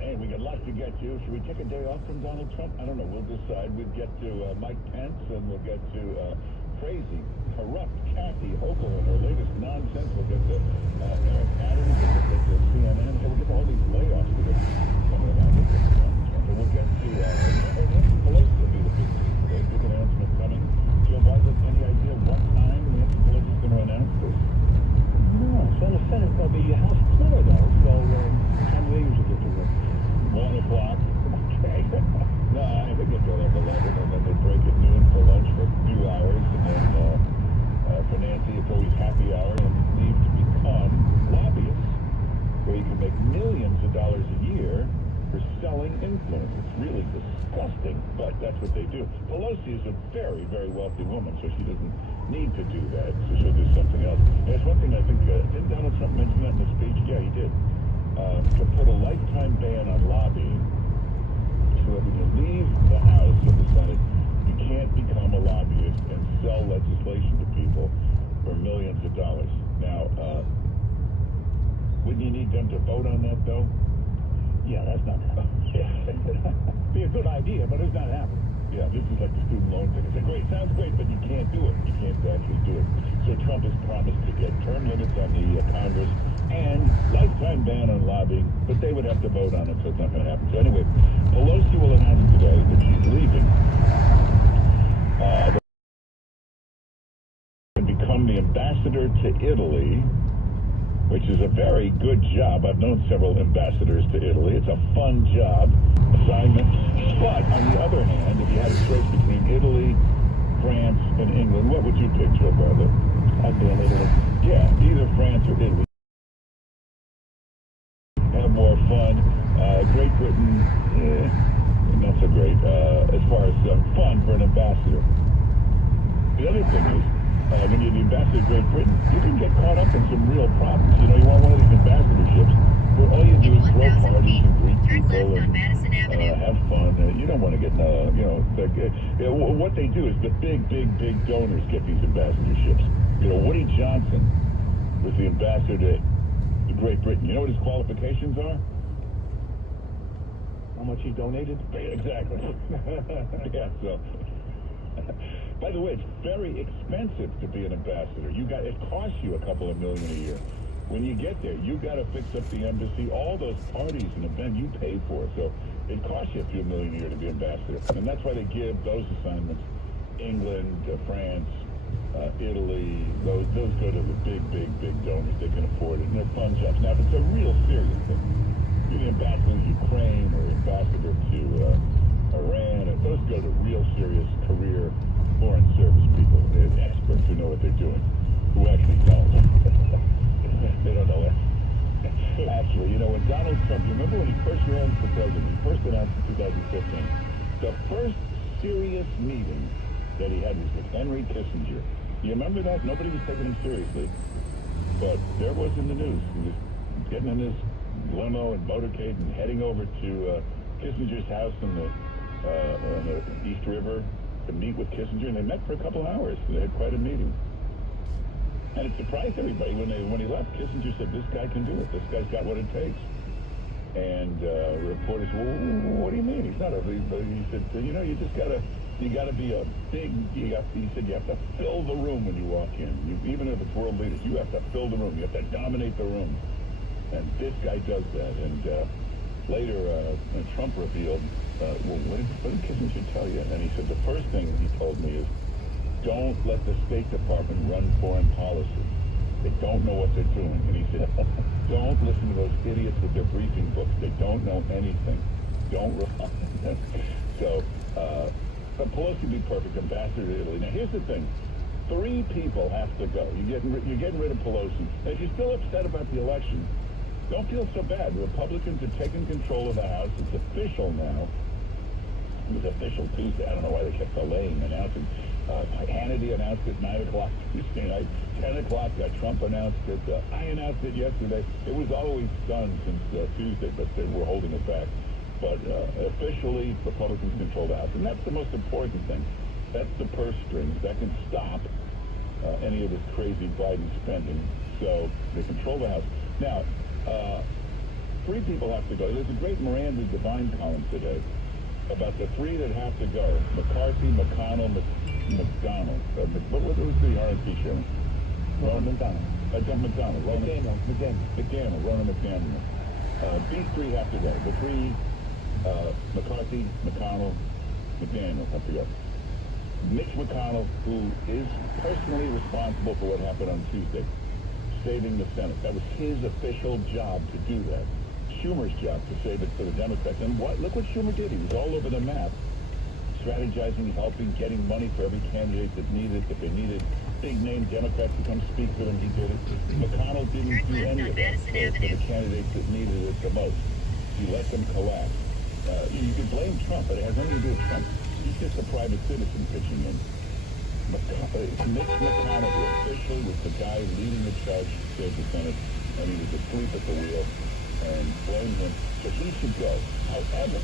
hey, we got lots to get to. Should we take a day off from Donald Trump? I don't know. We'll decide. We'll get to Mike Pence, and we'll get to crazy, corrupt Kathy Hochul and her latest nonsense. We'll get to Eric Adams, and we'll get to CNN, and we'll get to all these layoffs that are coming out. And we'll get to Nancy Pelosi will be the big news today. Big announcement coming. Joe Biden, any idea what time Nancy Pelosi is going to announce this? No, it's on the Senate. There'll be a House floor, though, so time they usually get to work. 1 o'clock. Okay. No, I think they get up 11, and then they break at noon for lunch for a few hours, and then for Nancy, it's always happy hour, and leave to become lobbyists, where you can make millions of dollars a year for selling influence. It's really disgusting, but that's what they do. Pelosi is a very, very wealthy woman, so she doesn't need to do that, so she'll do something else. There's one thing I think, didn't Donald Trump mention that in the speech? Yeah, he did. To put a lifetime ban on lobbying, so that when you leave the House or the Senate, you can't become a lobbyist and sell legislation to people for millions of dollars. Now, wouldn't you need them to vote on that, though? Yeah, that's not be a good idea, but it's not happening. Yeah, this is like the student loan thing. It's great, sounds great, but you can't do it. You can't actually do it. So Trump has promised to get term limits on the Congress and lifetime ban on lobbying, but they would have to vote on it, so it's not going to happen. So anyway, Pelosi will announce today that she's leaving and become the ambassador to Italy, which is a very good job. I've known several ambassadors to Italy. It's a fun job, assignment. But on the other hand, if you had a choice between Italy, France, and England, what would you pick, Joe Bartlett? I'd be in Italy. Yeah, either France or Italy. Have more fun. Great Britain, not so great as far as fun for an ambassador. The other thing is, when you're the ambassador of Great Britain, you can get caught up in some real problems. You know, you want one of these ambassadorships where all you do is throw parties and greet people and have fun. You don't want to get, what they do is the big donors get these ambassadorships. You know, Woody Johnson was the ambassador to Great Britain. You know what his qualifications are? How much he donated? Exactly. Yeah, so... By the way, it's very expensive to be an ambassador. It costs you a couple of million a year. When you get there, you got to fix up the embassy. All those parties and events you pay for. So it costs you a few million a year to be ambassador. And that's why they give those assignments. England, France, Italy, those go to the big donors. They can afford it. And they're fun jobs. Now, if it's a real serious thing, you're the ambassador to Ukraine or ambassador to Iran, and those go to real serious career foreign service people. They're experts who know what they're doing, who actually don't. They don't know it. Actually, you know, when Donald Trump, you remember when he first ran for president, he first announced in 2015, the first serious meeting that he had was with Henry Kissinger. You remember that? Nobody was taking him seriously. But there was in the news. He was getting in his limo and motorcade and heading over to Kissinger's house on the East River to meet with Kissinger, and they met for a couple hours. They had quite a meeting. And it surprised everybody when he left. Kissinger said, "This guy can do it. This guy's got what it takes." And reporters, "Well, what do you mean? He's not a." He said, "You know, you gotta be a big. He said you have to fill the room when you walk in. Even if it's world leaders, you have to fill the room. You have to dominate the room." And this guy does that. And later, Trump revealed, "Well, what did Kissinger tell you?" And he said, "The first thing he told me is, don't let the State Department run foreign policy. They don't know what they're doing. And he said, don't listen to those idiots with their briefing books. They don't know anything. Don't rely on them. So, but Pelosi would be perfect ambassador to Italy. Now, here's the thing. 3 people have to go. You're getting rid of Pelosi. And if you're still upset about the election, don't feel so bad. The Republicans are taking control of the House. It's official now. It was official Tuesday. I don't know why they kept delaying announcing. Hannity announced it 9 o'clock Tuesday night. 10 o'clock, Trump announced it. I announced it yesterday. It was always done since Tuesday, but they were holding it back. But officially, Republicans control the House. And that's the most important thing. That's the purse strings. That can stop any of this crazy Biden spending. So they control the House. Now, 3 people have to go. There's a great Miranda Devine column today about the 3 that have to go. McCarthy, McConnell, McDonald. What was the RNC chairman? Ronna McDonald. McDaniel. Ronna McDaniel. These 3 have to go. The 3, McCarthy, McConnell, McDaniel have to go. Mitch McConnell, who is personally responsible for what happened on Tuesday, saving the Senate. That was his official job to do that. Schumer's job to save it for the Democrats. And look what Schumer did. He was all over the map, strategizing, helping, getting money for every candidate that needed. If they needed big-name Democrats to come speak for them, he did it. McConnell didn't do any of that for the candidates that needed it the most. He let them collapse. You can blame Trump, but it has nothing to do with Trump. He's just a private citizen pitching in. Mitch McConnell, who officially was the guy leading the charge to save the Senate, and he was asleep at the wheel, and blame him. So he should go. However,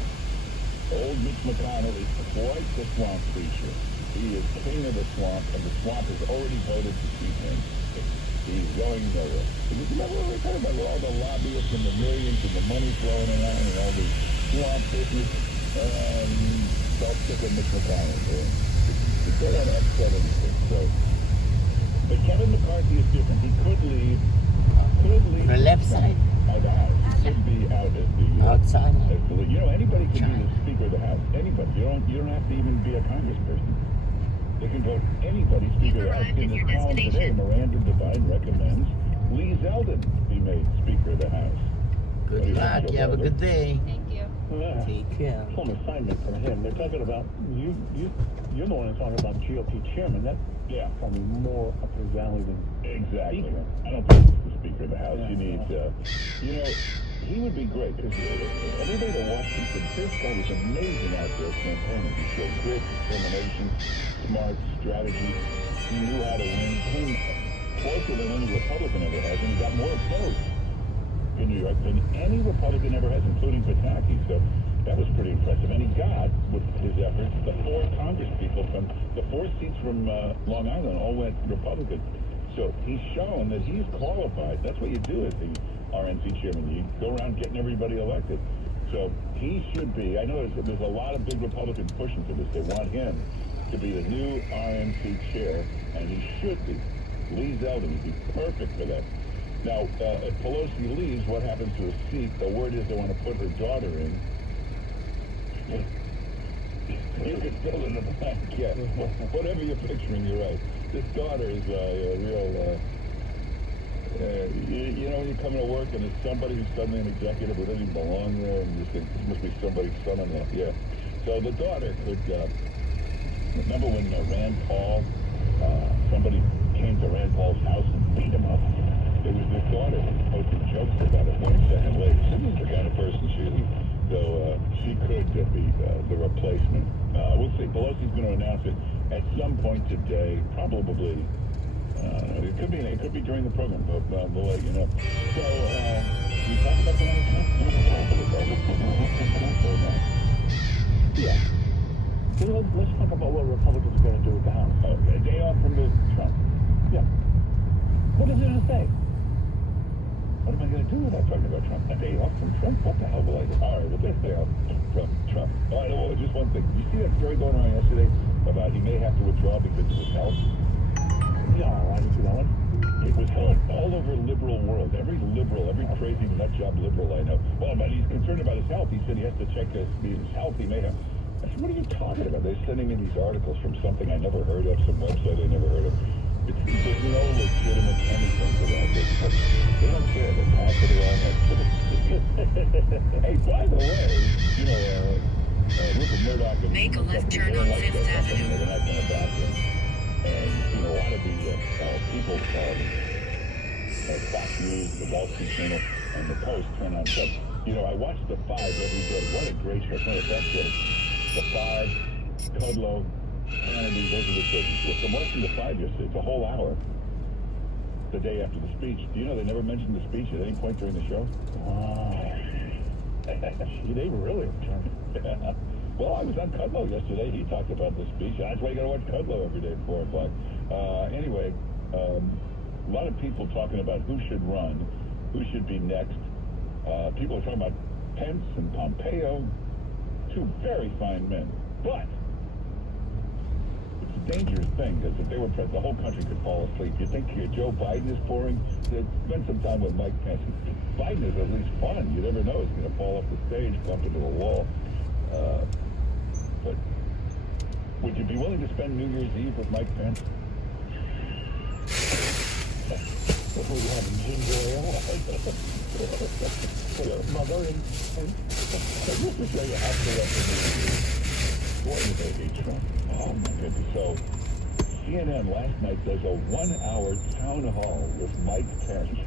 old Mitch McConnell is quite the swamp creature. He is king of the swamp, and the swamp has already voted to keep him. He's going nowhere. Because remember what we were talking about with all the lobbyists and the millions and the money flowing around and all the swamp business? Don't stick with Mitch McConnell. They don't upset anything. So, but Kevin McCarthy is different. He could leave. The left side. He could be out as the outside. Anybody can be the Speaker of the House. Anybody. You don't have to even be a congressperson. They can vote anybody Speaker of the House. In this column today, Miranda Devine recommends Lee Zeldin be made Speaker of the House. Good luck. You have a good day. Thank you. Yeah. Take care. Full assignment for him. They're talking about you're the one that's talking about GOP chairman. That's probably more up his alley than exactly. Speaker. I don't think he's the Speaker of the House. Yeah, He needs, he would be great because everybody that watched him said this guy was amazing out there campaigning. He showed grit, determination, smart strategy. He knew how to win. Came closer than any Republican ever has, and he got more votes in New York than any Republican ever has, including Pataki. So that was pretty impressive. And he got, with his efforts, the 4 congresspeople from the 4 seats from Long Island all went Republican. So he's shown that he's qualified. That's what you do as the RNC chairman. You go around getting everybody elected. So he should be. I know there's a lot of big Republicans pushing for this. They want him to be the new RNC chair, and he should be. Lee Zeldin would be perfect for that. Now, if Pelosi leaves, what happens to her seat? The word is they want to put her daughter in. You can fill in the blank, yeah. Whatever you're picturing, you're right. This daughter is a real, when you come to work and there's somebody who's suddenly an executive who doesn't even belong there, and you think this must be somebody's son-in-law. Yeah. So the daughter could, remember when Rand Paul, somebody came to Rand Paul's house and beat him up? There was this daughter who posted jokes about it 1 second later. This is the kind of person she is. So she could be the replacement. We'll see. Pelosi's going to announce it at some point today, probably. It could be during the program, but we'll let you know. So we talked about Donald Trump. Yeah. Let's talk about what Republicans are going to do with the House. A day off from Trump. Yeah. What is there to say? What am I going to do without talking about Trump? A day off from Trump? What the hell will I do? All right, well, let's stay off from Trump. All right, well, just one thing. You see that story going on yesterday about he may have to withdraw because of his health? Yeah, I didn't see that one. It was all over liberal world. Every crazy nut job liberal I know. Well, but he's concerned about his health. He said he has to check his health. He may have. I said, what are you talking about? They're sending me these articles from something I never heard of, some website I never heard of. There's no legitimate anything to that. They don't care. They pass it around like... Hey, by the way, you know, Rupert Murdoch and... Make a left turn on Fifth Avenue. They're not going to back him. And you've seen a lot of the people, Fox News, the Wall Street Journal, and the Post turn on stuff. You know, I watch The Five every day. What a great show. It's not a bad show. The Five, Kudlow, Profanity, those are the shows. I'm watching The Five yesterday. It's a whole hour. The day after the speech. Do you know they never mentioned the speech at any point during the show? Wow. They really returned it. Yeah. Well, I was on Kudlow yesterday. He talked about the speech. That's why you got to watch Kudlow every day at 4 o'clock. Anyway, a lot of people talking about who should run, who should be next. People are talking about Pence and Pompeo, two very fine men. But it's a dangerous thing, because if they were president, the whole country could fall asleep. You think Joe Biden is boring? Spend some time with Mike Pence. Biden is at least fun. You never know. He's going to fall off the stage, bump into the wall. But would you be willing to spend New Year's Eve with Mike Pence? What were you having, ginger ale? Mother and just to show you how corrupt it is. Boy, do they hate Trump. Oh my goodness. So CNN last night does a 1-hour town hall with Mike Pence.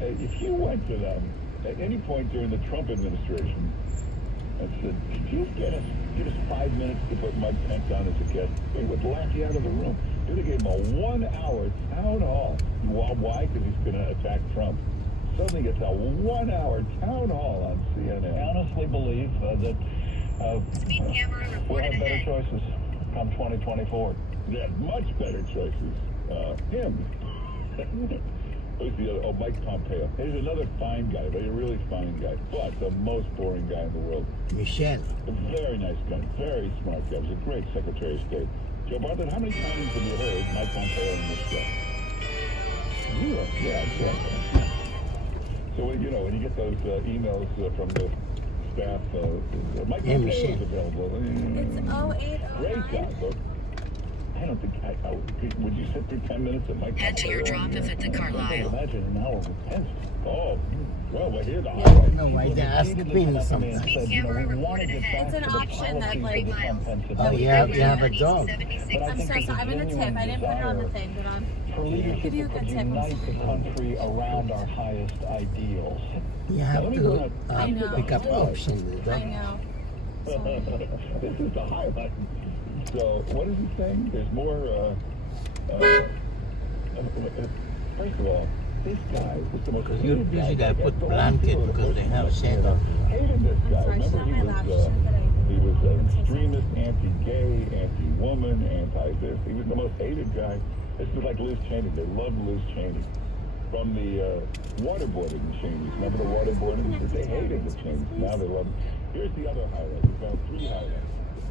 If you went to them at any point during the Trump administration and said, could you give us 5 minutes to put Mike Pence on as a guest, they would laugh you out of the room. They gave him a 1-hour town hall. Why? Because he's going to attack Trump. Suddenly gets a 1-hour town hall on CNN. I honestly believe that we'll have better choices come 2024. Yeah, much better choices. Him. Who's the other? Oh, Mike Pompeo. He's another fine guy, but a really fine guy. But the most boring guy in the world. Michelle. A very nice guy. Very smart guy. He was a great Secretary of State. Joe Bartlett, how many times have you heard Mike Pompeo in this show? 0. Yeah, exactly. So, you know, when you get those emails from the staff, Mike Pompeo is available. It's 0809. Great guy, but I don't think would you sit through 10 minutes at Mike Head to your drop-off at the Carlisle. Imagine an hour with Pence. Oh, well, we're here to highlight. No, why they ask Pin something. It's an option that, like, oh, you have a dog. I'm so sorry. I'm going to tip. I didn't put it on the thing, but for leadership that could unite the country around our highest ideals. You have to pick up options. I know. This is the highlight. So, what is he saying? There's more, first of all, this guy is the most hated guy. Usually they put blanket because they have shadow. Hated this guy. Remember, he was an extremist, anti-gay, anti-woman, anti-this. He was the most hated guy. This was like Liz Cheney. They loved Liz Cheney. From the waterboarding Cheneys. Remember the waterboarding? They hated the Cheneys. Now they love them. Here's the other highlight. We found 3 highlights.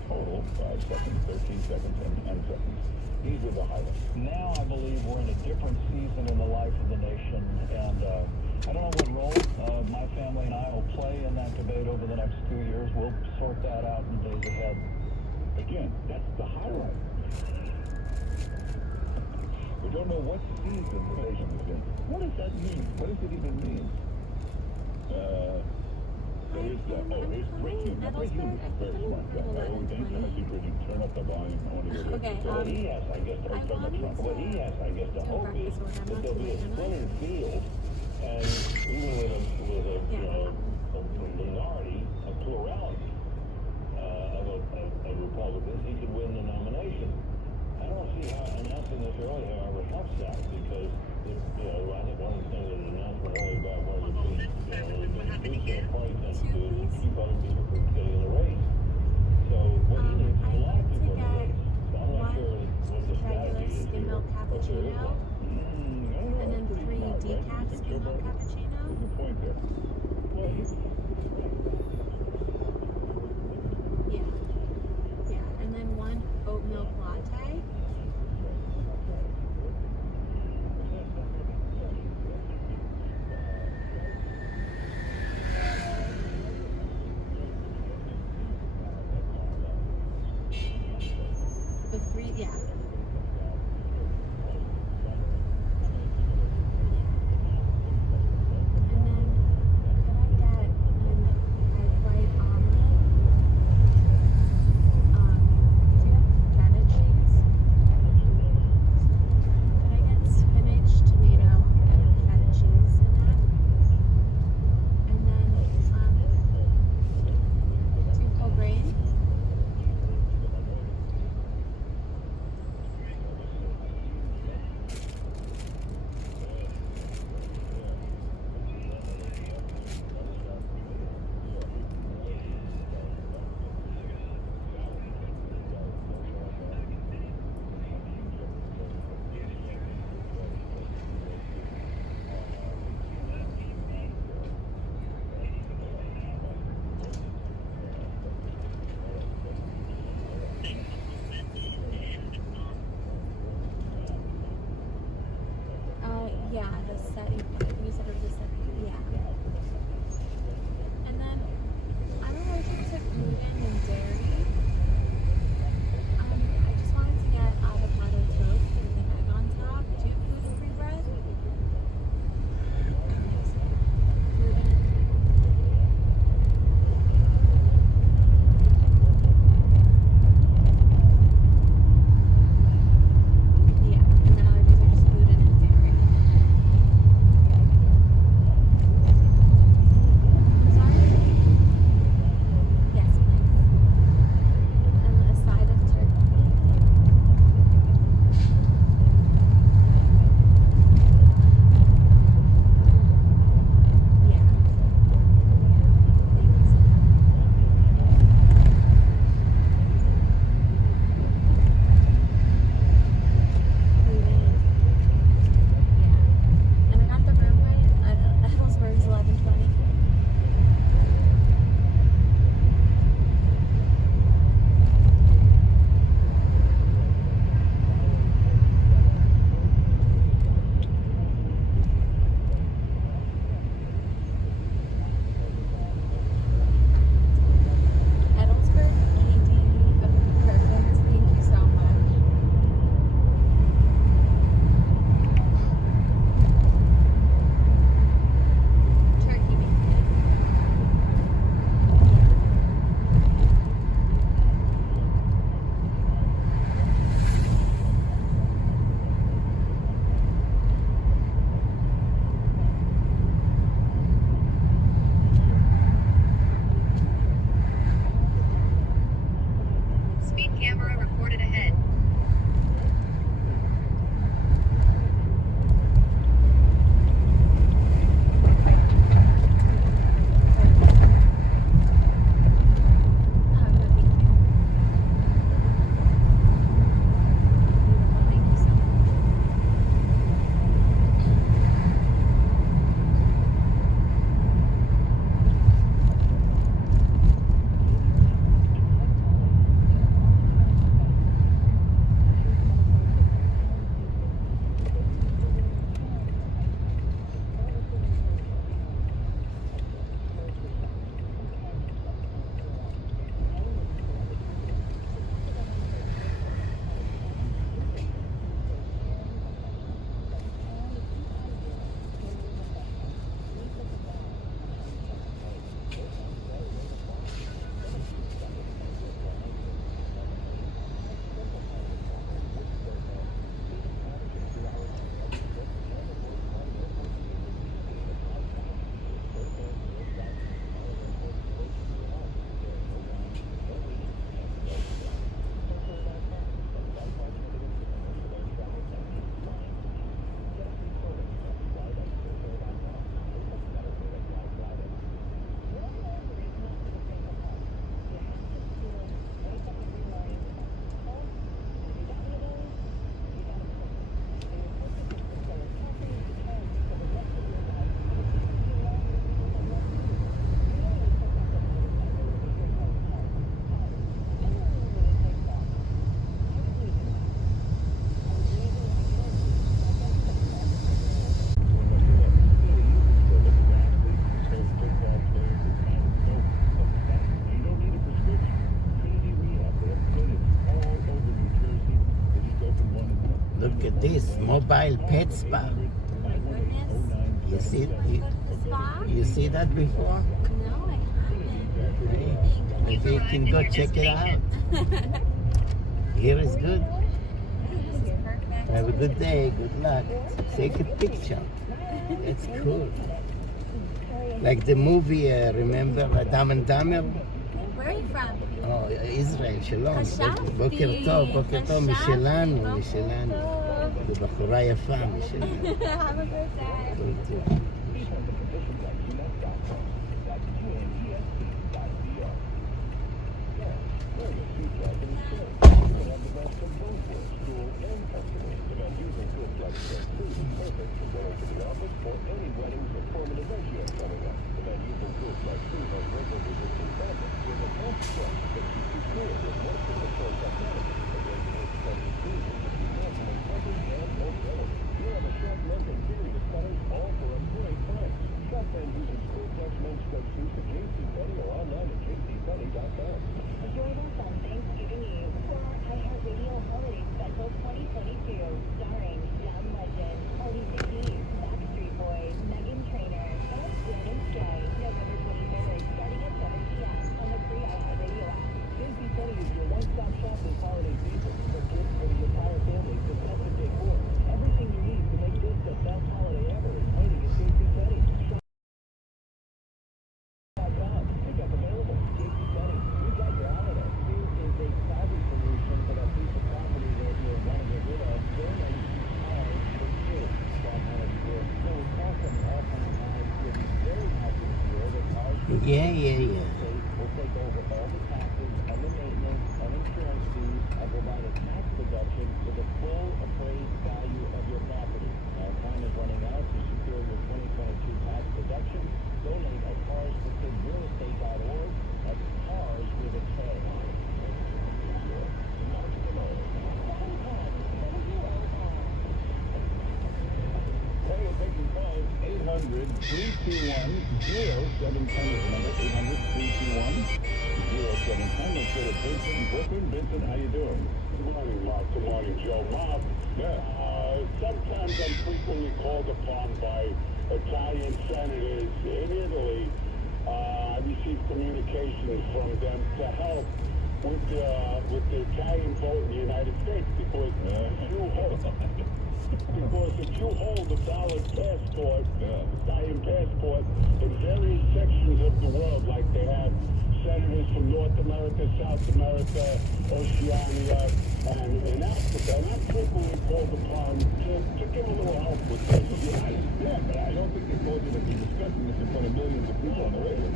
Total 5 seconds, 13 seconds, and 10 seconds. These are the highlights. Now I believe we're in a different season in the life of the nation, and I don't know what role my family and I will play in that debate over the next 2 years. We'll sort that out in days ahead. Again, that's the highlight. We don't know what season the nation is in. What does that mean? What does it even mean? Here's Rick Hume. Rick Hume is a very smart guy. Anytime I see Rick Hume, turn up the volume. I want to hear what he has, I guess, to hope is that there'll be a splintered field, and even with a minority, a plurality of Republicans, he could win the nomination. I don't see how announcing this early, however, helps that, because I think one of the things that an announcement early about one of the party tends to do is keep other people from getting in the race. So what he needs is a lot of people in the race. So I'm not sure what the strategy is here. Cappuccino, and then 3 decaf skim milk cappuccino. There's a point there. Yeah, and then 1 oat milk latte. Yeah, the setting. I think you said it was the setting. Yeah. And then I'm allergic to gluten and dairy. I just wanted to get avocado toast with an egg on top. Do you have gluten-free bread? Gluten. Yeah, and then allergies are just gluten and dairy. Sorry? Yes, please. And a side of turkey. Yeah. Thank you so much. Yeah. And I got the room right at Edelsburg's 1120. Edelsburg, KD, perfect. Thank you so much. Turkey bacon. Speed camera reported ahead. Thank you so much. Look at this mobile pet spa. Oh my goodness. You see, Spa? you see that before? No, I haven't. Hey, maybe you can go check it out. Here is good. This is perfect. Have a good day. Good luck. Take a picture. That's cool. Like the movie, remember Dumb and Dumber? Where are you from? Oh, Israel, שלום. חשבתי. בוקר טוב, משלנו. זו בחורה יפה, משלנו. Have a good day. Yeah. State will take over all the taxes and the maintenance and insurance fees and provide a tax deduction for the full appraised value of your property. Now, time is running out to secure your 2022 tax deduction. Donate at carsforkidsrealestate.org. That's cars with a K. Hey, taking calls, 800-321-0710 is the number, 800-321-0710. Let's go to Vincent in Brooklyn. Vincent, how you doing? Good morning, Mark. Good morning, Joe. Mark, sometimes I'm frequently called upon by Italian senators in Italy. I receive communications from them to help with the Italian vote in the United States because if you hold a valid passport, Italian passport, in various sections of the world, like they have senators from North America, South America, Oceania, and in Africa, and I'm frequently called upon to give a little help with this. Yeah, but I don't think they told you to be discussing this in front of millions of people on the radio.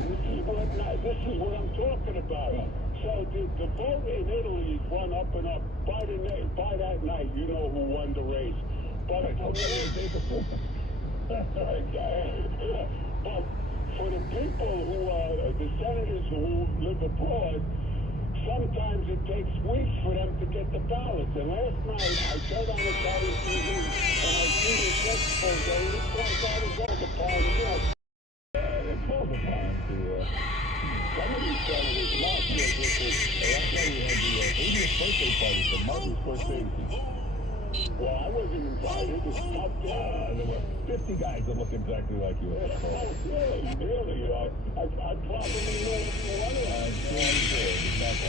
This is what I'm talking about. So the vote in Italy is run up and up. By that night, you know who won the race. But but for the people who are the senators who live abroad, sometimes it takes weeks for them to get the ballots. And last night I turned on Italian TV and I see the principals there. It turns out it's all the time, it's all the time to some of these senators, Mark, last night we had the 80th birthday party for Martin Scorsese. Well, I wasn't invited. There were 50 guys that look exactly like you. Really? I probably know one of them. I'm sure you did. In fact,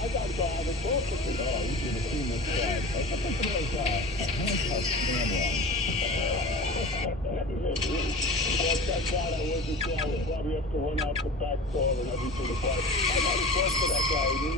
I got to go have a talk with you. Oh, you should have seen this guy. I think it was handcuffed Shamrock. Well, thank God I wasn't there. I would probably have to run out the back door and everything. But I got to talk to that guy. He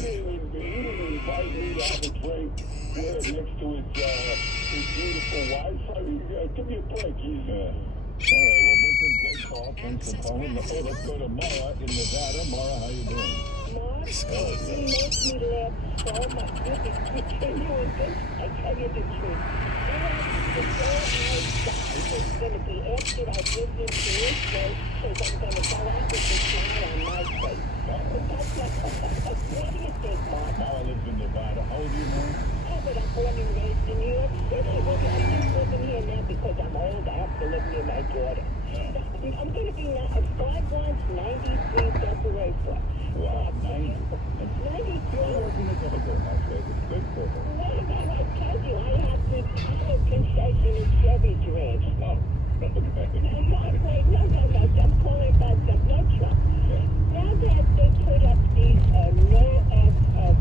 didn't invite me to have a drink next to his beautiful wife. I mean, give me a break. Yeah. All right, well, Vincent, great call. Thanks for calling. Hey, let's go to Mara in Nevada. Mara, how you doing? Mark, you make me laugh so much. Between you and this, I tell you the truth. Before I die, it's going to be after I give this to this place, because I'm going to go out with the smile on my face. What do you think, Mark? Mara lives in Nevada. How old are you, Mara? Oh, but I'm born and raised in New York City. Well, I'm just living here now because I'm old. I have to live near my daughter. I'm going to be now at 5'1", 93 February. Wow, 90. It's 93. Still working at the hotel in Las Vegas. Good for her. What about I told you I have the concession in Chevy Drinks. Oh, okay. No, I'm calling about the no truck. Now that they put up these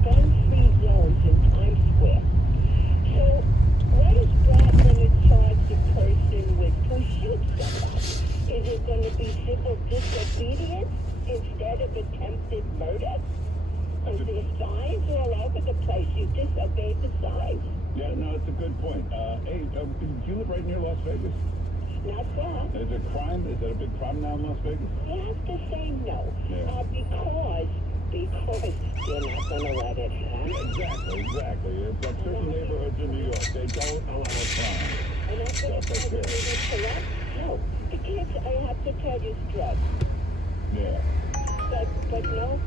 gun-free zones in Times Square, so what is brought when it charges a person who shoots somebody? Is it going to be civil disobedience instead of attempted murder? Because there's signs all over the place. You disobeyed the signs. Yeah, no, it's a good point. Hey, do you live right near Las Vegas? Not far. Is it crime? Is that a big problem now in Las Vegas? You have to say no. Yeah. Because you're not going to let it happen. Yeah, exactly. It's like certain neighborhoods in New York, they don't allow crime. And I'm going to tell you it's correct. No, the kids, I have to tell you, drugs. Yeah. But no.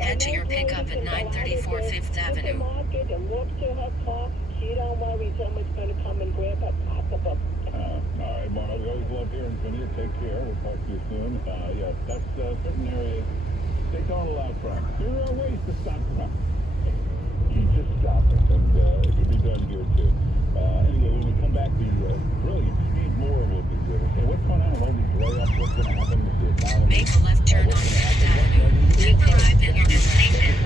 Head to your pickup at 934 Fifth Avenue. Supermarket and walk to her car. She don't worry, someone's going to come and grab her pocketbook. All right, Mara, we always love hearing from you. Take care. We'll talk to you soon. Yeah, that's certain areas. They don't allow crime. There are ways to stop crime. You just stop it, and it could be done here, too. Anyway, when we come back, the brilliant Steve Moore will be with us. Hey, what's going on with all these layoffs? What's going to happen with the economy? Make a left turn on Fifth Avenue. Keep the drive in your destination.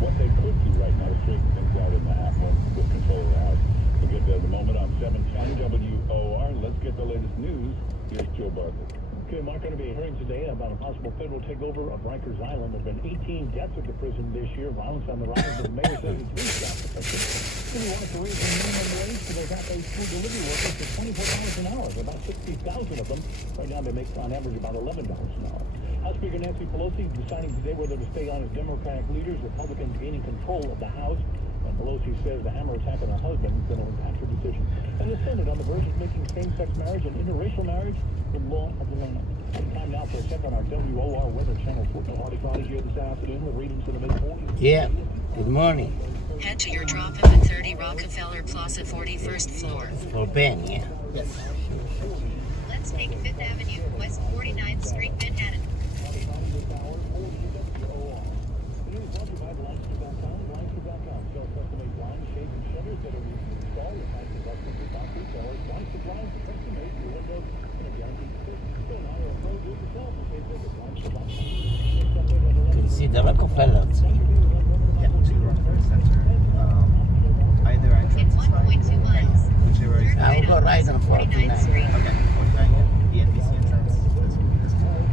What they could do right now to straighten things out in the house with control of the house. We'll get there in a moment on 710 WOR. Let's get the latest news. Here's Joe Bartlett. Okay, Mark, going to be a hearing today about a possible federal takeover of Rikers Island. There have been 18 deaths at the prison this year. Violence on the rise. The mayor says it's reached out. The city wants to raise the minimum wage for those cafe food delivery workers for $24 an hour. There are about 60,000 of them. Right now, they make on average about $11 an hour. House Speaker Nancy Pelosi deciding today whether to stay on as Democratic leaders, Republicans gaining control of the House. And Pelosi says the hammer attack on her husband is going to impact her decision. And the Senate on the verge of making same-sex marriage and interracial marriage the law of the land. Time now for a check on our WOR Weather Channel. Hardy Cottage here this afternoon with readings in the mid-40s. Yeah. Good morning. Head to your drop-in at 30 Rockefeller Plaza, 41st floor. For Ben, yeah. Yes. Let's take 5th Avenue, West 49th Street, Manhattan. You can see the Rockefeller. Yeah, to the Rockefeller Center. Either entrance is fine. 1.2 miles. Whichever is. I will go right on 49. Okay, 49, yeah. The NBC entrance. That's fine.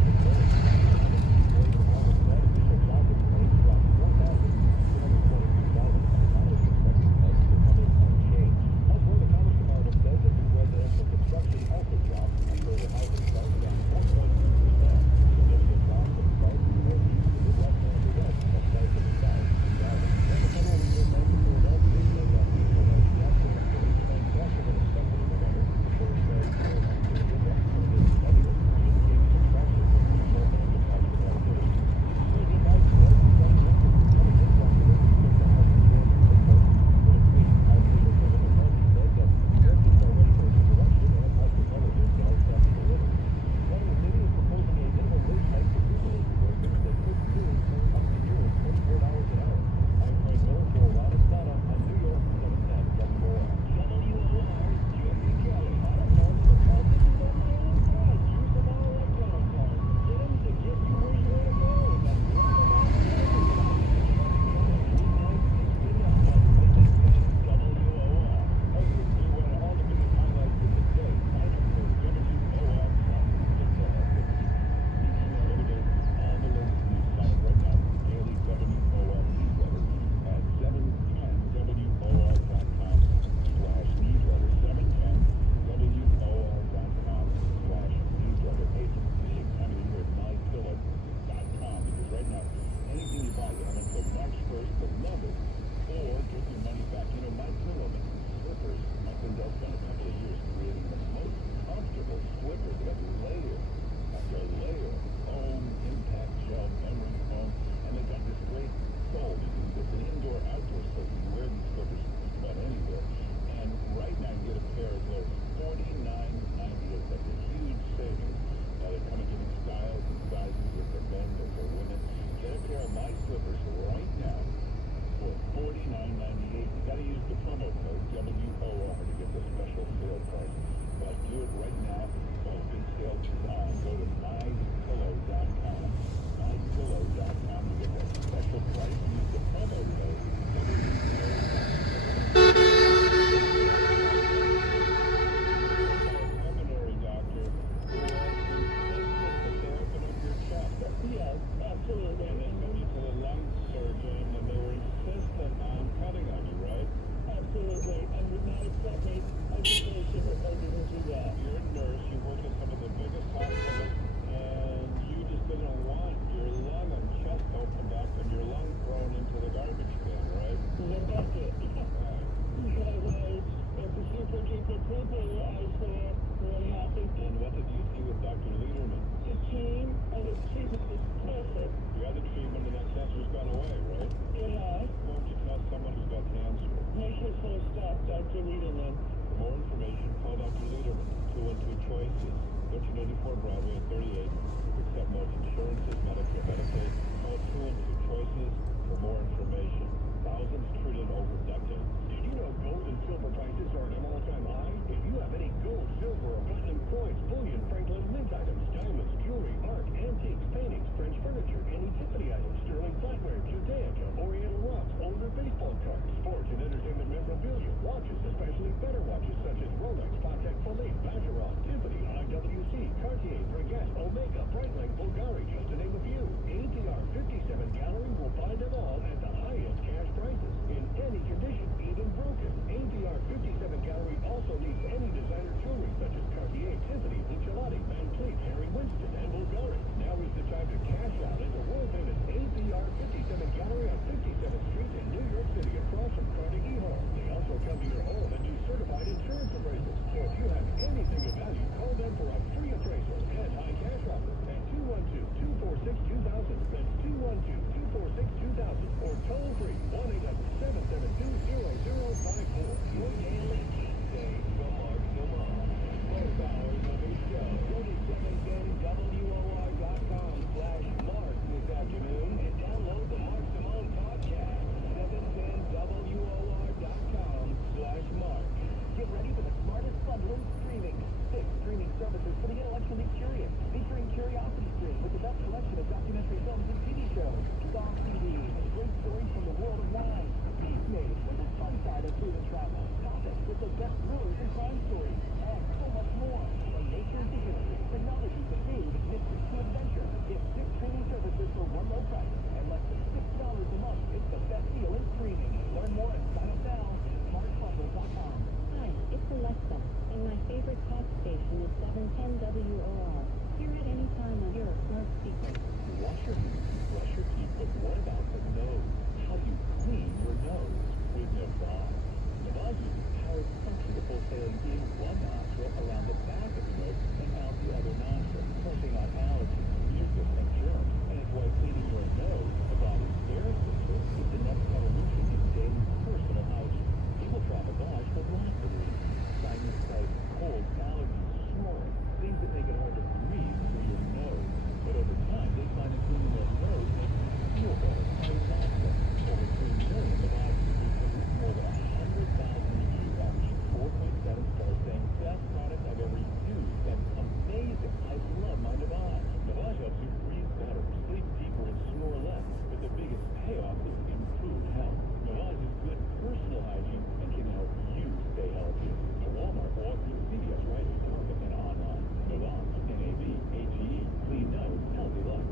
KNWOR. Hear it anytime on your smart speaker. Wash your hands, brush your teeth, but what about the nose? How do you clean your nose? With Navage. Navage uses powered suction to pull saline in one nostril around the back of the nose and out the other nostril, flushing out allergens, mucus, and germs. And it's why cleaning your nose, the body's air filter, is the next evolution in daily personal hygiene. People try Navage for lots of reasons. Sinus sites, colds, allergies, snoring, things that make it hard to breathe through your nose. But over time, they find that cleaning their nose makes them feel better and relax them. Over 3 million Navage reviews produced more than 100,000 reviews, averaging 4.7 stars, saying best product I've ever used. And amazing. I love my Navage. Navage helps you breathe better, sleep deeper, and snore less. But the biggest payoff is improved health. Navage is good personal hygiene and can help you stay healthy. To Walmart, Walgreens, CVS, right? Target, and online. Navage, N-A-V-A-G-E. Clean nose, healthy life.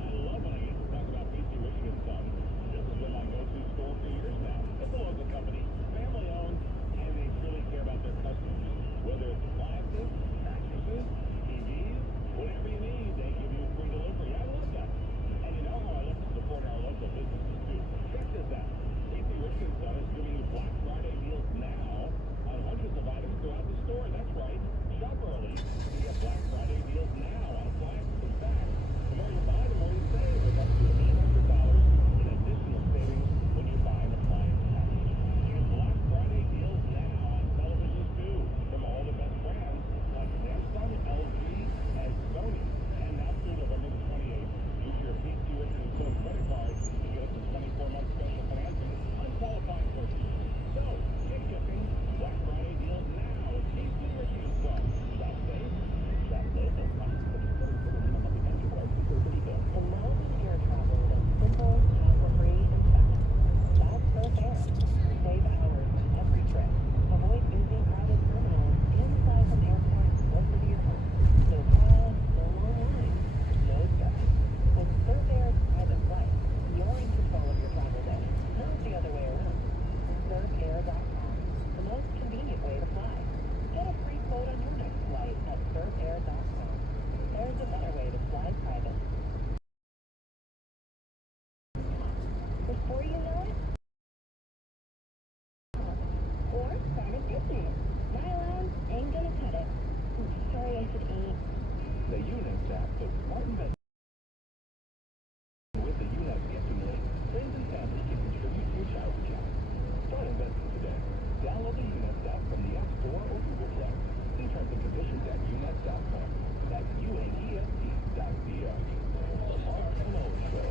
I love when I get to talk about BC Richard & Son. This has been my go-to store for years now. It's a local company, family-owned, and they truly care about their customers. Whether it's appliances, mattresses, TVs, whatever you need, they give you free delivery. I love that. And you know how I love to support our local businesses, too. Check this out. BC Richard & Son is giving you Black Friday deals now on hundreds of items throughout the store. That's right. Shop early. You get Black Friday deals now on appliances. In fact, the more you buy, the more you save. With up to $800 in additional savings when you buy an appliance package. Get Black Friday deals now on televisions too, from all the best brands like Samsung, LG, and Sony. And now through November the 28th, use your PC Richard & Son credit card to get up to 24-month special financing on qualifying purchases. So, get gifting Black Friday deals now at PC Richard & Son. Shop safe, shop local. Promote air travel that's simple, hassle-free, and fast. That's Surf Air. Save hours on every trip. Avoid busy, crowded terminals inside from airports closer to your home. No calls, no long lines, no stress. With Surf Air's private flight, you're in control of your travel day, not the other way around. SurfAir.com, the most convenient way to fly. Get a free quote on your next flight at SurfAir.com. There's a better way to fly private. Before you know it, or start a business. My allowance ain't gonna cut it. Sorry, I said ain't. The Unix app puts smart investment. With the Unix gifting link, friends and family can contribute to your child's account. Start investing today. Download the Unix app from the App Store or Google Play. See terms and conditions at unix.com. That's UNEST.co. The Mark and Owen Show.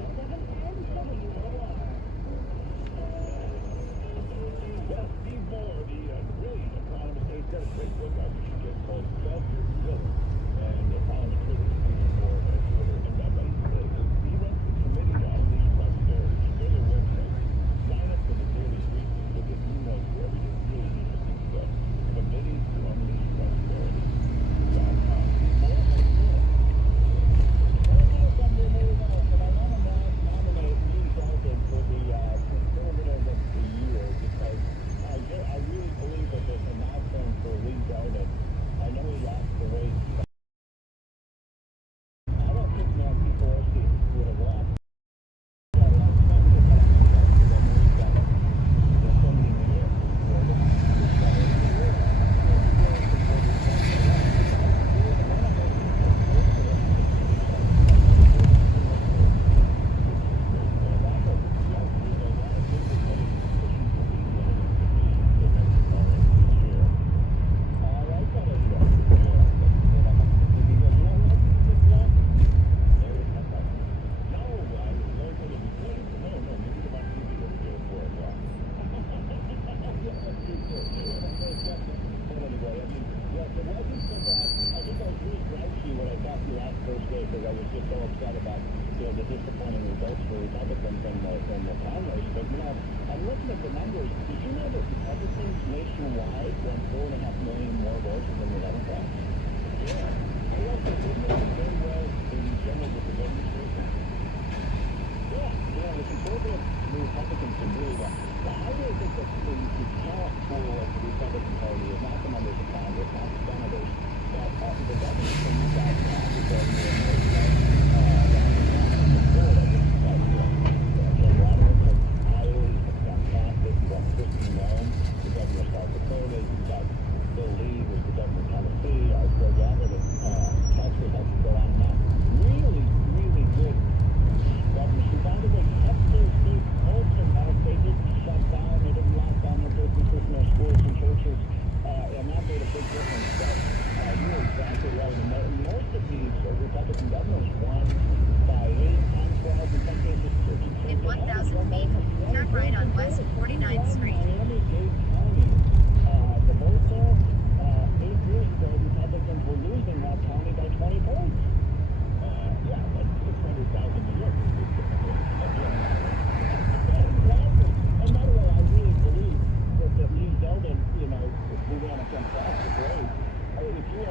710 WOR. Well, Steve Moore, the brilliant economist, he's got a great book out you should get called Self Your Villain. And economist Steve Moore on Twitter. And he runs the committee to unleash prosperity. Go to their website. Sign up for the daily briefing. You'll get emails for every day. Really interesting stuff. Committee to unleash prosperity.com. More on Twitter. For the conservative of the year, because I really believe that there's a milestone for Lee Garden. I know he lost the race. I don't think Nancy Pelosi would have lost.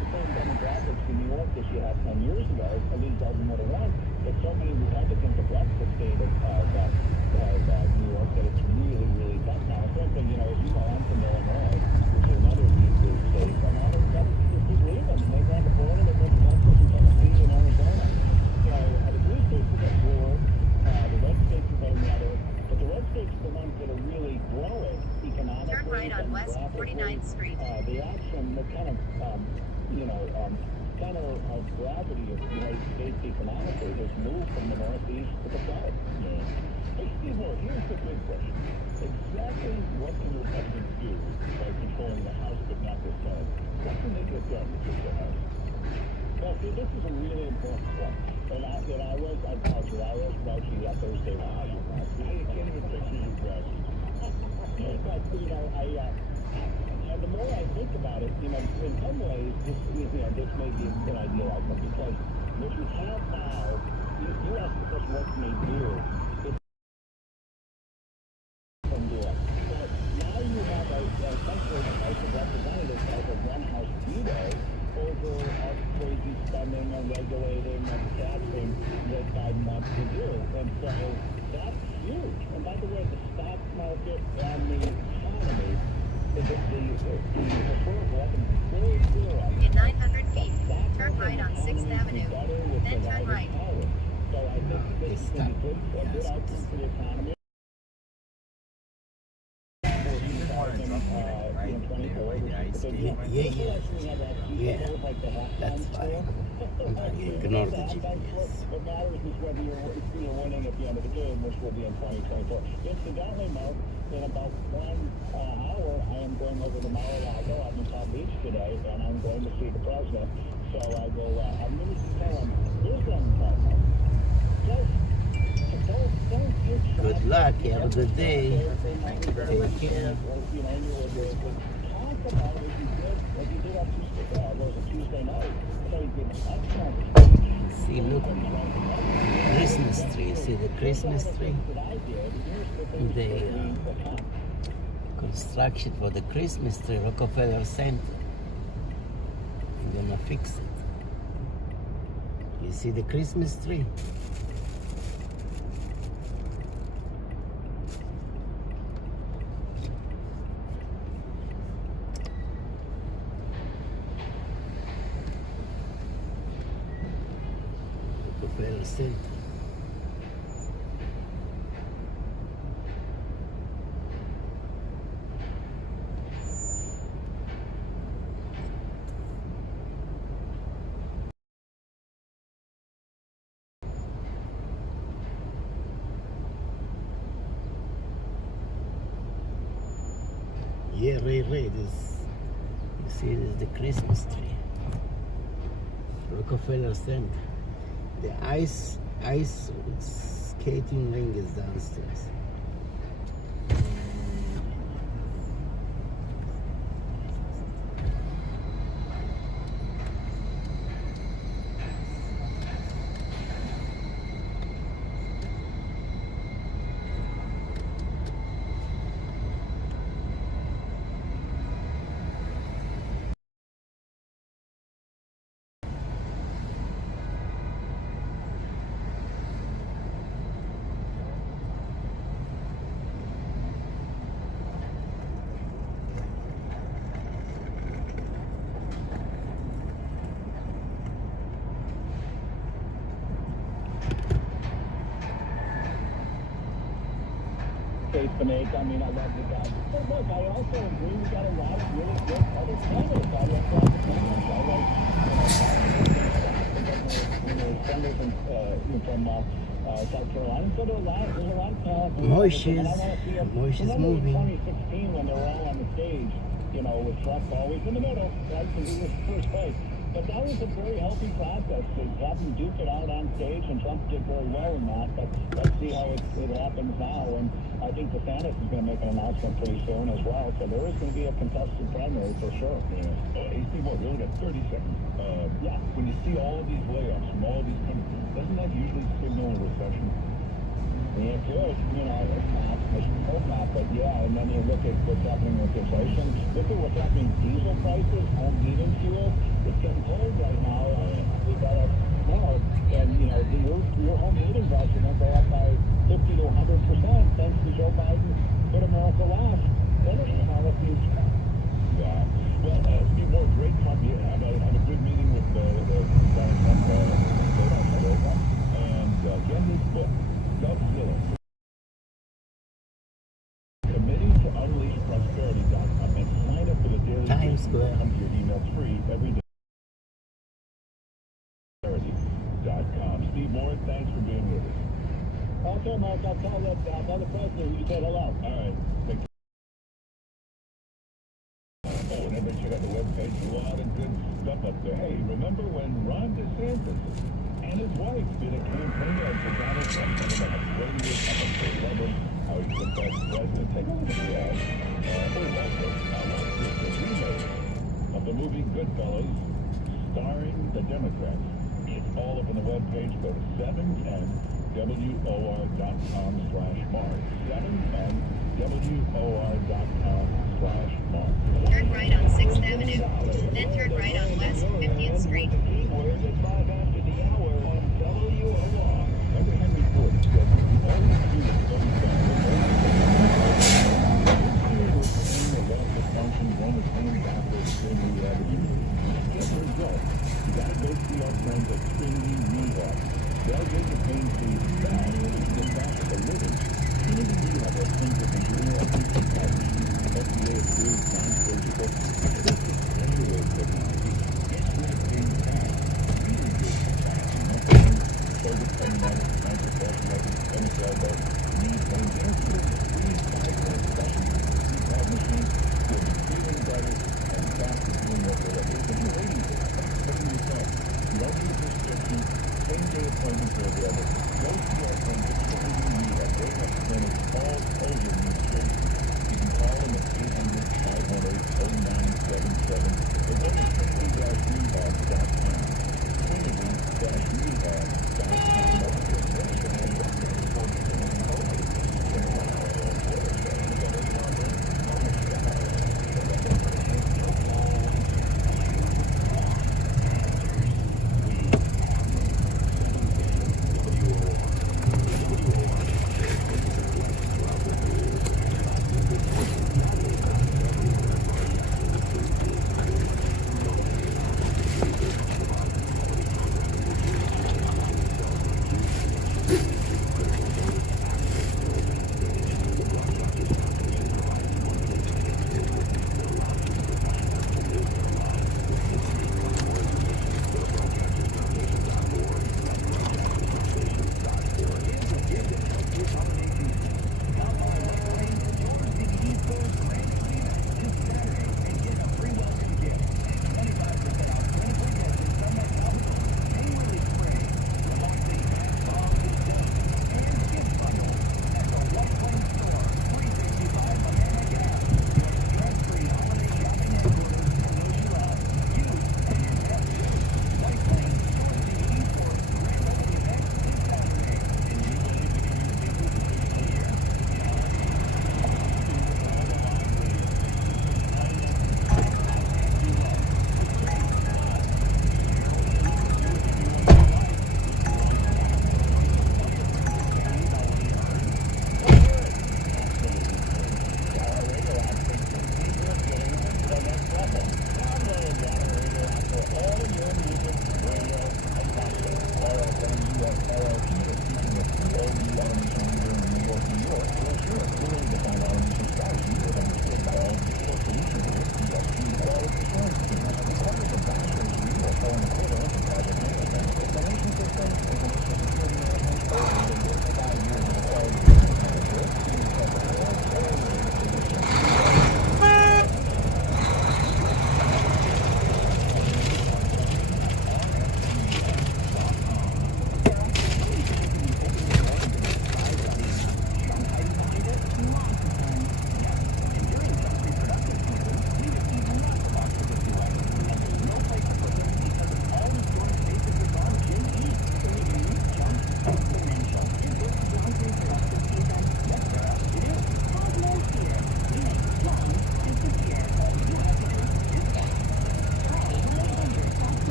the same demographics in New York as you had 10 years ago, at least more than one, but so many Republicans have left the state of New York that it's really, really tough now. For instance, you know, as you know, I'm from Illinois, which is another deep blue state, and all the Republicans keep leaving. They've gone to Florida, they've gone to Texas, and Tennessee, and Arizona. So the blue states have got bluer, the red states have got another, but the red states are the ones that are really growing economically. Turn right on West 49th Street. The action, the kind of, center of gravity of the United States economically has moved from the Northeast to the South. Hey, Steve Moore, here's the big question. Exactly what can the Republicans do by controlling the House but not the Senate? What can they get done to the House? Well, see, this is a really important point. And I apologize, I was about you that Thursday. Wow, you can't even picture your glasses. But, you know, and the more I think about it, you know, in some ways, this may be an ideal outcome because what you have now, you ask the question, what can they do? From there. But now you have essentially the House of Representatives has a one-house veto over our crazy spending and regulating and taxing that Biden wants to do. And so that's huge. And by the way, the stock market and the economy, the historical evidence is very clear on In 900 feet, turn right on 6th Avenue, then turn right. So I think this is going to be a good outcome for the economy. Yeah, that's fine. Ignore the GPS. What matters is whether you're winning at the end of the game, which will be in 2024. Incidentally, Mark, in about 1 hour, I am going over to Mar-a-Lago. I'm in Palm Beach today, and I'm going to see the president. So I will, I'm going to tell him, here's what I'm talking about. Good luck. Have a good day. Take care. See, look, Christmas tree. See the Christmas tree? The construction for the Christmas tree, Rockefeller Center. I'm gonna fix it. You see the Christmas tree? Rockefeller Center. Yeah, Ray, this, you see, this is the Christmas tree. Rockefeller Center. The ice skating ring is downstairs. Case to make. I mean, I love the guy. But look, I also agree we got a lot of really good other candidates. I like all the candidates. I like, senators from South Carolina. So there's a lot of talent. Moish is moving. 2016 when they were all on the stage, you know, with Trump always in the middle, right? Because he was first place. But that was a very healthy process to have them duke it out on stage, and Trump did very well in that. But let's see how it happens now. And I think DeSantis is going to make an announcement pretty soon as well. So there is going to be a contested primary for sure. Yeah. Hey, Steve, we only got 30 seconds. Yeah. When you see all of these layoffs from all these companies, doesn't that usually signal a recession? Yeah, it could. You know, it's not. I should hope not, but yeah. And then you look at what's happening with inflation. Look at what's happening with diesel prices, home heating fuel. it's getting cold right now. We got a snow, and your home heating bills went up by 50 to 100% thanks to Joe Biden's Good America Last energy policies. Yeah. Well, Steve Moore, great talking. Have a good meeting with Donald Trump and get his book, Govzilla. Committee to Unleash Prosperity.com and sign up for the daily Times Square. Comes to your email free every day. Prosperity.com. Steve Moore, thanks for being with us. Okay, Mark, I'll tell the president you said hello. All right. Take care. Oh, and everybody check out the webpage. A lot of good stuff up there. Hey, remember when Ron DeSantis and his wife did a campaign ad for Donald Trump talking about how great he is, how much they love him, how he's the best president? Take a look at the ad. Also, the remake of the movie Goodfellas starring the Democrats. It's all up on the webpage. Go to 710WOR.com/Mark. 710WOR.com/Mark. Turn right on 6th Avenue. Then turn right on West 50th Street. Where's it 5 after the hour on WOR? Remember Henry Ford said, "You always do what you always done." Functions, one is coming backwards, Trinity Avenue. Get the result. You gotta go see our friends at Trinity Rehab. They'll get the pain free fast, so you get back to the living. Trinity Rehab has things that can do everything from FDA approved, non-surgical, assisted stimulated technology. Get rid of pain fast. Really good fast. Nothing, shoulder tendonitis, cancer, fasciitis, tennis elbow, knee pain. They're really free five-minute sessions. Rehab machines. You'll be feeling better and faster doing what they're like. If you're waiting for it, putting yourself, you don't need a prescription, same-day appointments are available. Go see our friends at Trinity Rehab. They have clinics all over New Jersey. You can call them at 800-518-0977 or go to trinity-rehab.com. Trinity-rehab.com.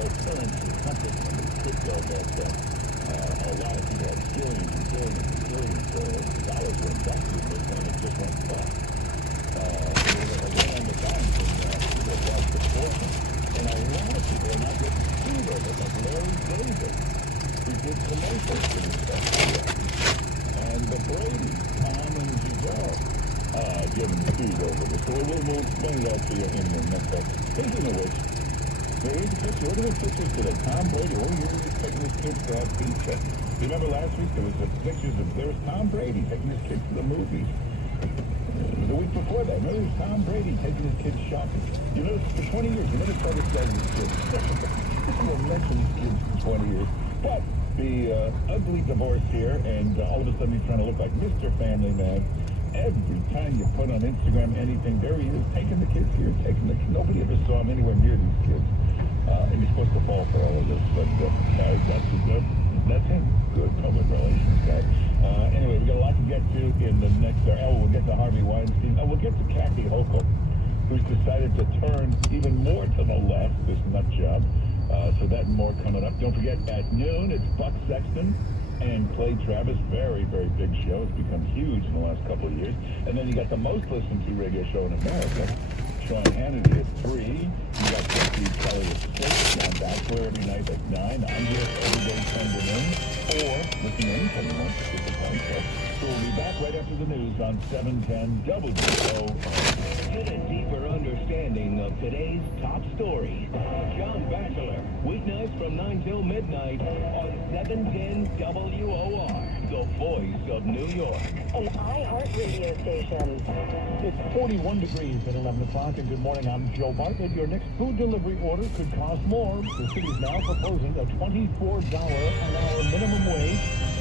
cryptocurrency, something crypto that a lot of people have billions and billions and billions of dollars were invested in this, and it just went bust. Again, on the banks, and people have lost their fortune. And a lot of people are not getting sued over it, like Larry David, who did commercials for this stuff. And the Brady, Tom and Giselle, getting sued over this. So we'll explain it all to you in the next part. Speaking of which, there is a picture. Look at the pictures today. Tom Brady, he's taking his kids to have pizza. You remember last week there was pictures of, there was Tom Brady taking his kids to the movies. The week before that, remember, it was Tom Brady taking his kids shopping. You know, for 20 years, you never saw this guy with his kids. Never mentioned his kids for 20 years. But the ugly divorce here, and all of a sudden he's trying to look like Mr. Family Man. Every time you put on Instagram anything, there he is, taking the kids here, nobody ever saw him anywhere near these kids. And he's supposed to fall for all of this, but that's him. Good public relations guy. Anyway, we got a lot to get to in the next hour. We'll get to Harvey Weinstein. We'll get to Kathy Hochul, who's decided to turn even more to the left, this nut job. So that and more coming up. Don't forget, at noon, it's Buck Sexton and Clay Travis. Very, very big show. It's become huge in the last couple of years. And then you got the most listened to radio show in America, Sean Hannity at 3. You got Jesse Kelly at 6. John Bachelor every night at 9. I'm here every day 10 to noon. Or listen anytime you want to get the podcast. So we'll be back right after the news on 710 WO. Get a deeper understanding of today's top stories. John Bachelor, weeknights from 9 till midnight on 710 WOR, the voice of New York. An iHeart radio station. It's 41 degrees at 11 o'clock, and good morning. I'm Joe Bartlett. Your next food delivery order could cost more. The city's now proposing a $24 an hour minimum wage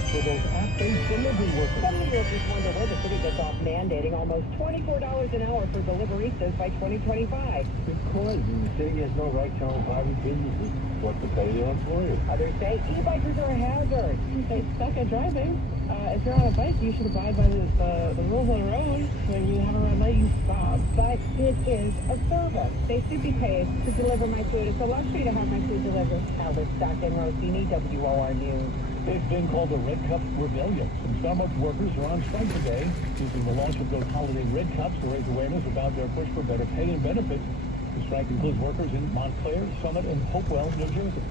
for those app-based delivery workers. Some New Yorkers wonder where the city gets off mandating almost $24 an hour for deliveristas by 2025. Because the city has no right to own private businesses. What to pay their employers. Others say e-bikers are a hazard. They suck at driving. If you're on a bike, you should abide by the rules on the road. When you have a red light, you stop. But it is a service. They should be paid to deliver my food. It's a luxury to have my food delivered. Albert Stockton, Rossini, WOR News. It's been called the Red Cup Rebellion. Some Starbucks workers are on strike today, using the launch of those holiday Red Cups to raise awareness about their push for better pay and benefits. The strike includes workers in Montclair, Summit, and Hopewell, New Jersey.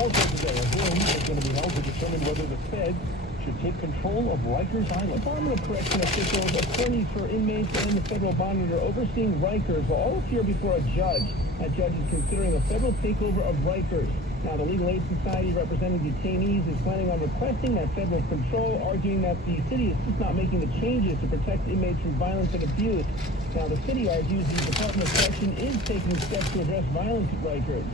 Also today, a hearing is going to be held to determine whether the Fed should take control of Rikers Island. Department of Correction officials, attorneys for inmates, and the federal monitor overseeing Rikers will all appear before a judge. That judge is considering a federal takeover of Rikers. Now, the Legal Aid Society representing detainees is planning on requesting that federal control, arguing that the city is just not making the changes to protect inmates from violence and abuse. Now, the city argues the Department of Correction is taking steps to address violence at Rikers.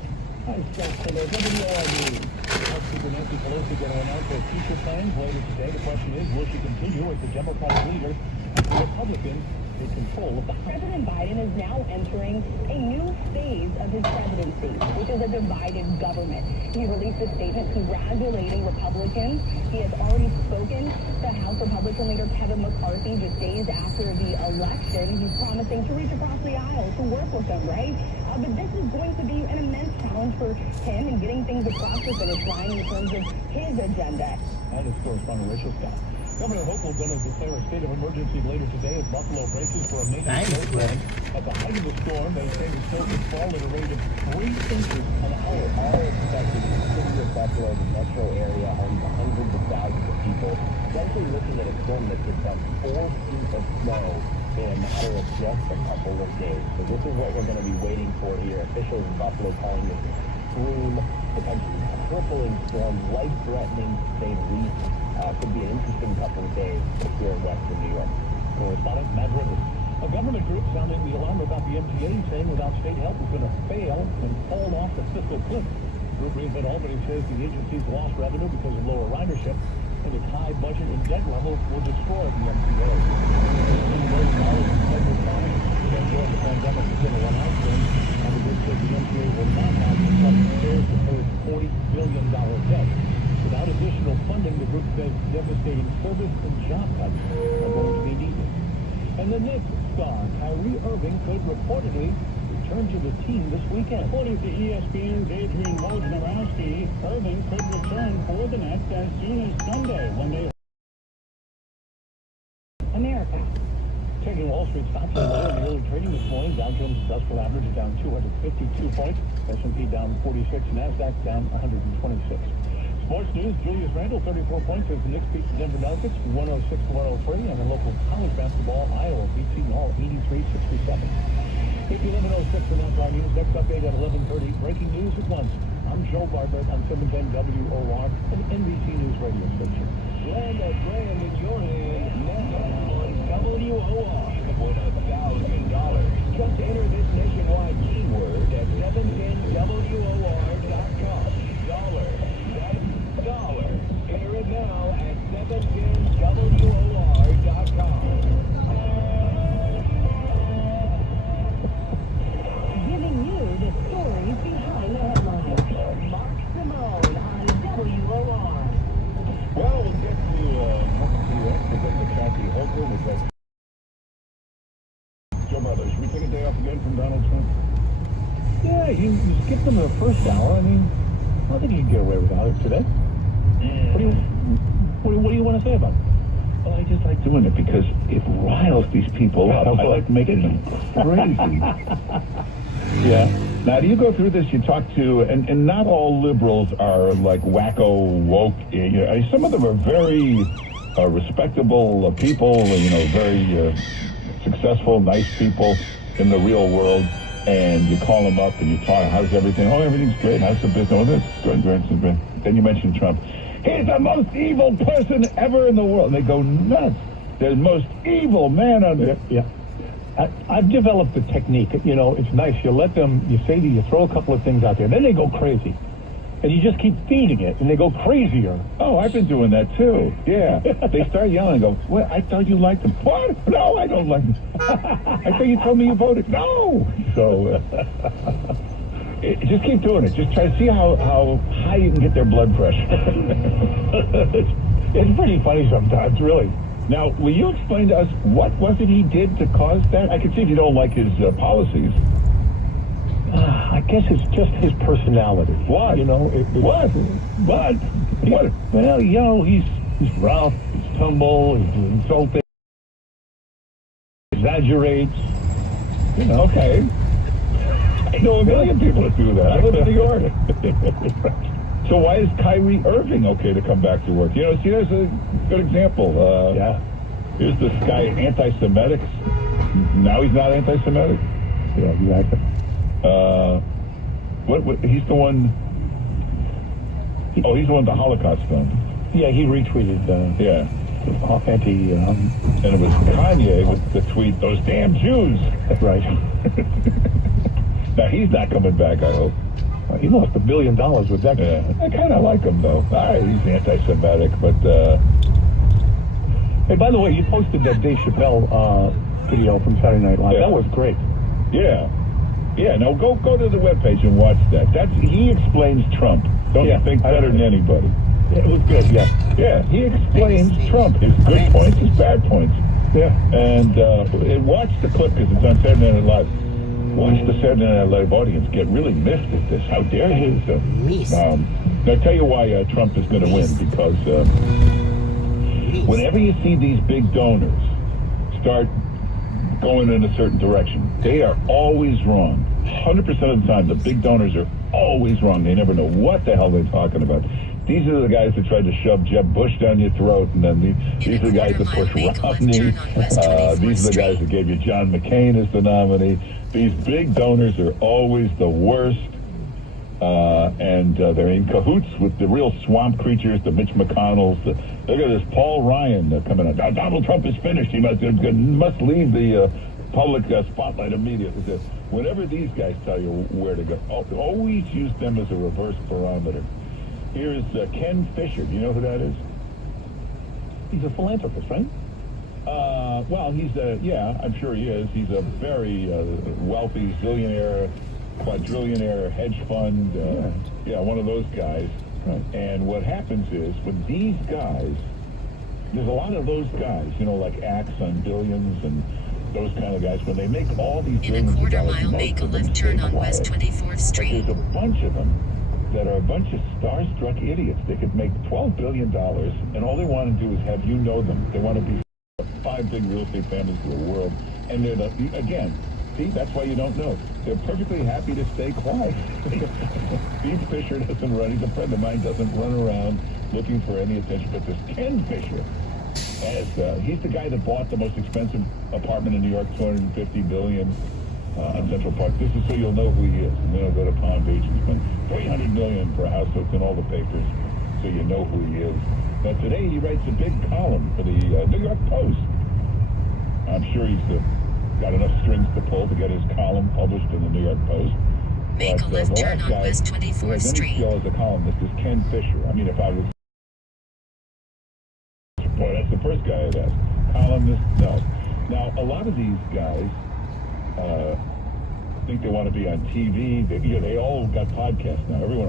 I'm Scott Taylor, WOR News. House Speaker Nancy Pelosi going to announce her future plans later today. The question is, will she continue as the Democratic leader as the Republicans take control of the House? President Biden is now entering a new phase of his presidency, which is a divided government. He released a statement congratulating Republicans. He has already spoken to House Republican leader Kevin McCarthy just days after the election. He's promising to reach across the aisle to work with them, right? But this is going to be an immense challenge for him in getting things across the finish line in terms of his agenda. That is correspondent Rachel Scott. Governor Hochul going to declare a state of emergency later today as Buffalo braces for a major snowstorm. At the height of the storm, they say the snow could fall at a rate of 3 inches an hour. All expected in the city of Buffalo, the metro area, homes to hundreds of thousands of people. Essentially looking at a storm that could dump 4 feet of snow in a matter of just a couple of days. So this is what we're going to be waiting for here. Officials in Buffalo calling this extreme, potentially crippling storm, life-threatening to say the least. Could be an interesting couple of days here in Western New York. Correspondent Matt Rivers. A government group sounding the alarm about the MTA, saying without state help is going to fail and fall off the fiscal cliff. Group Reinvent Albany says the agency's lost revenue because of lower ridership, and its high budget and debt levels will destroy the MTA. $15 billion in federal fines during the pandemic is going to run out soon, and the group says the MTA will not have to cut fares to pay its $40 billion debt. Without additional funding, the group says devastating service and job cuts are going to be needed. And the Knicks star Kyrie Irving could reportedly return to the team this weekend. According to ESPN's Adrian Wojnarowski, Irving could return for the Nets as soon as Sunday when they... America. Taking Wall Street stocks lower in the early trading this morning. Dow Jones Industrial Average is down 252 points. S&P down 46. NASDAQ down 126. Sports news, Julius Randle, 34 points as the Knicks beat the Denver Nuggets 106-103. And in local college basketball, Iowa beat Seton Hall 83-67. It's 11:06 for Now News. Next update at 11:30. Breaking news at once. I'm Joe Bartlett on 710 WOR, an NBC News radio station. Land a grand in your hand now on WOR. Win $1,000. Just enter this nationwide keyword at 710WOR.com. Dollar. That's dollar. Enter it now at 710WOR.com. Giving you the stories behind the headlines. Mark Simone on WOR. Well, we'll get to President Kathy Hochul with that. Joe Brothers, should we take a day off again from Donald Trump? Yeah, you skipped him in the first hour. I mean, I don't think you can get away without it today. What do you want to say about it? Well, I just like doing it because it riles these people up. I like making them crazy. Yeah. Now, do you go through this? You talk to, and not all liberals are like wacko woke. You know, some of them are very respectable people. You know, very successful, nice people in the real world. And you call them up and you talk. How's everything? Oh, everything's great. How's the business? Oh, this is good. Then you mention Trump. He's the most evil person ever in the world. And they go nuts. The most evil man on earth. Yeah. I've developed a technique. You know, it's nice. You let them, you throw a couple of things out there. Then they go crazy. And you just keep feeding it, and they go crazier. Oh, I've been doing that, too. Yeah. They start yelling and go, well, I thought you liked him. What? No, I don't like him. I thought you told me you voted. No. So, just keep doing it. Just try to see how high you can get their blood pressure. It's pretty funny sometimes, really. Now, will you explain to us what was it he did to cause that? I can see if you don't like his policies. I guess it's just his personality. What? You know, What? Well, you know, he's rough, he's tumble, he's insulting, exaggerates. You know, okay. I know a million people that do that. I live in New York. So why is Kyrie Irving okay to come back to work? You know, see, there's a good example. Yeah. Here's this guy, anti-Semitic. Now he's not anti-Semitic. Yeah, exactly. He's the one. He's the one with the Holocaust film. Yeah, he retweeted. And it was Kanye with the tweet, "Those damn Jews." Right. Now he's not coming back, I hope. He lost $1 billion with that guy. Yeah, I kind of like him, though. All right, he's anti-Semitic, but... Hey, by the way, you posted that Dave Chappelle video from Saturday Night Live. Yeah. That was great. Yeah. Yeah, no, go to the webpage and watch that. He explains Trump, don't you think, better than anybody. Yeah, it was good, yeah. Yeah, he explains Trump, his good points, his bad points. Yeah. And watch the clip, because it's on Saturday Night Live. Watch the Saturday Night Live audience get really miffed at this. How dare you? Now, I'll tell you why Trump is going to win, because whenever you see these big donors start going in a certain direction, they are always wrong. 100% of the time, the big donors are always wrong. They never know what the hell they're talking about. These are the guys that tried to shove Jeb Bush down your throat, and then these are the guys that pushed Romney. These are the guys that gave you John McCain as the nominee. These big donors are always the worst, and they're in cahoots with the real swamp creatures, the Mitch McConnells. Look at this Paul Ryan coming out. Donald Trump is finished. He must leave the public spotlight immediately. Whenever these guys tell you where to go, always use them as a reverse barometer. Here's Ken Fisher. Do you know who that is? He's a philanthropist, right? Well, I'm sure he is. He's a very wealthy zillionaire, quadrillionaire, hedge fund, one of those guys. Right. And what happens is, when these guys, there's a lot of those guys, like Axe on Billions and those kind of guys, when they make all these In a billions of quarter dollars, mile, most make a of them left stay turn on West quiet. 24th But Street. there's a bunch of them that are a bunch of starstruck idiots. They could make $12 billion, and all they want to do is have you know them. They want to be 5 big real estate families to the world. And they're again, see, that's why you don't know. They're perfectly happy to stay quiet. Steve Fisher doesn't run. He's a friend of mine, doesn't run around looking for any attention. But this Ken Fisher, he's the guy that bought the most expensive apartment in New York, $250 billion. On Central Park. This is so you'll know who he is. And then he'll go to Palm Beach and spend $300 million for a house, so it's in all the papers, so you know who he is. Now today he writes a big column for the New York Post. I'm sure he's got enough strings to pull to get his column published in the New York Post. Make a left turn on West 24th Street. Skill as a columnist is Ken Fisher. I mean, if I was, boy, that's the first guy I'd ask. Columnist, no. Now a lot of these guys. Think they want to be on TV. They all got podcasts now. Everyone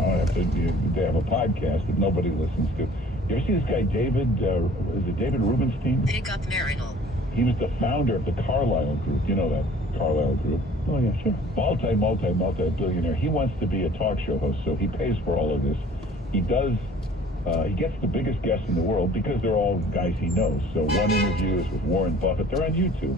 they have a podcast that nobody listens to. You ever see this guy David? Is it David Rubenstein? Pick up Marinol. He was the founder of the Carlyle Group. You know that Carlyle Group? Oh yeah, sure. Multi-billionaire. He wants to be a talk show host, so he pays for all of this. He does. He gets the biggest guests in the world because they're all guys he knows. So one interview is with Warren Buffett. They're on YouTube.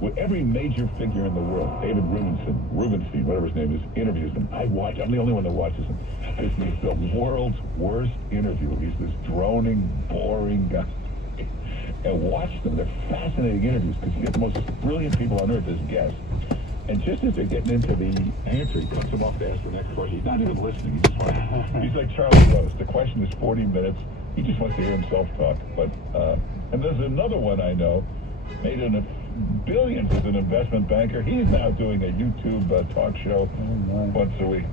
With every major figure in the world, David Rubenstein, whatever his name is, interviews them. I'm the only one that watches him. This is the world's worst interview. He's this droning, boring guy. And watch them. They're fascinating interviews because you get the most brilliant people on earth as guests. And just as they're getting into the answer, he cuts them off to ask the next question. He's not even listening. He's like Charlie Rose. The question is 40 minutes. He just wants to hear himself talk. But and there's another one I know, made in billions as an investment banker. He's now doing a YouTube talk show once a week.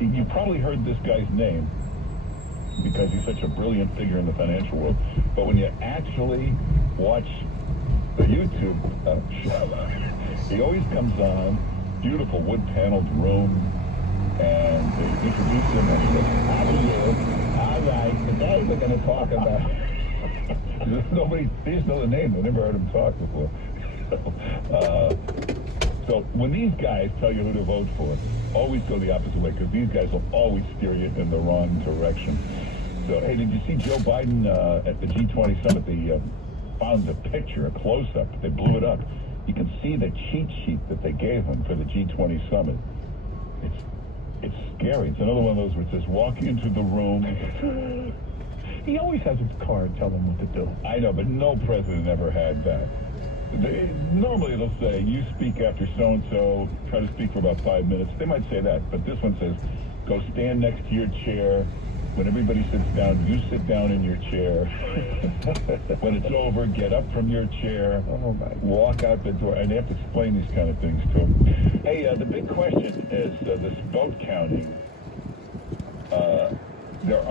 You probably heard this guy's name because he's such a brilliant figure in the financial world. But when you actually watch the YouTube show, he always comes on, beautiful wood-paneled room, and they introduce him and he says, "How do you? All right, today we're going to talk about..." They just know the name. They never heard him talk before. So when these guys tell you who to vote for, always go the opposite way, because these guys will always steer you in the wrong direction. So, hey, did you see Joe Biden at the G20 summit? They found the picture, a close-up. They blew it up. You can see the cheat sheet that they gave him for the G20 summit. It's scary. It's another one of those where it says, walk into the room. He always has his card telling him what to do. I know, but no president ever had that. Normally they'll say, you speak after so-and-so, try to speak for about 5 minutes. They might say that, but this one says, go stand next to your chair. When everybody sits down, you sit down in your chair. When it's over, get up from your chair, walk out the door. And they have to explain these kind of things to them. Hey, the big question is this vote counting.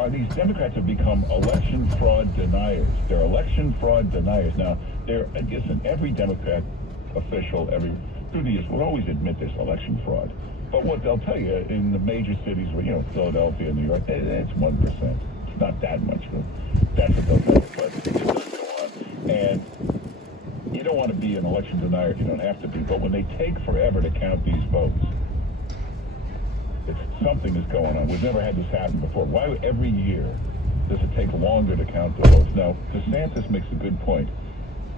These Democrats have become election fraud deniers. They're election fraud deniers. Now, I guess every Democrat official, through the years, will always admit there's election fraud. But what they'll tell you in the major cities, Philadelphia, New York, it's 1%. It's not that much, but that's what they'll tell you. But it does go on. And you don't want to be an election denier if you don't have to be. But when they take forever to count these votes, something is going on. We've never had this happen before. Why every year does it take longer to count the votes? Now, DeSantis makes a good point.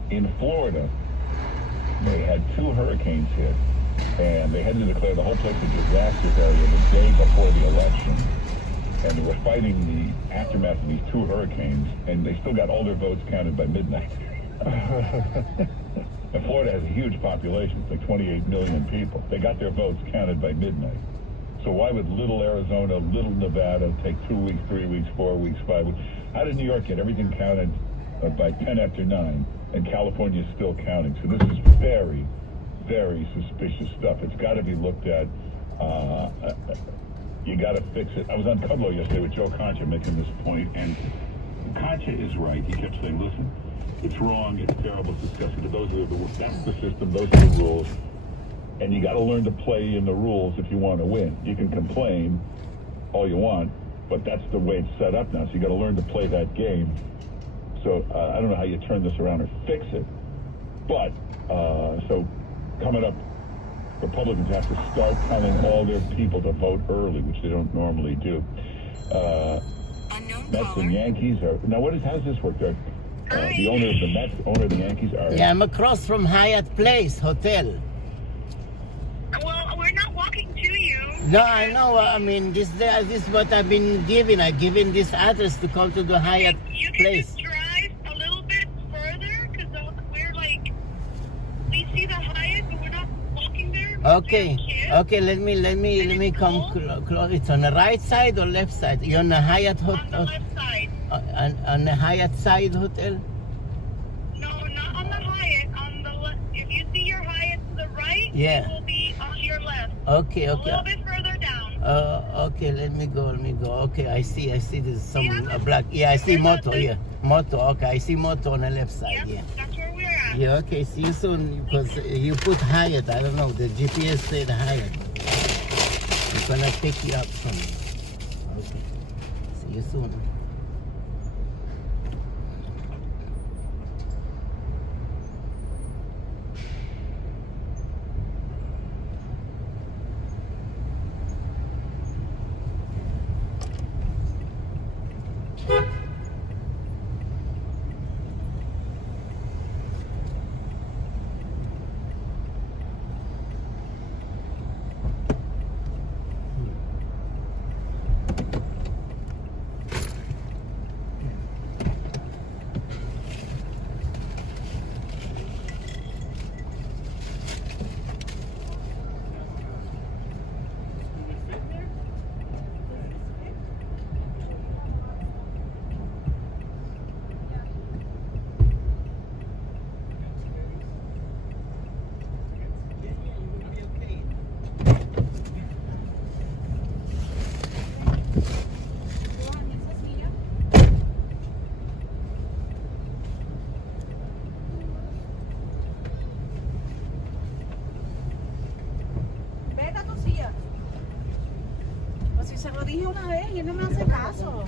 In Florida, they had 2 hurricanes hit, and they had to declare the whole place a disaster area the day before the election. And they were fighting the aftermath of these 2 hurricanes, and they still got all their votes counted by midnight. And Florida has a huge population. It's like 28 million people. They got their votes counted by midnight. So why would little Arizona, little Nevada take 2 weeks, 3 weeks, 4 weeks, 5 weeks? How did New York get everything counted by 10 after 9, and California is still counting? So this is very, very suspicious stuff. It's got to be looked at. You got to fix it. I was on Kudlow yesterday with Joe Concha making this point, and Concha is right. He kept saying, listen, it's wrong, it's terrible, it's disgusting, but that's the system, those are the rules. And you got to learn to play in the rules if you want to win. You can complain all you want, but that's the way it's set up now. So you got to learn to play that game. So I don't know how you turn this around or fix it. But, so coming up, Republicans have to start telling all their people to vote early, which they don't normally do. Mets and Yankees are, now how's this work? The owner of the Mets, owner of the Yankees are... Yeah, I'm across from Hyatt Place Hotel. Well, we're not walking to you. No, I know. I mean, this is what I've been given. I've given this address to come to the Hyatt Place. You can drive a little bit further, because we're like, we see the Hyatt, but we're not walking there. Okay, let me come close. It's on the right side or left side? You're on the Hyatt Hotel? On the left side. On the Hyatt side hotel? No, not on the Hyatt. On the left. If you see your Hyatt to the right, Yeah. it will be on your left. Okay. A little bit further down. Okay, let me go. Okay, I see there's some black. Yeah, I see moto. Yeah, moto. Okay, I see moto on the left side. Yeah. That's where we're at. Yeah, okay, see you soon, because you put Hyatt, I don't know, the GPS said Hyatt. I'm gonna pick you up somewhere. Okay, see you soon. Se lo dije una vez y él no me hace caso.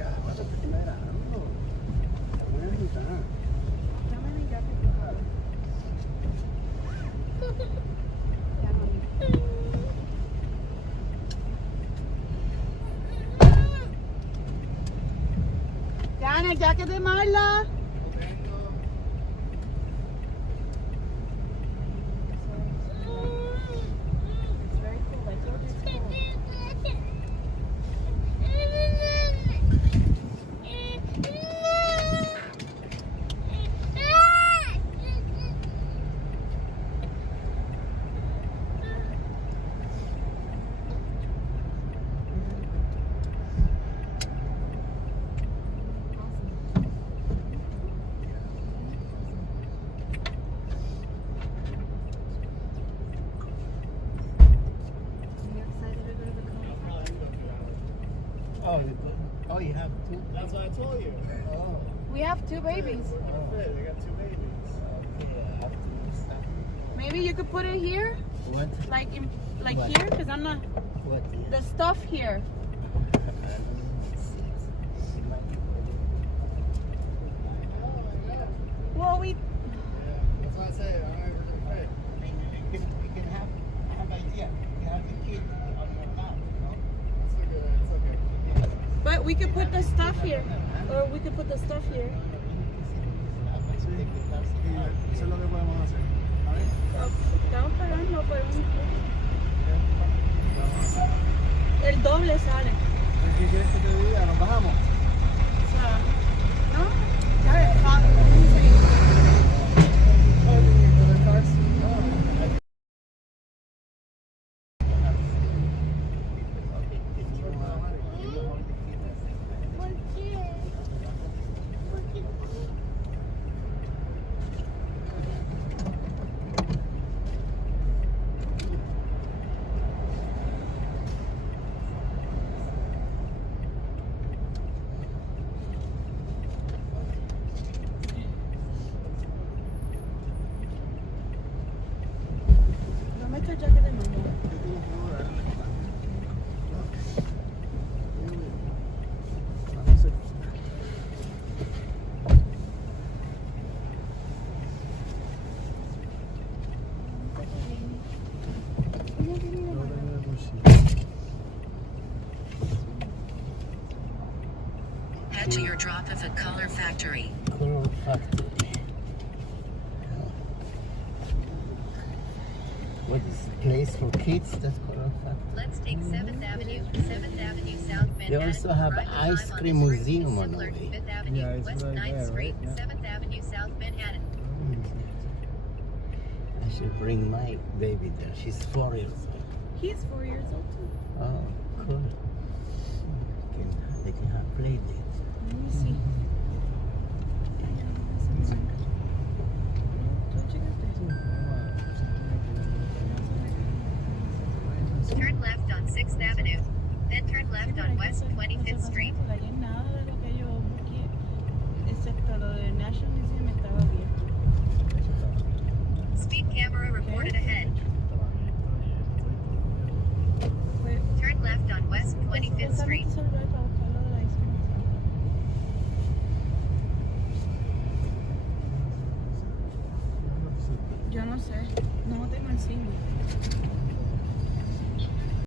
Janet, ya que de Marla. Oh, you have two? That's what I told you. Oh. We have two babies. They got two babies. Okay, I have to. Maybe you could put it here? What? Like What? here? Because I'm not... What? Yeah. The stuff here. Well, we... That's what I say. I'm not ever gonna fit. You can have idea. You have the kid on your lap, you know? It's okay. But we could put the stuff here. Or we could put the stuff here. Eso es lo que podemos hacer. A ver. Estamos pagando por el doble sale. ¿Qué quieres que te diga? ¿Nos bajamos? O sea, ¿no? Ya ves, Head to your drop of a color factory. Color factory. What is the place for kids? That's color factory. Let's take 7th Avenue, 7th Avenue South They Manhattan. also have Arrival time ice on cream this route museum is on the similar to way. 5th Avenue, Yeah, it's West right 9th there, Street, right? Yeah. 7th Avenue South Manhattan. I should bring my baby there. She's 4 years old. He's 4 years old too. Oh, cool. They can have play dates. Let me see. Turn left on 6th Avenue. Then turn left on West 25th Street. Nada de lo que yo busqué, excepto lo de National Museum estaba bien. Speed camera reported ahead. Turn left on West 25th Street. Yo no sé, no tengo el símbolo.